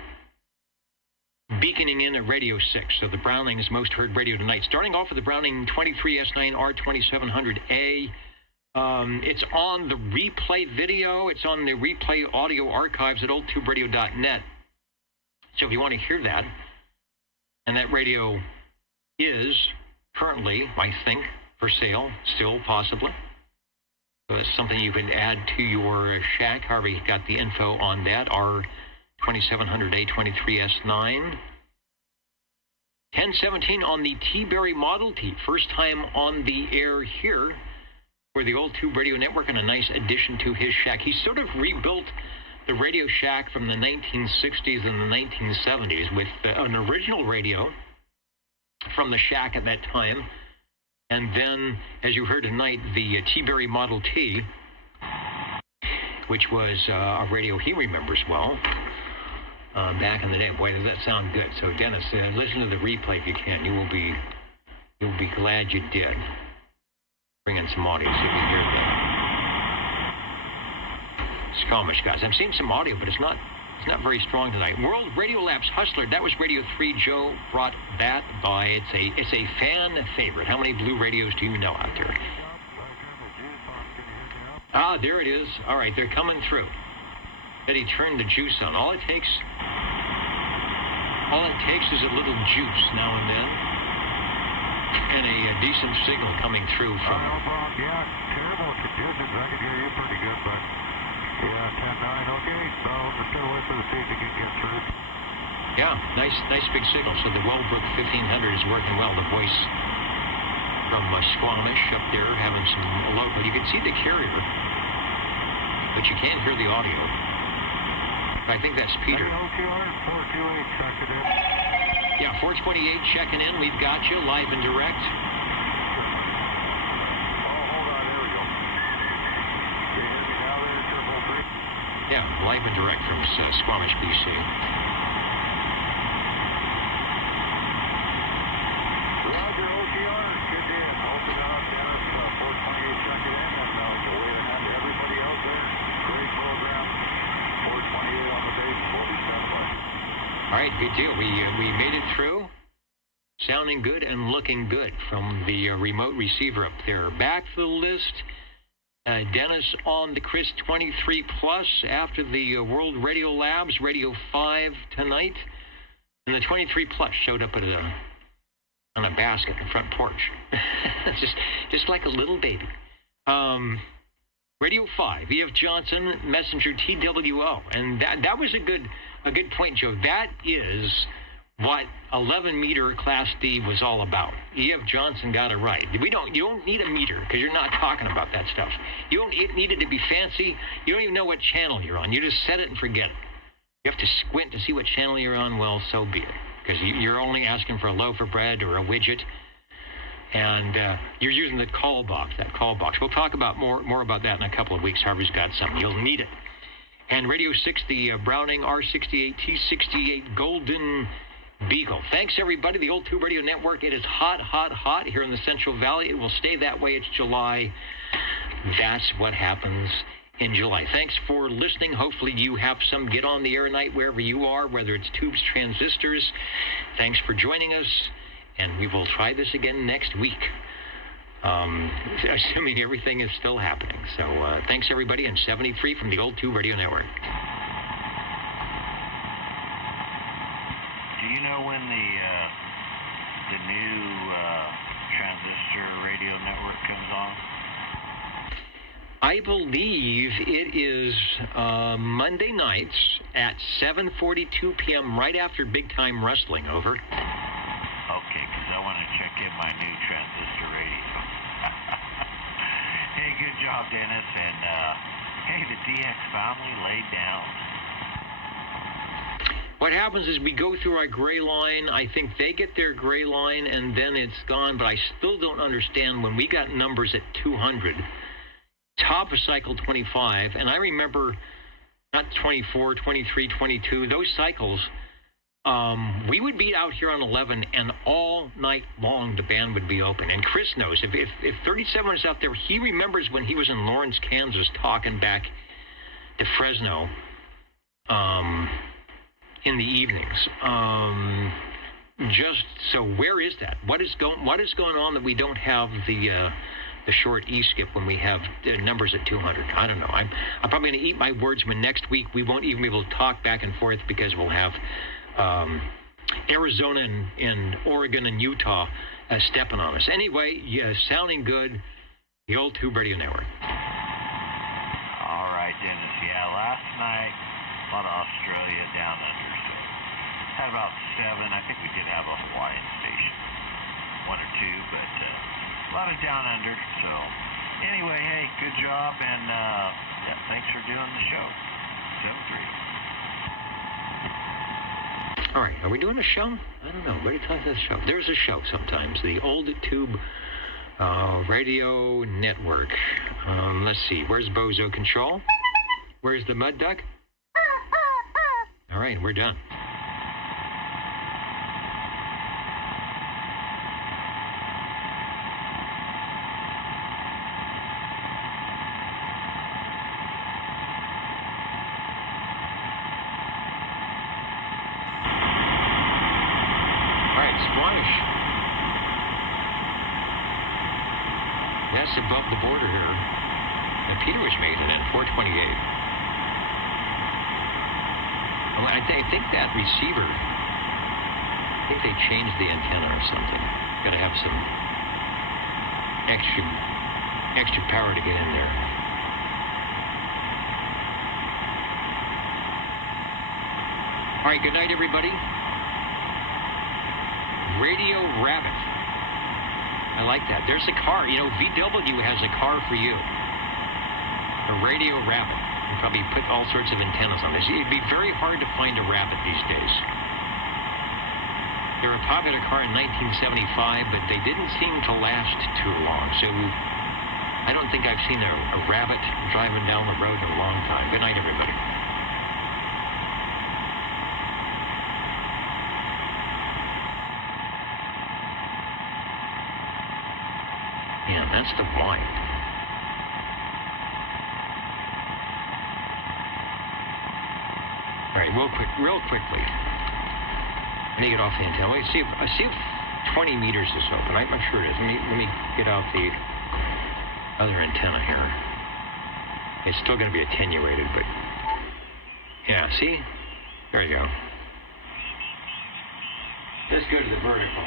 beaconing in at Radio 6. So the Browning's most heard radio tonight. Starting off with the Browning 23S9R2700A. It's on the replay video. It's on the replay audio archives at oldtuberadio.net. So if you want to hear that, and that radio is currently, I think, for sale, still possibly. So that's something you could add to your shack. However, you got the info on that. R2700A 23S9. 1017 on the T-Berry Model T. First time on the air here for the Old Tube Radio Network, and a nice addition to his shack. He sort of rebuilt the Radio Shack from the 1960s and the 1970s with an original radio from the shack at that time. And then, as you heard tonight, the T-Berry Model T, which was a radio he remembers well back in the day. Boy, does that sound good. So, Dennis, listen to the replay if you can. You'll be glad you did. Bring in some audio so you can hear the Squamish guys. I'm seeing some audio, but it's not very strong tonight. World Radio Labs Hustler. That was Radio 3. Joe brought that by. It's a fan favorite. How many blue radios do you know out there? Ah, there it is. All right, they're coming through. That he turned the juice on. All it takes is a little juice now and then, and a decent signal coming through from. Yeah, terrible conditions. I can hear you pretty good, but yeah, 10-9. Okay, so we're still waiting for the see if you can get through. Yeah, nice big signal. So the Wellbrook 1500 is working well. The voice from Squamish up there having some local. You can see the carrier, but you can't hear the audio. I think that's Peter. Yeah, 428 checking in. We've got you live and direct. Oh, hold on. There we go. Can you hear me now there, Turbo 3? Yeah, live and direct from Squamish, BC. Roger, OTR. Good in. Open up, Dennis. 428 checking in. And go wait ahead to everybody out there. Great program. 428 on the base. 47 by. All right, good deal. We made it through. Sounding good and looking good from the remote receiver up there. Back to the list. Dennis on the Chris 23 Plus after the World Radio Labs, Radio 5 tonight. And the 23 Plus showed up on a basket in the front porch. just like a little baby. Radio 5, E.F. Johnson, Messenger TWO. And that was a good point, Joe. That is what 11-meter Class D was all about. E.F. Johnson got it right. You don't need a meter because you're not talking about that stuff. You don't need it to be fancy. You don't even know what channel you're on. You just set it and forget it. You have to squint to see what channel you're on. Well, so be it, because you're only asking for a loaf of bread or a widget. And you're using the call box, that call box. We'll talk about more about that in a couple of weeks. Harvey's got something. You'll need it. And Radio 6, the Browning R68 T68 Golden Beagle. Thanks, everybody. The Old Tube Radio Network. It is hot, hot, hot here in the Central Valley. It will stay that way. It's July. That's what happens in July. Thanks for listening. Hopefully you have some get on the air night wherever you are, whether it's tubes, transistors. Thanks for joining us. And we will try this again next week, assuming everything is still happening. So thanks, everybody, and 73 from the Old Tube Radio Network. Do you know when the new transistor radio network comes on? I believe it is Monday nights at 7:42 p.m. right after Big Time Wrestling. Over. Okay. out, Dennis, and hey, the DX family laid down. What happens is we go through our gray line. I think they get their gray line, and then it's gone. But I still don't understand when we got numbers at 200, top of cycle 25, and I remember not 24, 23, 22, those cycles, we would be out here on 11, and all night long the band would be open. And Chris knows, if 37 is out there, he remembers when he was in Lawrence, Kansas, talking back to Fresno, in the evenings. Just so, where is that? What is going on that we don't have the short E-skip when we have numbers at 200? I don't know. I'm probably going to eat my words when next week we won't even be able to talk back and forth because we'll have Arizona and Oregon and Utah stepping on us. Anyway, yeah, sounding good. The old Tube Radio Network. All right, Dennis. Yeah, last night, a lot of Australia down under. So had about 7. I think we did have a Hawaiian station, 1 or 2, but a lot of down under. So anyway, hey, good job, and yeah, thanks for doing the show. 7-3. All right, are we doing a show? I don't know. Ready to talk about the show? There's a show sometimes. The old Tube Radio Network. Let's see. Where's Bozo Control? Where's the Mud Duck? All right, we're done. That's above the border here. And Peter was making it 428. Well, I think that receiver, I think they changed the antenna or something. Got to have some extra power to get in there. All right, good night, everybody. Radio Rabbit. I like that. There's a car. You know, VW has a car for you. A Radio Rabbit. You probably put all sorts of antennas on this. It'd be very hard to find a Rabbit these days. They were a popular car in 1975, but they didn't seem to last too long. So I don't think I've seen a Rabbit driving down the road in a long time. Good night, everybody. Yeah, that's the wine. All right, real quickly. Let me get off the antenna. Let me see if 20 meters is open. I'm sure it is. Let me get out the other antenna here. It's still going to be attenuated, but yeah. See, there you go. Let's go to the vertical.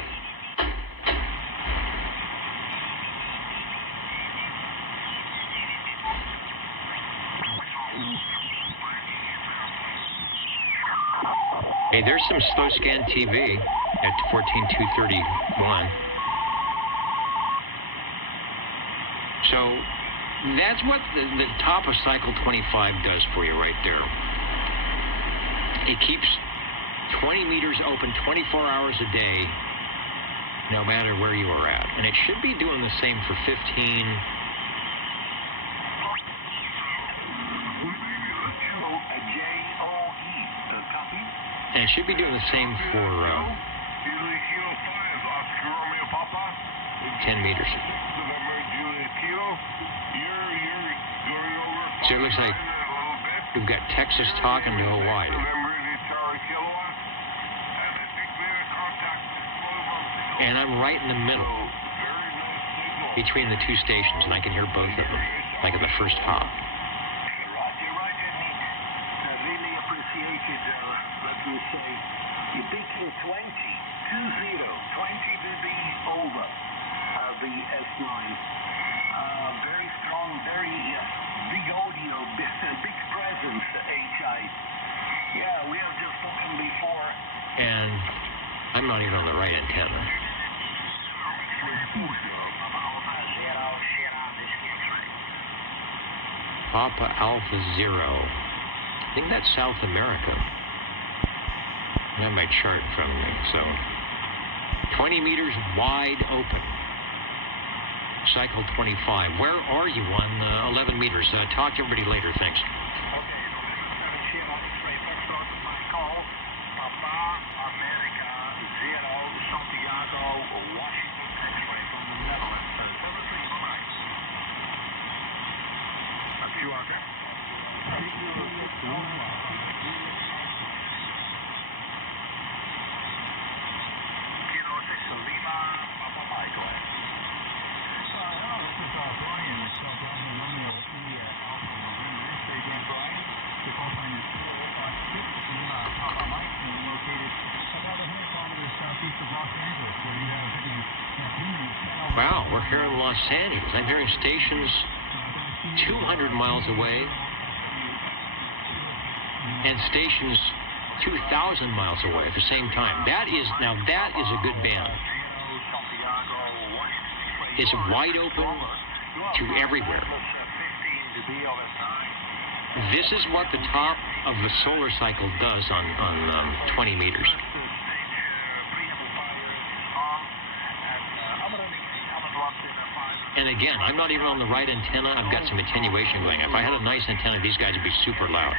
Hey, there's some slow scan TV at 14231. So that's what the top of cycle 25 does for you right there. It keeps 20 meters open 24 hours a day, no matter where you are at. And it should be doing the same for 15. And it should be doing the same for 10 meters. So it looks like we've got Texas talking to Hawaii. And I'm right in the middle between the two stations, and I can hear both of them, like at the first hop. You're taking 20 dB over the S9. Very strong, very big audio, big presence, HI. Yeah, we have just spoken before. And I'm not even on the right antenna. Papa Alpha Zero. I think that's South America. I have my chart in front of me. So 20 meters wide open. Cycle 25. Where are you on 11 meters? Talk to everybody later. Thanks. Wow, we're here in Los Angeles. I'm hearing stations 200 miles away and stations 2,000 miles away at the same time. That is a good band. It's wide open to everywhere. This is what the top of the solar cycle does on 20 meters. And again, I'm not even on the right antenna. I've got some attenuation going. If I had a nice antenna, these guys would be super loud.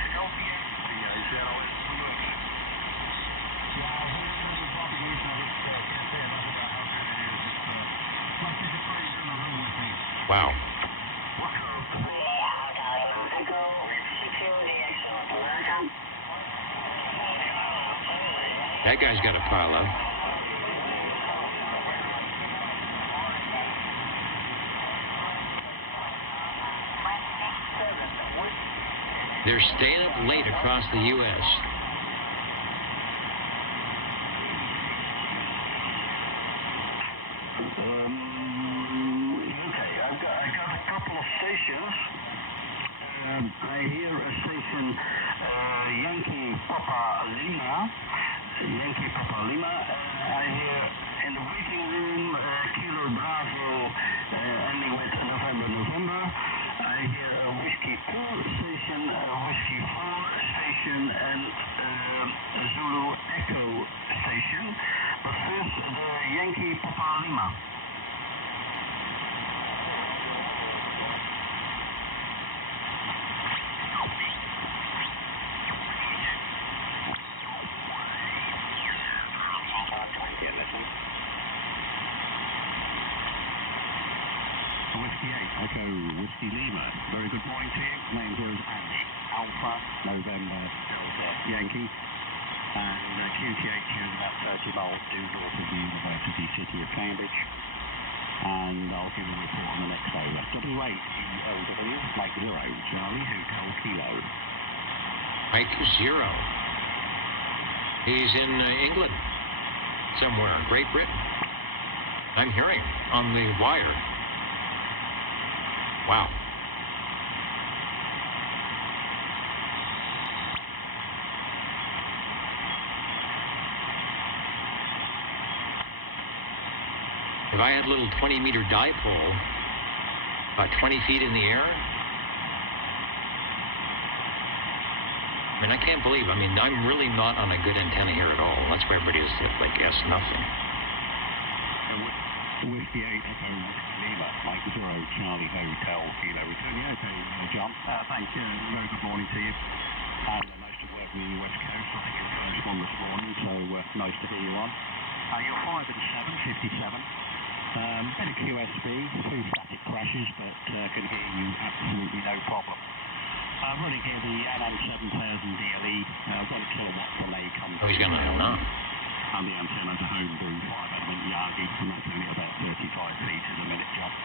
Wow. That guy's got a pile up. They're staying up late across the U.S. Okay, I got a couple of stations. I hear a station, Yankee Papa Lima. I hear in the waiting room, Kilo Bravo, ending with November. I hear a Whiskey 2 station, a Whiskey 4 station, and a Zulu Echo station. But first, the Yankee Papa Lima. Whiskey 8, Echo Whiskey Lima. Very good morning to you. Name here is Ash Alpha, November Delta Yankee. And QTH is about 30 miles due north of the University City of Cambridge. And I'll give you a report on the next over. W8ELW, Mike 0, Charlie, Hotel Kilo. Mike 0. He's in England, somewhere, Great Britain. I'm hearing on the wire. Wow. If I had a little 20-meter dipole, about 20 feet in the air, I mean, I can't believe, I'm really not on a good antenna here at all. That's why everybody is like S nothing. Whiskey 8, Echo Lima, Mike 0, Charlie Hotel Kilo. Return you okay, John? Thank you. Very good morning to you. Most of working in the West Coast. I think you're the first one this morning, so nice to hear you on. You're 5 and 7, 57. Bit of QSB, 2 static crashes, but can hear you absolutely no problem. I'm running here the LM7000 DLE, 1 kilowatt delay comes. Oh, he's going to know now. And the antenna's a homebrew 5-element Yagi, and that's only about 35 litres a minute, John.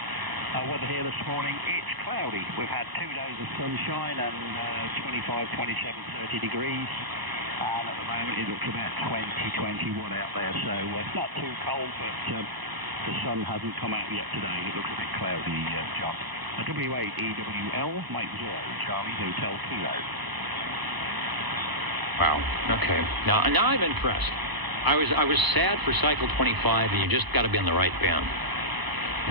Weather here this morning, it's cloudy. We've had 2 days of sunshine and 25, 27, 30 degrees. And at the moment it looks about 20, 21 out there, so it's not too cold, but the sun hasn't come out yet today. It looks a bit cloudy, John. W8EWL, Mike 0, Charlie Hotel Kilo. Wow, okay. Now I'm impressed. I was sad for Cycle 25, and you just got to be on the right band.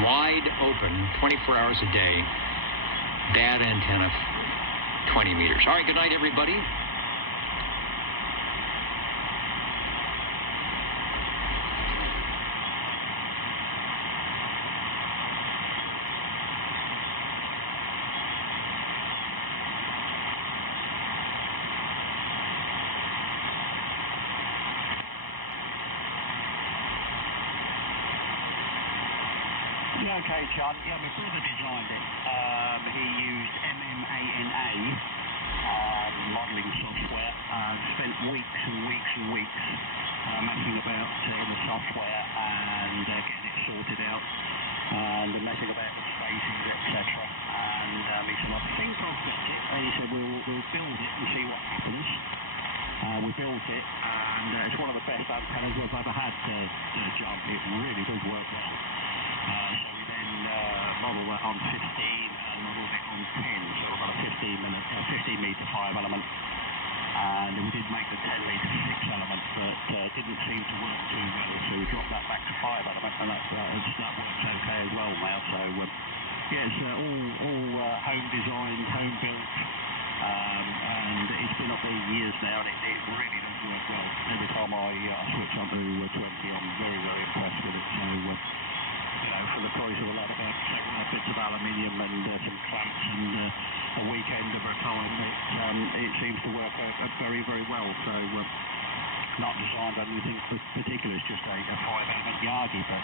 Wide open, 24 hours a day. Bad antenna, 20 meters. All right, good night, everybody. Yeah, okay, John. Yeah, my brother designed it. He used MMA modelling software and spent weeks and weeks and weeks messing about in the software and getting it sorted out and messing about with spacings, etc. And he said, I think I've got it. And he said, we'll build it and see what happens. We built it, and it's one of the best antennas I've ever had, John. It really does work well. So we then modelled that on 15 and modelled it on 10, so about a 15 metre 5 element. And we did make the 10 metre 6 element, but didn't seem to work too well, so we dropped that back to 5 element, and that works okay as well now. So yeah, it's all home designed, home built, and it's been up there years now, and it really does work well. Every time I switch on to 20, I'm very, very impressed with it. So for the price of about 7 bits of aluminium and some clamps and a weekend of a time, it seems to work out very, very well. So not designed on anything particular, it's just a 5-element Yagi, but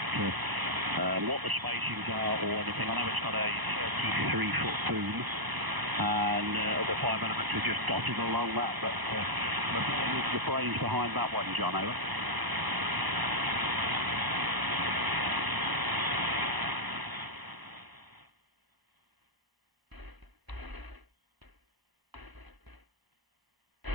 what the spacings are or anything, I know it's got a 33-foot boom, and the 5 elements are just dotted along that, but the brains behind that one, John, over.